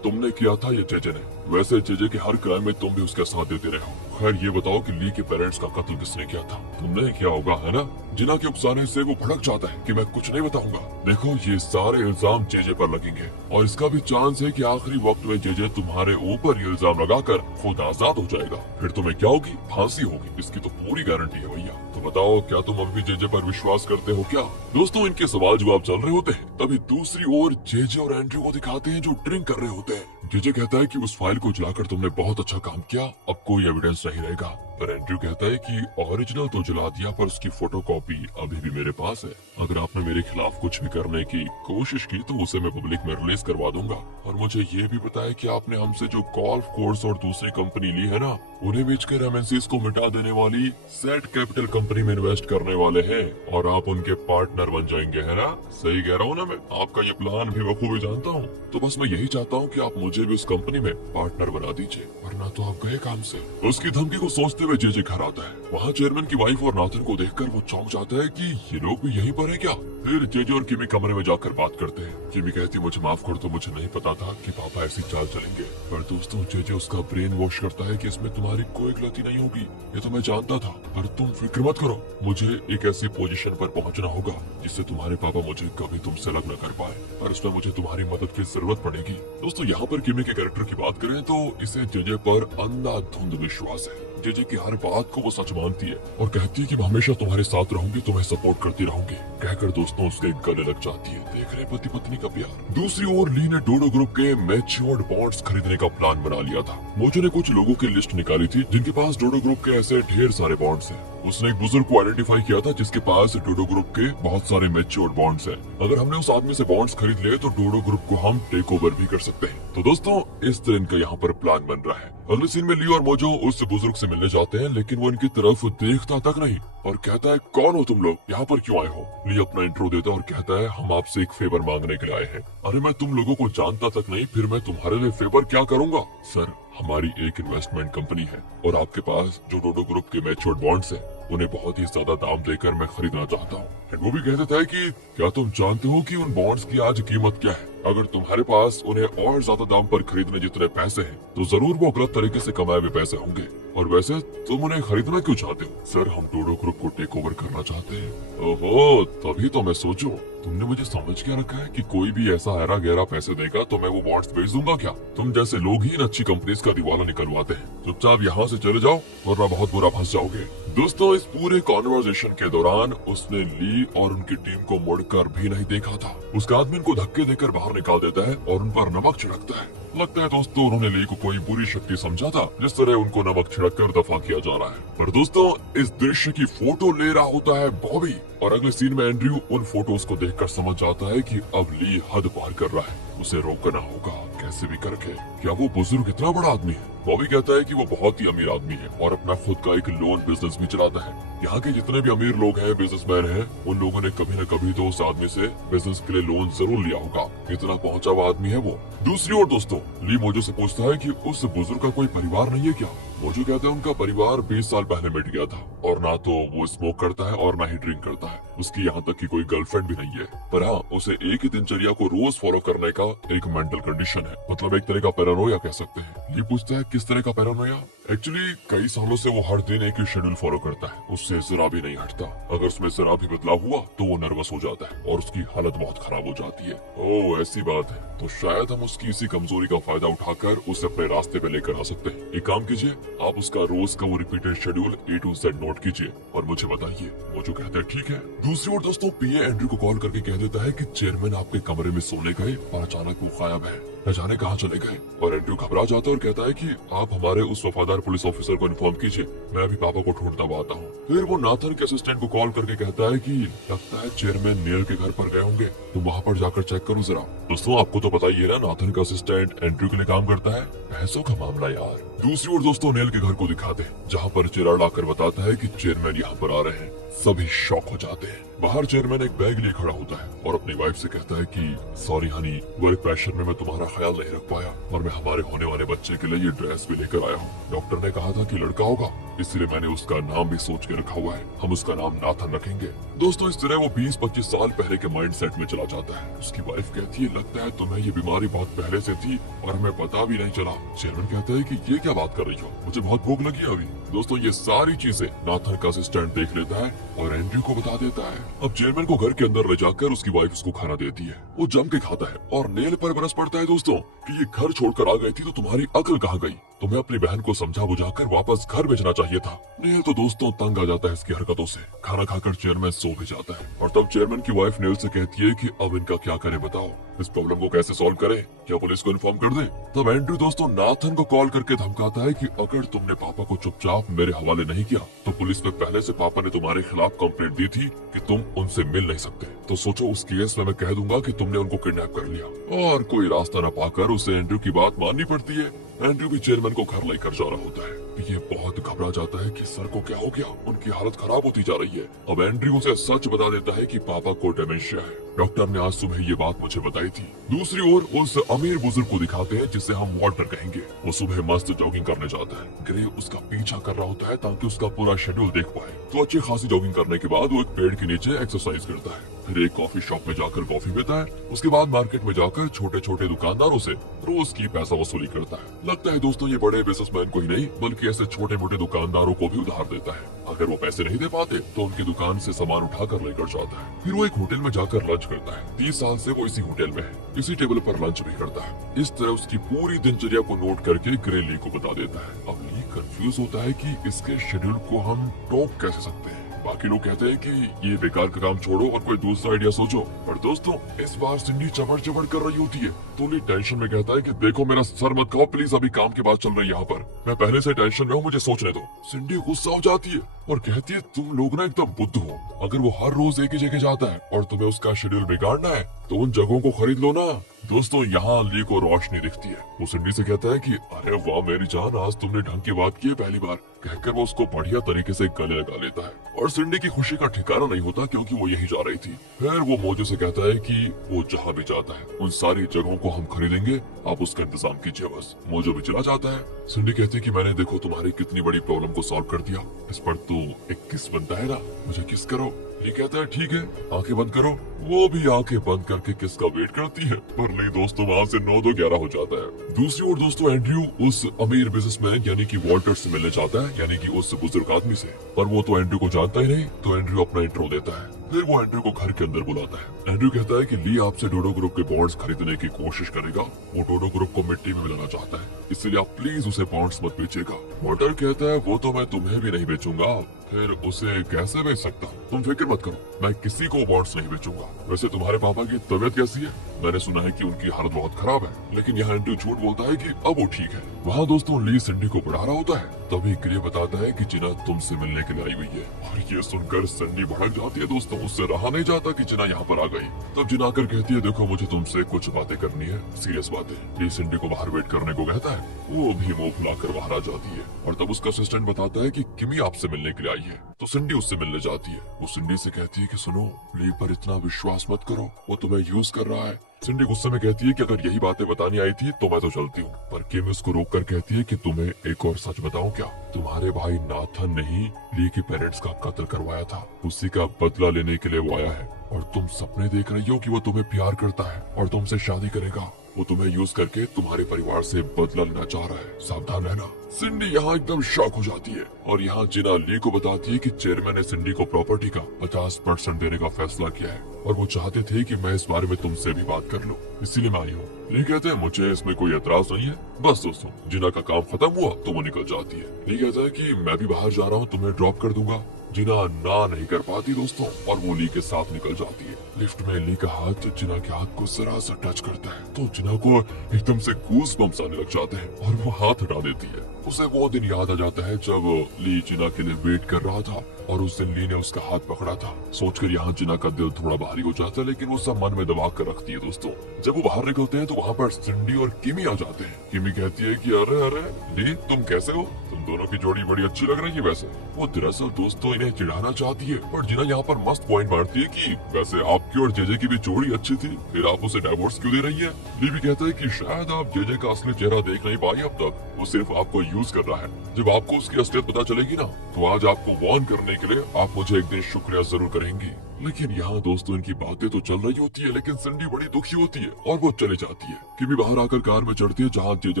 तुमने किया था या जेजे ने? वैसे जेजे के हर क्राइम में तुम भी उसका साथ देते रहे हो। खैर ये बताओ कि ली के पेरेंट्स का कत्ल किसने किया था? तुमने ही किया होगा, है ना? जिना के उकसाने से वो भड़क जाता है कि मैं कुछ नहीं बताऊंगा। देखो ये सारे इल्जाम जेजे पर लगेंगे और इसका भी चांस है कि आखिरी वक्त में जेजे तुम्हारे ऊपर ये इल्जाम लगाकर खुद आजाद हो जाएगा। फिर तुम्हें क्या होगी? फांसी होगी, इसकी तो पूरी गारंटी है भैया। तो बताओ क्या तुम अभी भी जेजे पर विश्वास करते हो क्या? दोस्तों इनके सवाल जवाब चल रहे होते हैं, तभी दूसरी ओर जेजे और एंड्रयू को दिखाते हैं जो ड्रिंक कर रहे होते हैं। जेजे कहता है कि उस फाइल को जलाकर तुमने बहुत अच्छा काम किया, अब कोई एविडेंस नहीं रहेगा। पर एंड्रयू कहता है कि ओरिजिनल तो जला दिया पर उसकी फोटोकॉपी अभी भी मेरे पास है। अगर आपने मेरे खिलाफ कुछ भी करने की कोशिश की तो उसे मैं पब्लिक में रिलीज करवा दूंगा। और मुझे ये भी पता है कि आपने हमसे जो गोल्फ कोर्स और दूसरी कंपनी ली है ना, उन्हें बेचकर एमएनसीज को मिटा देने वाली सेट कैपिटल कंपनी में इन्वेस्ट करने वाले हैं और आप उनके पार्टनर बन जाएंगे, है ना? सही कह रहा हूँ ना मैं? आपका ये प्लान भी बखूबी जानता हूँ। तो बस मैं यही चाहता हूँ कि आप मुझे भी उस कंपनी में पार्टनर बना दीजिए, वरना तो आप गए काम से। उसकी धमकी को सोचते हुए जेजे घर आता है। वहाँ चेयरमैन की वाइफ और नाथन को देखकर वो चौंक जाता है कि ये लोग भी यहीं पर है क्या? फिर जेजे और किमी कमरे में जाकर बात करते हैं। किमी कहती है मुझे माफ कर दो, मुझे नहीं पता था कि पापा ऐसी चाल चलेंगे। पर दोस्तों जेजे उसका ब्रेन वॉश करता है कि इसमें तुम्हारी कोई गलती नहीं होगी, ये तो मैं जानता था, पर तुम फिक्र मत करो, मुझे एक ऐसी पोजीशन पर पहुंचना होगा जिससे तुम्हारे पापा मुझे कभी तुमसे अलग न कर पाए, पर उसमें मुझे तुम्हारी मदद की जरूरत पड़ेगी। दोस्तों यहाँ पर किमी के कैरेक्टर की बात करें तो इसे जेजे पर अंधाधुंध विश्वास है। जेजे की हर बात को वो सच मानती है और कहती है कि मैं हमेशा तुम्हारे साथ रहूंगी, तुम्हें सपोर्ट करती रहूंगी। कहकर दोस्तों उसके गले लग जाती है। देख रहे पति पत्नी का प्यार। दूसरी ओर ली ने डोडो ग्रुप के मैच्योर्ड बॉन्ड्स खरीदने का प्लान बना लिया था। मोजो ने कुछ लोगों की लिस्ट निकाली थी जिनके पास डोडो ग्रुप के ऐसे ढेर सारे बॉन्ड्स हैं। उसने एक बुजुर्ग को आइडेंटिफाई किया था जिसके पास डोडो ग्रुप के बहुत सारे मैच्योर्ड बॉन्ड्स हैं। अगर हमने उस आदमी से बॉन्ड्स खरीद लिए तो डोडो ग्रुप को हम टेक ओवर भी कर सकते हैं। तो दोस्तों इस तरह इनका यहाँ पर प्लान बन रहा है। अगले सीन में ली और मोजो उस बुजुर्ग से मिलने जाते हैं, लेकिन वो इनकी तरफ देखता तक नहीं और कहता है कौन हो तुम लोग, यहाँ पर क्यों आए हो। ली अपना इंट्रो देता है और कहता है हम आपसे एक फेवर मांगने के लिए आए हैं। अरे मैं तुम लोगों को जानता तक नहीं, फिर मैं तुम्हारे लिए फेवर क्या करूंगा। सर हमारी एक इन्वेस्टमेंट कंपनी है और आपके पास जो डोडो ग्रुप के मैच्योर्ड बॉन्ड्स हैं उन्हें बहुत ही ज्यादा दाम देकर मैं खरीदना चाहता हूँ। वो भी कह देता है कि क्या तुम जानते हो कि उन बॉन्ड्स की आज कीमत क्या है। अगर तुम्हारे पास उन्हें और ज्यादा दाम पर खरीदने जितने पैसे हैं तो जरूर वो गलत तरीके से कमाए हुए पैसे होंगे। और वैसे तुम उन्हें खरीदना क्यों चाहते हो। सर हम डोडो ग्रुप को टेक ओवर करना चाहते हैं। ओहो तभी तो मैं सोचूं तुमने मुझे समझ क्या रखा है कि कोई भी ऐसा हरा गहरा पैसे देगा तो मैं वो बॉन्ड्स बेच दूंगा क्या। तुम जैसे लोग ही इन अच्छी कंपनीज का दिवाला निकलवाते हैं। चुपचाप यहाँ से चले जाओ वरना बहुत बुरा फंस जाओगे। दोस्तों इस पूरे कॉन्वर्सेशन के दौरान उसने ली और उनकी टीम को मुड़कर भी नहीं देखा था। उसका आदमी को धक्के देकर बाहर निकाल देता है और उन पर नमक छिड़कता है। लगता है दोस्तों उन्होंने ली को कोई बुरी शक्ति समझा था जिस तरह उनको नमक छिड़क कर दफा किया जा रहा है। पर दोस्तों इस दृश्य की फोटो ले रहा होता है बॉबी और अगले सीन में एंड्रयू उन फोटोज को देखकर समझ जाता है कि अब ली हद पार कर रहा है, उसे रोकना होगा कैसे भी करके। क्या वो बुजुर्ग इतना बड़ा आदमी है। बॉबी कहता है कि वो बहुत ही अमीर आदमी है और अपना खुद का एक लोन बिजनेस भी चलाता है। यहाँ के जितने भी अमीर लोग हैं बिजनेसमैन हैं उन लोगों ने कभी न कभी तो उस आदमी से बिजनेस के लिए लोन जरूर लिया होगा। इतना पहुंचा हुआ आदमी है वो। दूसरी ओर दोस्तों ली मोजो से पूछता है कि उस बुजुर्ग का कोई परिवार नहीं है क्या। मोजो कहता है उनका परिवार 20 साल पहले मिट गया था और ना तो वो स्मोक करता है और ना ही ड्रिंक करता है। उसकी यहाँ तक कि कोई गर्लफ्रेंड भी नहीं है। पर हाँ उसे एक ही दिनचर्या को रोज फॉलो करने का एक मेंटल कंडीशन है, मतलब एक तरह का पैरानोया कह सकते हैं। ये पूछता है किस तरह का पैरानोया। एक्चुअली कई सालों से वो हर दिन एक ही शेड्यूल फॉलो करता है, उससे जरा भी नहीं हटता। अगर उसमें जरा भी बदलाव हुआ तो वो नर्वस हो जाता है और उसकी हालत बहुत खराब हो जाती है। ओह ऐसी बात है, तो शायद हम उसकी इसी कमजोरी का फायदा उठाकर उसे अपने रास्ते पे लेकर आ सकते हैं। एक काम कीजिए आप उसका रोज का वो repeated schedule A to Z note कीजिए और मुझे बताइए। वो जो कहता है ठीक है। दूसरी ओर दोस्तों पीए एंड्रयू को कॉल करके कह देता है कि चेयरमैन आपके कमरे में सोने गए और अचानक वो गायब है, न जाने कहाँ चले गए। और एंड्रयू घबरा जाता है और कहता है कि आप हमारे उस वफादार पुलिस ऑफिसर को इन्फॉर्म कीजिए, मैं अभी पापा को ढूंढता हुआ आता हूँ। फिर वो नाथन के असिस्टेंट को कॉल करके कहता है कि लगता है चेयरमैन नेल के घर पर गए होंगे, तुम वहाँ पर जाकर चेक करो जरा। दोस्तों आपको तो पता ही है ना नाथन का असिस्टेंट एंड्रयू के लिए काम करता है, पैसों का मामला यार। दूसरी ओर दोस्तों नेल के घर को दिखाते जहाँ पर चिराग आकर बताता है कि चेयरमैन यहाँ पर आ रहे हैं। सभी शॉक हो जाते हैं। बाहर चेयरमैन एक बैग लिए खड़ा होता है और अपनी वाइफ से कहता है कि सॉरी हनी, वर्क प्रेशर में मैं तुम्हारा ख्याल नहीं रख पाया और मैं हमारे होने वाले बच्चे के लिए ये ड्रेस भी लेकर आया हूँ। डॉक्टर ने कहा था कि लड़का होगा इसलिए मैंने उसका नाम भी सोच के रखा हुआ है, हम उसका नाम नाथन रखेंगे। दोस्तों इस तरह वो 20-25 साल पहले के माइंड सेट में चला जाता है। उसकी वाइफ कहती है लगता है तुम्हें ये बीमारी बहुत पहले से थी और हमें पता भी नहीं चला। चेयरमैन कहता है कि ये क्या बात कर रही हो, मुझे बहुत भूख लगी है अभी। दोस्तों ये सारी चीजें नाथन का असिस्टेंट देख लेता है और एंड्रयू को बता देता है। अब चेयरमैन को घर के अंदर ले जाकर उसकी वाइफ उसको खाना देती है। वो जम के खाता है और नेल पर बरस पड़ता है दोस्तों कि ये घर छोड़कर आ गई थी तो तुम्हारी अकल कहाँ गई, तुम्हें अपनी बहन को समझा बुझाकर वापस घर भेजना चाहिए था। नेल तो दोस्तों तंग आ जाता है इसकी हरकतों से। खाना खाकर चेयरमैन सो भी जाता है और तब चेयरमैन की वाइफ नेल से कहती है कि अब इनका क्या करे बताओ, इस प्रॉब्लम को कैसे सॉल्व करें, क्या पुलिस को इन्फॉर्म कर दें। तब एंड्रयू दोस्तों नाथन को कॉल करके धमकाता है कि अगर तुमने पापा को चुपचाप मेरे हवाले नहीं किया तो पुलिस में पहले से पापा ने तुम्हारे खिलाफ कंप्लेंट दी थी कि तुम उनसे मिल नहीं सकते, तो सोचो उस केस में मैं कह दूंगा कि तुमने उनको किडनैप कर लिया। और कोई रास्ता न पाकर उसे एंड्रयू की बात माननी पड़ती है। एंड्रयू भी चेयरमैन को घर लेकर जा रहा होता है। ये बहुत घबरा जाता है कि सर को क्या हो गया, उनकी हालत खराब होती जा रही है। अब एंड्रयू उसे सच बता देता है कि पापा को डिमेंशिया है, डॉक्टर ने आज सुबह ये बात मुझे बताई थी। दूसरी ओर उस अमीर बुजुर्ग को दिखाते हैं जिसे हम वॉल्टर कहेंगे। वो सुबह मस्त जॉगिंग करने जाता है। ग्रे उसका पीछा कर रहा होता है ताकि उसका पूरा शेड्यूल देख पाए। तो अच्छी खासी जॉगिंग करने के बाद वो एक पेड़ के नीचे एक्सरसाइज करता है, फिर एक कॉफी शॉप में जाकर कॉफी पीता है, उसके बाद मार्केट में जाकर छोटे छोटे दुकानदारों से रोज की पैसा वसूली करता है। लगता है दोस्तों ये बड़े बिजनेसमैन को ही नहीं बल्कि ऐसे छोटे मोटे दुकानदारों को भी उधार देता है। अगर वो पैसे नहीं दे पाते तो उनकी दुकान से सामान उठाकर लेकर जाता है। फिर वो एक होटल में जाकर लंच करता है। 30 साल से वो इसी होटल में है, इसी टेबल पर लंच भी करता है। इस तरह उसकी पूरी दिनचर्या को नोट करके ग्रे ली को बता देता है। अब ली कंफ्यूज होता है कि इसके शेड्यूल को हम टॉप कैसे सकते हैं। बाकी लोग कहते हैं कि ये बेकार का काम छोड़ो और कोई दूसरा आइडिया सोचो। पर दोस्तों इस बार सिंडी चबड़ चबड़ कर रही होती है तो ली टेंशन में कहता है कि देखो मेरा सर मत खाओ प्लीज, अभी काम की बात चल रही है यहाँ पर, मैं पहले से टेंशन में हूँ, मुझे सोचने दो। सिंडी गुस्सा हो जाती है और कहती है तुम लोग ना एकदम बुद्ध हो, अगर वो हर रोज एक ही जगह जाता है और तुम्हें उसका शेड्यूल बिगाड़ना है तो उन जगहों को खरीद लो ना। दोस्तों यहाँ ली को रोशनी दिखती है, वो सिंडी से कहता है कि अरे वाह मेरी जान, आज तुमने ढंग की बात की है पहली बार, कहकर वो उसको बढ़िया तरीके से गले लगा लेता है। और सिंडी की खुशी का ठिकाना नहीं होता क्योंकि वो यही जा रही थी। फिर वो मोजो से कहता है कि वो जहाँ भी जाता है उन सारी जगहों को हम खरीदेंगे, आप उसका इंतजाम कीजिए बस। मोजो भी चला जाता है। सिंडी कहती है कि मैंने देखो तुम्हारी कितनी बड़ी प्रॉब्लम को सॉल्व कर दिया, इस पर तो एक किस बनता है ना, मुझे किस करो। ये कहता है ठीक है आंखें बंद करो। वो भी आंखें बंद करके किसका वेट करती है, पर नहीं दोस्तों वहाँ से 9 2 11 हो जाता है। दूसरी ओर दोस्तों एंड्रयू उस अमीर बिजनेसमैन यानी कि वॉल्टर से मिलने जाता है, यानी कि उस बुजुर्ग आदमी से, पर वो तो एंड्रयू को जानता ही नहीं। तो एंड्रयू अपना इंट्रो देता है, फिर वो एंड्रयू को घर के अंदर बुलाता है। एंड्रयू कहता है कि ली आपसे डोडो ग्रुप के बॉन्ड्स खरीदने की कोशिश करेगा, वो डोडो ग्रुप को मिट्टी में मिलाना चाहता है, इसलिए आप प्लीज उसे बॉन्ड्स मत बेचेगा। वॉल्टर कहता है वो तो मैं तुम्हें भी नहीं बेचूंगा, फिर उसे कैसे बेच सकता हूँ, तुम फिक्र मत करो, मैं किसी को बॉन्ड्स नहीं बेचूंगा। वैसे तुम्हारे पापा की तबीयत कैसी है? मैंने सुना है कि उनकी हालत बहुत खराब है, लेकिन यहाँ एंड्रयू झूठ बोलता है कि अब वो ठीक है। वहाँ दोस्तों ली सिंडी को पढ़ा रहा होता है, तभी ग्रे बताता है कि जिना तुमसे मिलने के लिए आई हुई है, और ये सुनकर सिंडी भड़क जाती है दोस्तों, उससे रहा नहीं जाता कि जिना यहाँ पर आ गई। तब जिना आकर कहती है देखो मुझे तुमसे कुछ बातें करनी है, सीरियस बातें। ली सिंडी को बाहर वेट करने को कहता है, वो भी मुंह फुलाकर बाहर आ जाती है, और तब उसका असिस्टेंट बताता है कि किमी आपसे मिलने के लिए आई है। तो सिंडी उससे मिलने जाती है। वो सिंडी से कहती है कि सुनो ली पर इतना विश्वास मत करो, वो तुम्हें यूज कर रहा है। सिंडी गुस्से में कहती है कि अगर यही बातें बतानी आई थी तो मैं तो चलती हूँ, पर किमी उसको रोक कर कहती है कि तुम्हें एक और सच बताऊं क्या, तुम्हारे भाई नाथन ने ही ली के पेरेंट्स का कत्ल करवाया था, उसी का बदला लेने के लिए वो आया है, और तुम सपने देख रही हो कि वो तुम्हें प्यार करता है और तुमसे शादी करेगा। वो तुम्हें यूज करके तुम्हारे परिवार से बदला लेना चाह रहा है, सावधान रहना। सिंडी यहाँ एकदम शॉक हो जाती है और यहाँ जिना ली को बताती है कि चेयरमैन ने सिंडी को प्रॉपर्टी का 50% देने का फैसला किया है, और वो चाहते थे कि मैं इस बारे में तुमसे भी बात कर लूं, इसीलिए मैं आई हूँ। ली कहते हैं मुझे इसमें कोई एतराज नहीं है। बस दोस्तों जिना का काम खत्म हुआ तो वो निकल जाती है। ली कहता है कि मैं भी बाहर जा रहा हूँ, तुम्हें ड्रॉप कर दूंगा। जिना ना नहीं कर पाती दोस्तों, और वो ली के साथ निकल जाती है। लिफ्ट में ली का हाथ जिना के हाथ को जरा सा टच करता है तो जिना को एकदम से गूज बम्स आने लग जाते हैं और वो हाथ हटा देती है। उसे वो दिन याद आ जाता है जब ली जिना के लिए वेट कर रहा था और उस दिन ली ने उसका हाथ पकड़ा था। सोचकर यहाँ जिना का दिल थोड़ा भारी हो जाता है, लेकिन वो सब मन में दबा कर रखती है दोस्तों। जब वो बाहर निकलते हैं तो वहाँ पर सिंडी और किमी आ जाते हैं। किमी कहती है कि अरे अरे ली तुम कैसे हो, तुम दोनों की जोड़ी बड़ी अच्छी लग रही है। वैसे वो दरअसल दोस्तों इन्हें चिढ़ाना चाहती है, पर जिना यहाँ पर मस्त पॉइंट मारती है कि वैसे आपकी और जेजे की भी जोड़ी अच्छी थी, फिर आप उसे डाइवोर्स क्यों दे रही है। ली भी कहता है कि शायद आप जेजे का असली चेहरा देख नहीं पाई अब तक, वो सिर्फ आपको यूज कर रहा है। जब आपको उसकी असलियत पता चलेगी ना तो आज आपको वार्न करने के लिए आप मुझे एक दिन शुक्रिया जरूर करेंगी। लेकिन यहाँ दोस्तों इनकी बातें तो चल रही होती है, लेकिन सिंडी बड़ी दुखी होती है और वो चले जाती है। किमी बाहर आकर कार में चढ़ती है जहाँ जेजे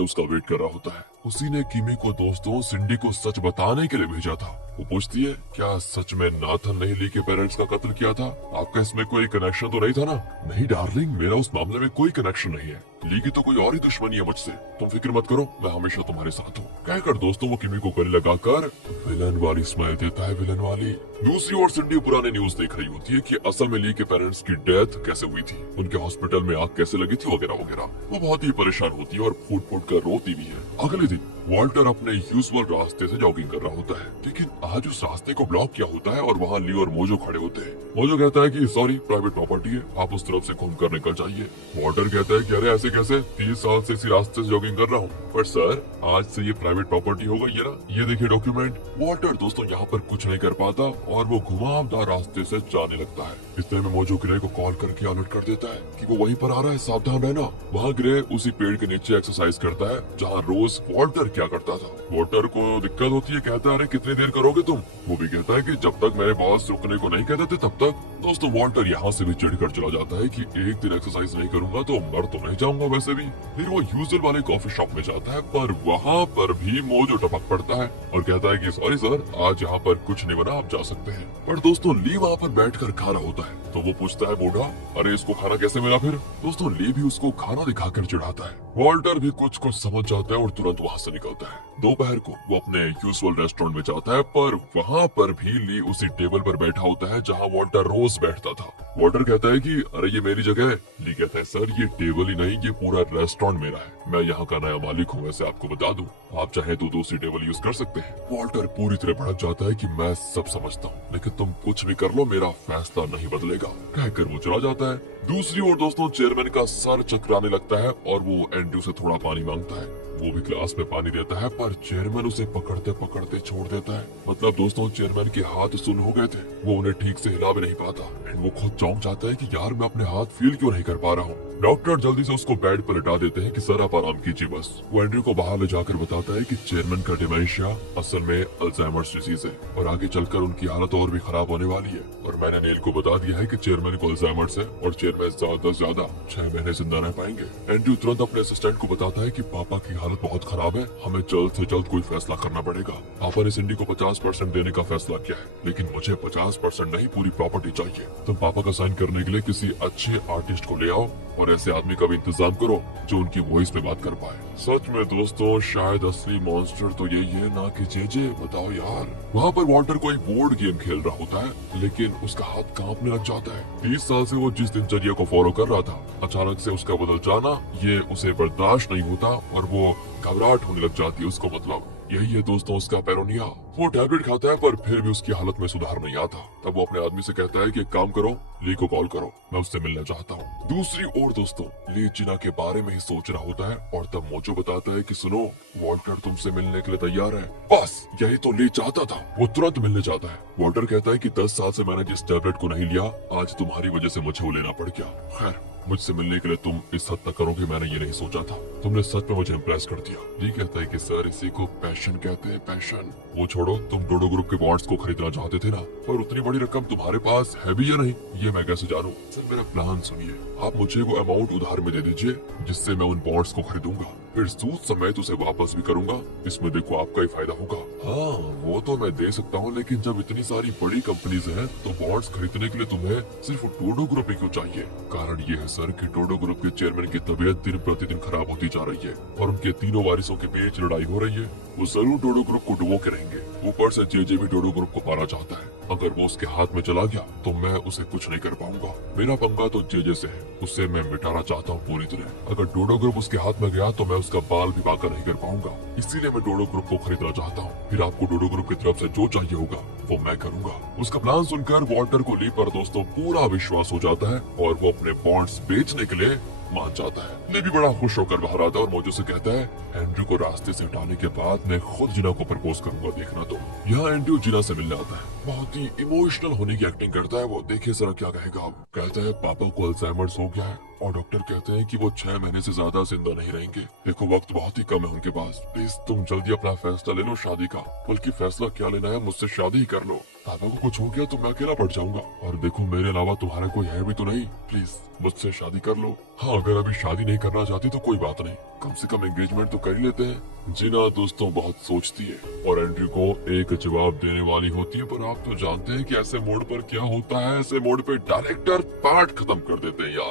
उसका वेट कर रहा होता है। उसी ने किमी को दोस्तों सिंडी को सच बताने के लिए भेजा था। वो पूछती है क्या सच में नाथन ने ली के पेरेंट्स का कत्ल किया था, आपका इसमें कोई कनेक्शन तो नहीं था ना। नहीं डार्लिंग, मेरा उस मामले में कोई कनेक्शन नहीं है, ली की तो कोई और ही दुश्मनी है मुझसे, तुम फिक्र मत करो, मैं हमेशा तुम्हारे साथ हूँ। कहकर दोस्तों वो किमी को गले लगाकर विलन वाली स्माइल देता है, विलन वाली। दूसरी ओर सिंडी पुराने न्यूज देख रही होती है कि असल में ली के पेरेंट्स की डेथ कैसे हुई थी, उनके हॉस्पिटल में आग कैसे लगी थी वगैरह वगैरह। वो बहुत ही परेशान होती है और फूट फूट कर रोती भी है। अगले दिन वॉल्टर अपने यूजुअल रास्ते से जॉगिंग कर रहा होता है, लेकिन आज उस रास्ते को ब्लॉक किया होता है और वहाँ ली और मोजो खड़े होते हैं। मोजो कहता है कि सॉरी प्राइवेट प्रॉपर्टी है, आप उस तरफ से घूम कर निकल जाइए। वॉल्टर कहता है कि अरे ऐसे कैसे, 30 साल से इसी रास्ते से जॉगिंग कर रहा हूँ, पर सर आज से ये प्राइवेट प्रॉपर्टी हो गई है ना, ये देखिए डॉक्यूमेंट। वॉल्टर दोस्तों यहाँ पर कुछ नहीं कर पाता और वो घुमावदार रास्ते से जाने लगता है। इतने में मोजो ग्रे को कॉल करके अलर्ट कर देता है कि वो वहीं पर आ रहा है, सावधान रहना। वहाँ ग्रे उसी पेड़ के नीचे एक्सरसाइज करता है जहाँ रोज वॉल्टर क्या करता था। वॉल्टर को दिक्कत होती है, कहता है अरे कितनी देर करोगे तुम। वो भी कहता है कि जब तक मेरे बॉस रुकने को नहीं कहते थे तब तक। दोस्तों वॉल्टर यहाँ से भी चिढ़कर चला जाता है कि एक दिन एक्सरसाइज नहीं करूंगा तो मर तो नहीं जाऊंगा वैसे भी। फिर वो यूजुअल वाले कॉफी शॉप में जाता है, पर वहाँ पर भी मोजो टपक पड़ता है और कहता है कि सॉरी सर आज यहाँ पर कुछ नहीं बना, आप जा सकते हैं। पर दोस्तों ली वहाँ पर बैठ कर खा रहा होता है। तो वो पूछता है बूढ़ा, अरे इसको खाना कैसे मिला फिर? दोस्तों ली भी उसको खाना दिखाकर चिढ़ाता है। वॉल्टर भी कुछ कुछ समझ जाता है और तुरंत वहाँ से निकलता है। दोपहर को वो अपने यूजुअल रेस्टोरेंट में जाता है, पर वहाँ पर भी ली उसी टेबल पर बैठा होता है जहाँ वॉल्टर रोज बैठता था। वॉल्टर कहता है कि अरे ये मेरी जगह है। ली कहता है सर ये टेबल ही नहीं, ये पूरा रेस्टोरेंट मेरा है, मैं यहाँ का नया मालिक हूँ, वैसे आपको बता दूं, आप चाहे तो दूसरी टेबल यूज कर सकते हैं। वॉल्टर पूरी तरह भड़क जाता है कि मैं सब समझता हूँ, लेकिन तुम कुछ भी कर लो, मेरा फैसला नहीं बदलेगा, कहकर वो चला जाता है। दूसरी ओर दोस्तों चेयरमैन का सर चकराने लगता है और वो एंड्रयू से थोड़ा पानी मांगता है। वो भी ग्लास में पानी देता है, पर चेयरमैन उसे पकड़ते पकड़ते छोड़ देता है। मतलब दोस्तों चेयरमैन के हाथ सुन्न हो गए थे, वो उन्हें ठीक से हिला भी नहीं पाता। वो खुद चौंक जाता है कि यार मैं अपने हाथ फील क्यों नहीं कर पा रहा हूँ। डॉक्टर जल्दी से उसको बेड पर लिटा देते हैं कि सर आप आराम कीजिए बस। वो एंड्रयू को बाहर ले जाकर बताता है कि चेयरमैन का डिमेंशिया असल में अल्जाइमर्स डिजीज है और आगे चलकर उनकी हालत और भी खराब होने वाली है। और मैंने नील को बता दिया है कि चेयरमैन को अल्जाइमर्स है और चेयरमैन ज्यादा से ज्यादा 6 महीने जिंदा रह पाएंगे। एंड्रयू तुरंत अपने असिस्टेंट को बताता है कि पापा की हालत बहुत खराब है, हमें जल्द से जल्द कोई फैसला करना पड़ेगा। पापा ने सिंडी को 50% देने का फैसला किया है, लेकिन मुझे 50% नहीं पूरी प्रॉपर्टी चाहिए। तुम पापा का साइन करने के लिए किसी अच्छे आर्टिस्ट को ले आओ और ऐसे आदमी का भी इंतजाम करो जो उनकी वॉइस पे बात कर पाए। सच में दोस्तों शायद असली मॉन्स्टर तो यही है ना कि जेजे, बताओ यार। वहाँ पर वॉल्टर कोई बोर्ड गेम खेल रहा होता है, लेकिन उसका हाथ कांपने लग जाता है। 30 साल से वो जिस दिनचर्या को फॉलो कर रहा था, अचानक से उसका बदल जाना ये उसे बर्दाश्त नहीं होता और वो घबराहट होने लग जाती है उसको। मतलब यही है दोस्तों उसका पेरोनिया। वो टैबलेट खाता है पर फिर भी उसकी हालत में सुधार नहीं आता। तब वो अपने आदमी से कहता है कि एक काम करो, ली को कॉल करो, मैं उससे मिलना चाहता हूँ। दूसरी ओर दोस्तों ली जिना के बारे में ही सोच रहा होता है और तब मोजो बताता है कि सुनो वॉल्टर तुमसे मिलने के लिए तैयार है। बस यही तो ली चाहता था। वो तुरंत मिलने जाता है। वॉल्टर कहता है कि 10 साल से मैंने जिस टैबलेट को नहीं लिया, आज तुम्हारी वजह से मुझे वो लेना पड़ गया। खैर मुझसे मिलने के लिए तुम इस हद तक करोगे मैंने ये नहीं सोचा था, तुमने सच में मुझे इम्प्रेस कर दिया। ली कहता है कि सर इसी को पैशन कहते हैं, पैशन। वो छोड़ो, तुम डोडो ग्रुप के बॉन्ड्स को खरीदना चाहते थे ना, पर उतनी बड़ी रकम तुम्हारे पास है भी या नहीं ये मैं कैसे जानूं? सर मेरा प्लान सुनिए, आप मुझे वो अमाउंट उधार में दे दीजिए जिससे मैं उन बॉन्ड्स को खरीदूंगा, फिर सूद समेत उसे वापस भी करूंगा। इसमें देखो आपका ही फायदा होगा। हाँ वो तो मैं दे सकता हूँ, लेकिन जब इतनी सारी बड़ी कंपनीज हैं तो बॉन्ड्स खरीदने के लिए तुम्हें सिर्फ डोडो ग्रुप ही क्यों चाहिए? कारण ये है सर कि डोडो ग्रुप के चेयरमैन की तबीयत दिन प्रतिदिन खराब होती जा रही है और उनके तीनों वारिसों के बीच लड़ाई हो रही है। वो जरूर डोडो ग्रुप को डुबो के रहेंगे। ऊपर से जेजे भी डोडो ग्रुप को पाना चाहता है। अगर वो उसके हाथ में चला गया तो मैं उसे कुछ नहीं कर पाऊंगा। मेरा पंगा तो जेजे से है, उससे मैं मिटाना चाहता हूँ पूरी तरह। अगर डोडो ग्रुप उसके हाथ में गया तो मैं उसका बाल भी बांका नहीं कर पाऊंगा। इसीलिए मैं डोडो ग्रुप को खरीदना चाहता हूँ, फिर आपको डोडो ग्रुप की तरफ से जो चाहिए होगा वो मैं करूंगा। उसका प्लान सुनकर वॉल्टर को ली पर दोस्तों पूरा विश्वास हो जाता है और वो अपने बॉन्ड्स बेचने के लिए मान जाता है। ली भी बड़ा खुश होकर बाहर आता है और मोजो से कहता है एंड्रयू को रास्ते से हटाने के बाद मैं खुद जिना को प्रपोज करूंगा, देखना तो। यहाँ एंड्रयू जिना से मिलने आता है, बहुत ही इमोशनल होने की एक्टिंग करता है। वो देखिए जरा क्या कहेगा। अब कहता है पापा को अल्जाइमर्स हो गया है और डॉक्टर कहते हैं कि वो 6 महीने से ज्यादा जिंदा नहीं रहेंगे। देखो वक्त बहुत ही कम है उनके पास, प्लीज तुम जल्दी अपना फैसला ले लो शादी का। बल्कि फैसला क्या लेना है, मुझसे शादी ही कर लो। पापा को कुछ हो गया तो मैं अकेला पड़ जाऊंगा और देखो मेरे अलावा तुम्हारा कोई है भी तो नहीं, प्लीज मुझसे शादी कर लो। हाँ अगर अभी शादी नहीं करना चाहती तो कोई बात नहीं, कम से कम एंगेजमेंट तो कर ही लेते हैं। जिना दोस्तों बहुत सोचती है और एंड्रयू को एक जवाब देने वाली होती है, पर आप तो जानते हैं कि ऐसे मोड़ पर क्या होता है, ऐसे मोड़ पे डायरेक्टर पार्ट खत्म कर देते हैं यार।